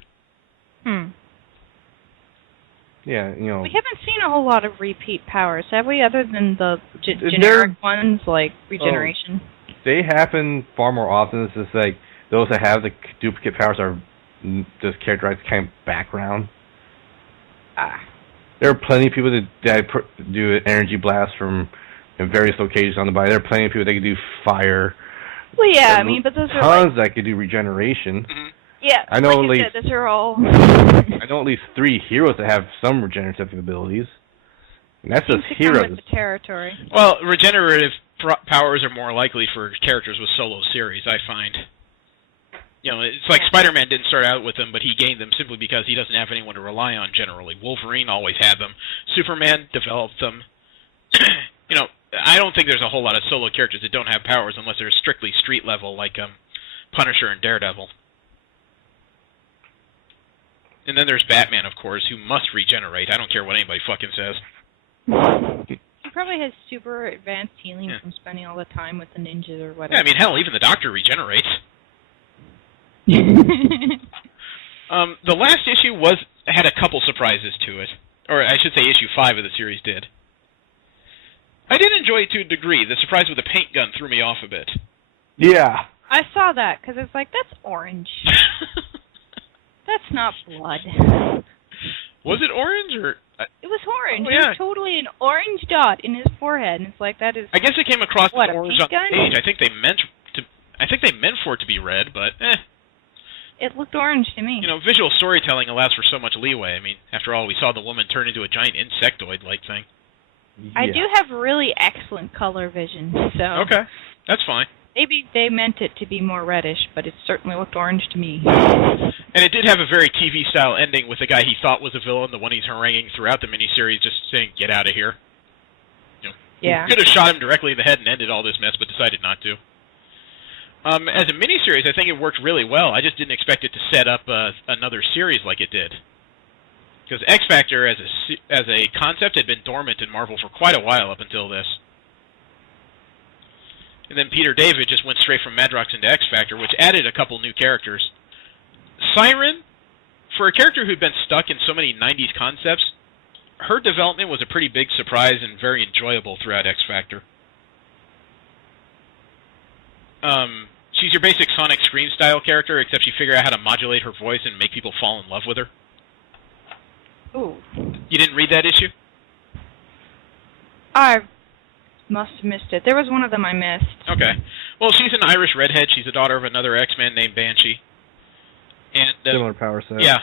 Yeah, you know. We haven't seen a whole lot of repeat powers, have we, other than the generic ones like regeneration? They happen far more often. It's just like those that have the duplicate powers are just characterized kind of background. There are plenty of people that do an energy blast from various locations on the body. There are plenty of people that can do fire. Well, yeah, I mean, but those are tons that can do regeneration. Mm-hmm. Yeah, I know like I said, those are all... I know at least 3 heroes that have some regenerative abilities. And that's just heroes. Come with the territory. Well, regenerative powers are more likely for characters with solo series, I find. You know, it's like Spider-Man didn't start out with them, but he gained them simply because he doesn't have anyone to rely on generally. Wolverine always had them. Superman developed them. You know, I don't think there's a whole lot of solo characters that don't have powers unless they're strictly street level, like Punisher and Daredevil. And then there's Batman, of course, who must regenerate. I don't care what anybody fucking says. He probably has super advanced healing from spending all the time with the ninjas or whatever. Yeah, I mean, hell, even the Doctor regenerates. The last issue had a couple surprises to it. Or I should say issue 5 of the series did. I did enjoy it to a degree. The surprise with the paint gun threw me off a bit. Yeah. I saw that, because it's like, that's orange. That's not blood. Was it orange, or...? It was orange. Oh, yeah. It was totally an orange dot in his forehead, and it's like, that is... I guess it came across as orange on the gun? page. I think they meant for it to be red, but It looked orange to me. You know, visual storytelling allows for so much leeway. I mean, after all, we saw the woman turn into a giant insectoid-like thing. Yeah. I do have really excellent color vision, so... Okay, that's fine. Maybe they meant it to be more reddish, but it certainly looked orange to me. And it did have a very TV-style ending with the guy he thought was a villain, the one he's haranguing throughout the miniseries, just saying, "Get out of here." You know, yeah. Could have shot him directly in the head and ended all this mess, but decided not to. As a miniseries, I think it worked really well. I just didn't expect it to set up another series like it did. Because X-Factor as a concept had been dormant in Marvel for quite a while up until this. And then Peter David just went straight from Madrox into X-Factor, which added a couple new characters. Siren, for a character who'd been stuck in so many 90s concepts, her development was a pretty big surprise and very enjoyable throughout X-Factor. She's your basic Sonic Scream-style character, except she figured out how to modulate her voice and make people fall in love with her. Ooh. You didn't read that issue? I must have missed it. There was one of them I missed. Okay. Well, she's an Irish redhead. She's the daughter of another X-Man named Banshee. And similar power set. Yeah.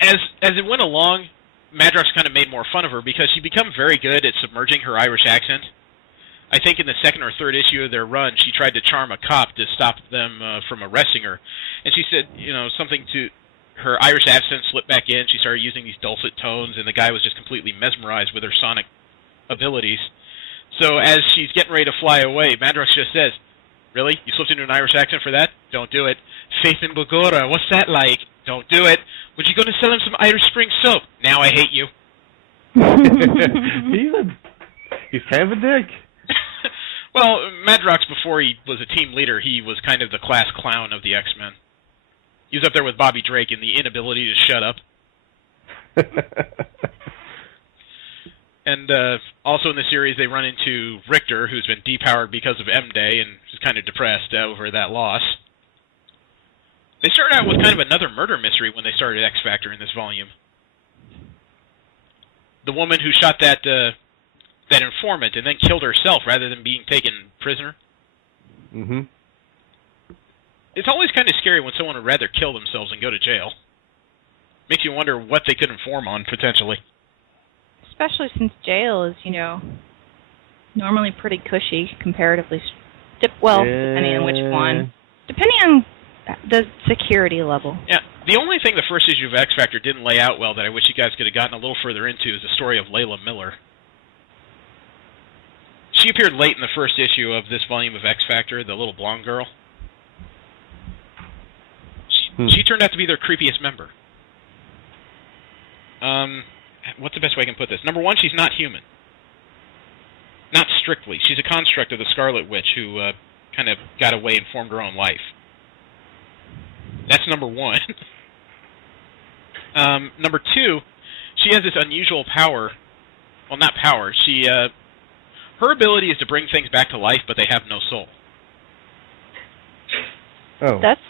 As it went along, Madrox kind of made more fun of her because she became very good at submerging her Irish accent. I think in the second or third issue of their run, she tried to charm a cop to stop them from arresting her. And she said, you know, something to her Irish accent slipped back in. She started using these dulcet tones, and the guy was just completely mesmerized with her sonic abilities. So as she's getting ready to fly away, Madrox just says, "Really? You slipped into an Irish accent for that? Don't do it. Faith in Bogota, what's that like? Don't do it. Would you go to sell him some Irish Spring soap? Now I hate you." He's kind of a dick. Well, Madrox, before he was a team leader, he was kind of the class clown of the X-Men. He was up there with Bobby Drake in the inability to shut up. And also in the series, they run into Richter, who's been depowered because of M-Day and is kind of depressed over that loss. They started out with kind of another murder mystery when they started X-Factor in this volume. The woman who shot that informant and then killed herself rather than being taken prisoner. Mm-hmm. It's always kind of scary when someone would rather kill themselves than go to jail. Makes you wonder what they could inform on, potentially. Especially since jail is, you know, normally pretty cushy, comparatively. Depending on which one. Depending on the security level. Yeah, the only thing the first issue of X Factor didn't lay out well that I wish you guys could have gotten a little further into is the story of Layla Miller. She appeared late in the first issue of this volume of X Factor, the little blonde girl. She turned out to be their creepiest member. What's the best way I can put this? Number one, she's not human. Not strictly. She's a construct of the Scarlet Witch who kind of got away and formed her own life. That's number one. Number two, she has this unusual power. Well, not power. Her ability is to bring things back to life, but they have no soul. Oh. That's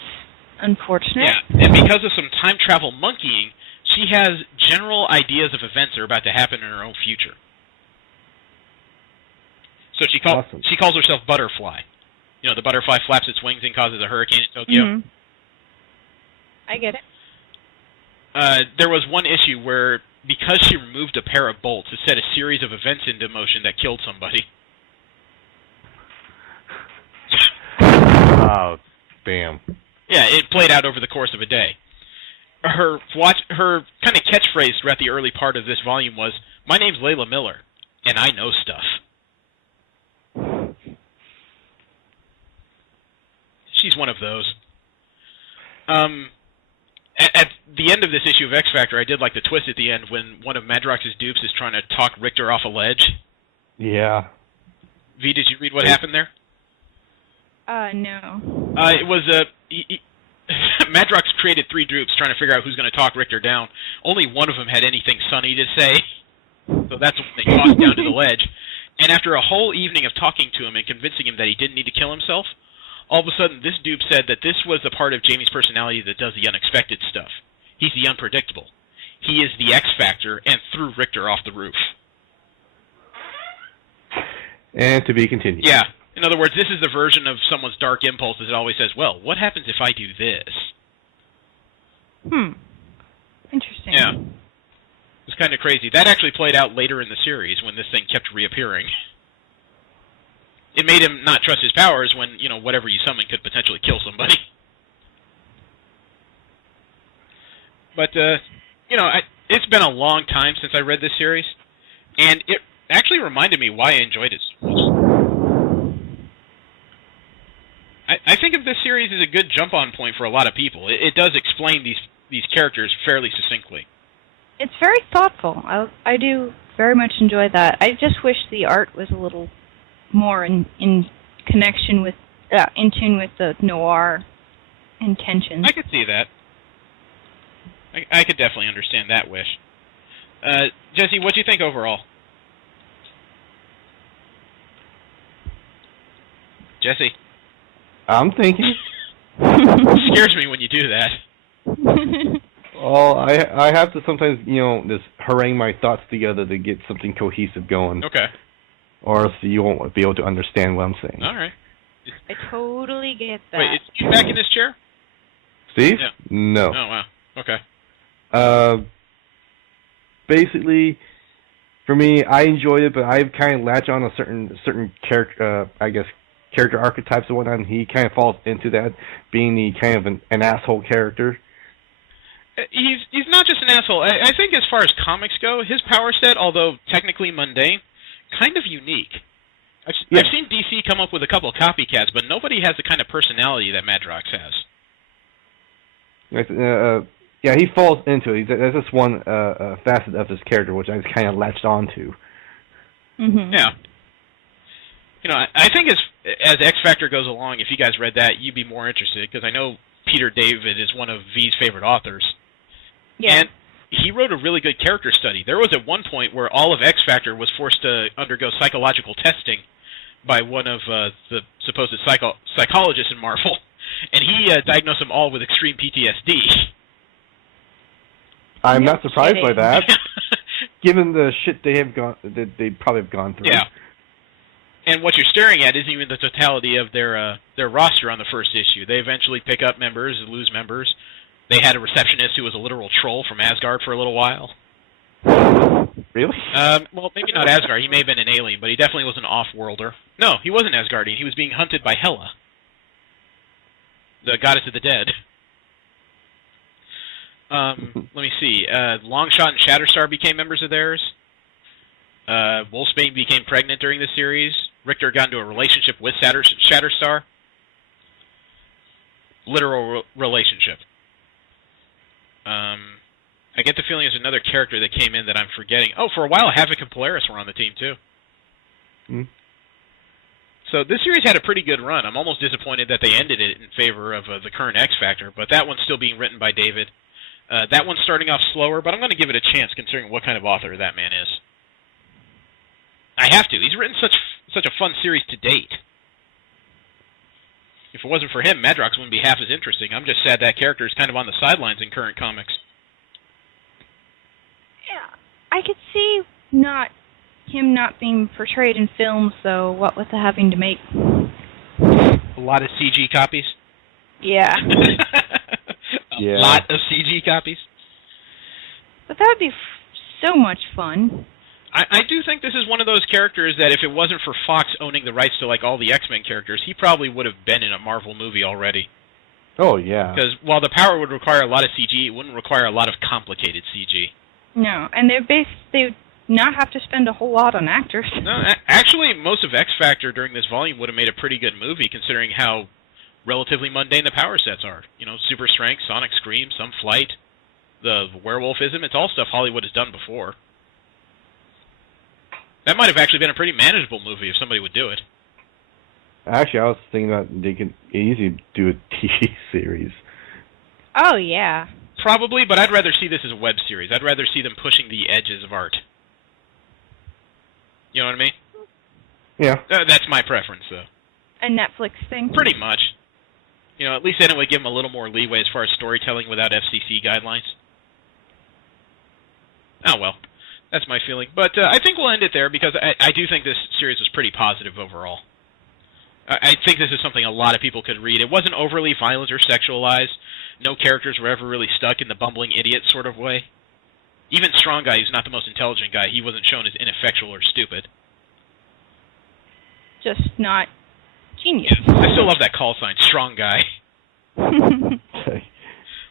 unfortunate. Yeah, and because of some time travel monkeying, she has general ideas of events that are about to happen in her own future. So she calls herself Butterfly. You know, the butterfly flaps its wings and causes a hurricane in Tokyo. Mm-hmm. I get it. There was one issue where, because she removed a pair of bolts, it set a series of events into motion that killed somebody. Oh, damn. Yeah, it played out over the course of a day. Her kind of catchphrase throughout the early part of this volume was, "My name's Layla Miller, and I know stuff." She's one of those. At the end of this issue of X Factor, I did like the twist at the end when one of Madrox's dupes is trying to talk Richter off a ledge. Yeah. V, did you read what happened there? No. It was Madrox created 3 dupes trying to figure out who's going to talk Richter down. Only one of them had anything sunny to say, so that's when they tossed down to the ledge. And after a whole evening of talking to him and convincing him that he didn't need to kill himself, all of a sudden this dupe said that this was the part of Jamie's personality that does the unexpected stuff. He's the unpredictable. He is the X Factor, and threw Richter off the roof. And to be continued. Yeah. In other words, this is the version of someone's dark impulses that always says, well, what happens if I do this? Interesting. Yeah. It's kind of crazy. That actually played out later in the series when this thing kept reappearing. It made him not trust his powers when, you know, whatever you summon could potentially kill somebody. But, you know, it's been a long time since I read this series, and it actually reminded me why I enjoyed it so much. I think of this series as a good jump-on point for a lot of people. It does explain these characters fairly succinctly. It's very thoughtful. I do very much enjoy that. I just wish the art was a little more in connection with, in tune with the noir intentions. I could see that. I could definitely understand that wish. Jesse, what do you think overall? Jesse? I'm thinking. It scares me when you do that. Well, I have to sometimes, you know, just harangue my thoughts together to get something cohesive going. Okay. Or else you won't be able to understand what I'm saying. All right. I totally get that. Wait, is Steve back in his chair? Steve? Yeah. No. Oh, wow. Okay. Basically, for me, I enjoyed it, but I've kind of latched on a certain character, I guess, character archetypes and whatnot, and he kind of falls into that, being the kind of an asshole character. He's not just an asshole. I think as far as comics go, his power set, although technically mundane, kind of unique. I've seen DC come up with a couple of copycats, but nobody has the kind of personality that Madrox has. Yeah, he falls into it. That's just one facet of his character, which I've kind of latched onto. Mm-hmm. Yeah. You know, I think as X Factor goes along, if you guys read that, you'd be more interested, because I know Peter David is one of V's favorite authors. Yeah. And he wrote a really good character study. There was at one point where all of X Factor was forced to undergo psychological testing by one of the supposed psychologists in Marvel, and he diagnosed them all with extreme PTSD. I'm not surprised by that, given the shit they probably have gone through. Yeah. And what you're staring at isn't even the totality of their roster on the first issue. They eventually pick up members, lose members. They had a receptionist who was a literal troll from Asgard for a little while. Really? Well, maybe not Asgard. He may have been an alien, but he definitely was an off-worlder. No, he wasn't Asgardian. He was being hunted by Hela, the goddess of the dead. Let me see. Longshot and Shatterstar became members of theirs. Wolfsbane became pregnant during the series. Richter got into a relationship with Shatterstar. Literal relationship. I get the feeling there's another character that came in that I'm forgetting. Oh, for a while, Havoc and Polaris were on the team, too. Mm. So this series had a pretty good run. I'm almost disappointed that they ended it in favor of the current X-Factor, but that one's still being written by David. That one's starting off slower, but I'm going to give it a chance considering what kind of author that man is. I have to. He's written such a fun series to date. If it wasn't for him, Madrox wouldn't be half as interesting. I'm just sad that character is kind of on the sidelines in current comics. Yeah, I could see him not being portrayed in films, though. What with the having to make A lot of CG copies. Yeah. A lot of CG copies. But that would be so much fun. I do think this is one of those characters that if it wasn't for Fox owning the rights to like all the X-Men characters, he probably would have been in a Marvel movie already. Oh, yeah. Because while the power would require a lot of CG, it wouldn't require a lot of complicated CG. No, and they would not have to spend a whole lot on actors. No, actually, most of X-Factor during this volume would have made a pretty good movie, considering how relatively mundane the power sets are. You know, super strength, sonic scream, some flight, the werewolfism, it's all stuff Hollywood has done before. That might have actually been a pretty manageable movie if somebody would do it. Actually, I was thinking that they could easily do a TV series. Oh, yeah. Probably, but I'd rather see this as a web series. I'd rather see them pushing the edges of art. You know what I mean? Yeah. That's my preference, though. A Netflix thing? Pretty much. You know, at least then it would give them a little more leeway as far as storytelling without FCC guidelines. Oh, well. That's my feeling. But I think we'll end it there because I do think this series was pretty positive overall. I think this is something a lot of people could read. It wasn't overly violent or sexualized. No characters were ever really stuck in the bumbling idiot sort of way. Even Strong Guy, who's not the most intelligent guy, he wasn't shown as ineffectual or stupid. Just not genius. Yeah, I still love that call sign, Strong Guy.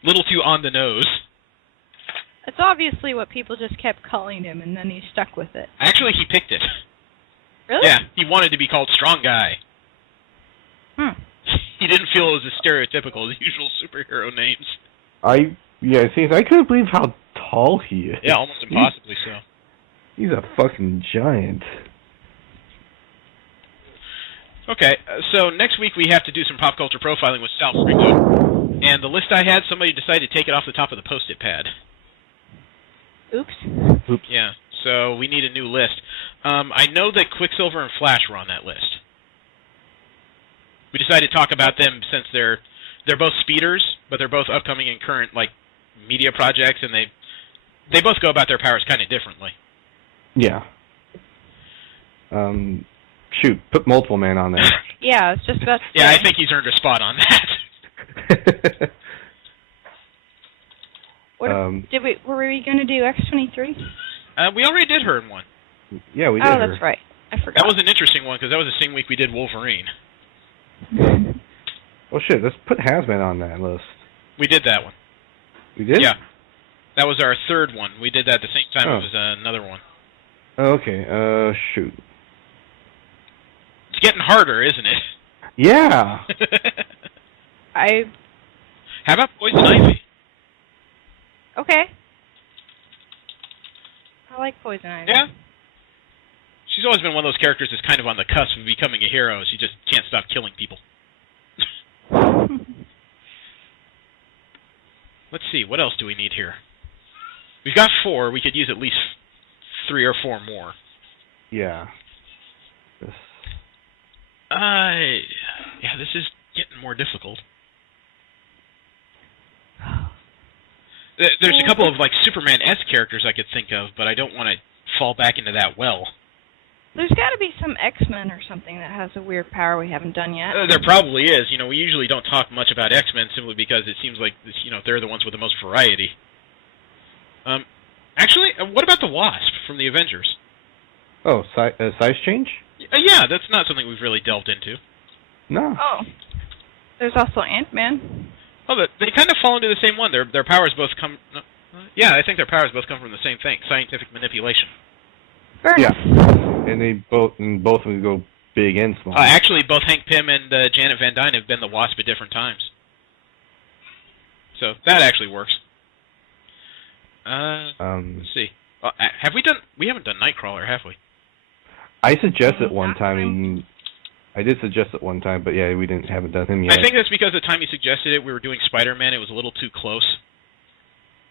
Little too on the nose. It's obviously what people just kept calling him, and then he stuck with it. Actually, he picked it. Really? Yeah, he wanted to be called Strong Guy. He didn't feel it was as stereotypical as usual superhero names. I couldn't believe how tall he is. Yeah, almost impossibly so. He's a fucking giant. Okay, so next week we have to do some pop culture profiling with Sal Springo. And the list I had, somebody decided to take it off the top of the Post-it pad. Oops. Yeah, so we need a new list. I know that Quicksilver and Flash were on that list. We decided to talk about them since they're both speeders, but they're both upcoming and current like media projects, and they both go about their powers kind of differently. Yeah. Shoot, put Multiple Man on there. Yeah, it's just about. Yeah, I think he's earned a spot on that. Were we going to do X-23? We already did her in one. Yeah, we did. Oh, her. that's right. I forgot. That was an interesting one because that was the same week we did Wolverine. Well, shit, let's put Hazmat on that list. We did that one. We did? Yeah. That was our third one. We did that at the same time as another one. Okay, shoot. It's getting harder, isn't it? Yeah. How about Poison Ivy? Okay. I like Poison Ivy. Yeah. She's always been one of those characters that's kind of on the cusp of becoming a hero. She just can't stop killing people. Let's see, what else do we need here? We've got 4. We could use at least 3 or 4 more. Yeah. Yeah, this is getting more difficult. There's a couple of like Superman-esque characters I could think of, but I don't want to fall back into that well. There's got to be some X-Men or something that has a weird power we haven't done yet. There probably is. You know, we usually don't talk much about X-Men simply because it seems like they're the ones with the most variety. Actually, what about the Wasp from the Avengers? Oh, size change? Yeah, that's not something we've really delved into. No. Oh. There's also Ant-Man. Oh, but they kind of fall into the same one. Their powers both come... Yeah, I think their powers both come from the same thing, scientific manipulation. Fair enough. And both of them go big and small. Actually, both Hank Pym and Janet Van Dyne have been the Wasp at different times. So that actually works. Let's see. We haven't done Nightcrawler, have we? I suggested one time. I did suggest it one time, but yeah, haven't done him yet. I think that's because the time you suggested it, we were doing Spider-Man. It was a little too close.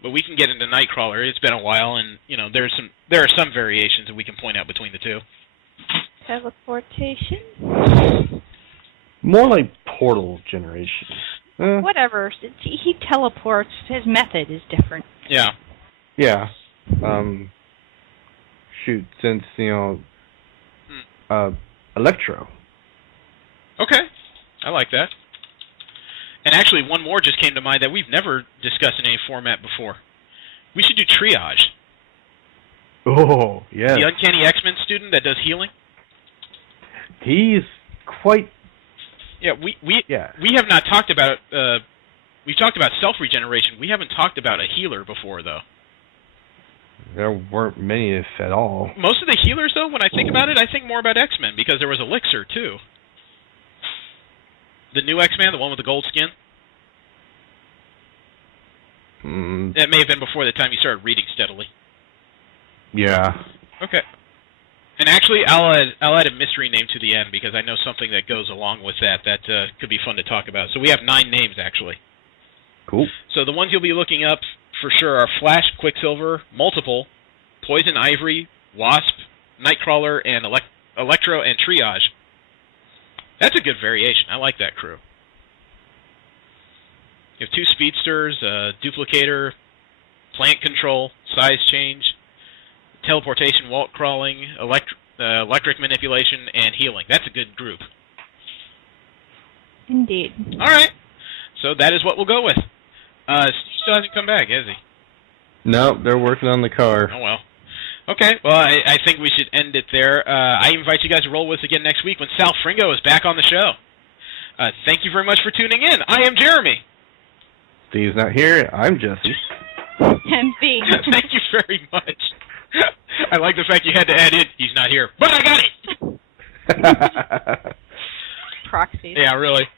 But we can get into Nightcrawler. It's been a while, and there are some variations that we can point out between the two. Teleportation. More like portal generation. Whatever. He teleports. His method is different. Yeah. Yeah. Since Electro. Okay, I like that. And actually, one more just came to mind that we've never discussed in any format before. We should do Triage. Oh, yeah. The Uncanny X-Men student that does healing. He's quite... Yeah, we have not talked about... we've talked about self-regeneration. We haven't talked about a healer before, though. There weren't many, if at all. Most of the healers, though, when I think about it, I think more about X-Men, because there was Elixir, too. The new X-Man, the one with the gold skin? That may have been before the time you started reading steadily. Yeah. Okay. And actually, I'll add a mystery name to the end, because I know something that goes along with that could be fun to talk about. So we have 9 names, actually. Cool. So the ones you'll be looking up for sure are Flash, Quicksilver, Multiple, Poison Ivory, Wasp, Nightcrawler, and Electro, and Triage. That's a good variation. I like that crew. You have 2 speedsters, duplicator, plant control, size change, teleportation, wall crawling, electric manipulation, and healing. That's a good group. Indeed. All right. So that is what we'll go with. Steve still hasn't come back, has he? No, they're working on the car. Oh, well. Okay, well, I think we should end it there. I invite you guys to roll with us again next week when Sal Fringo is back on the show. Thank you very much for tuning in. I am Jeremy. Steve's not here. I'm Jesse. And B. Thank you very much. I like the fact you had to add in, he's not here. But I got it! Proxy. Yeah, really.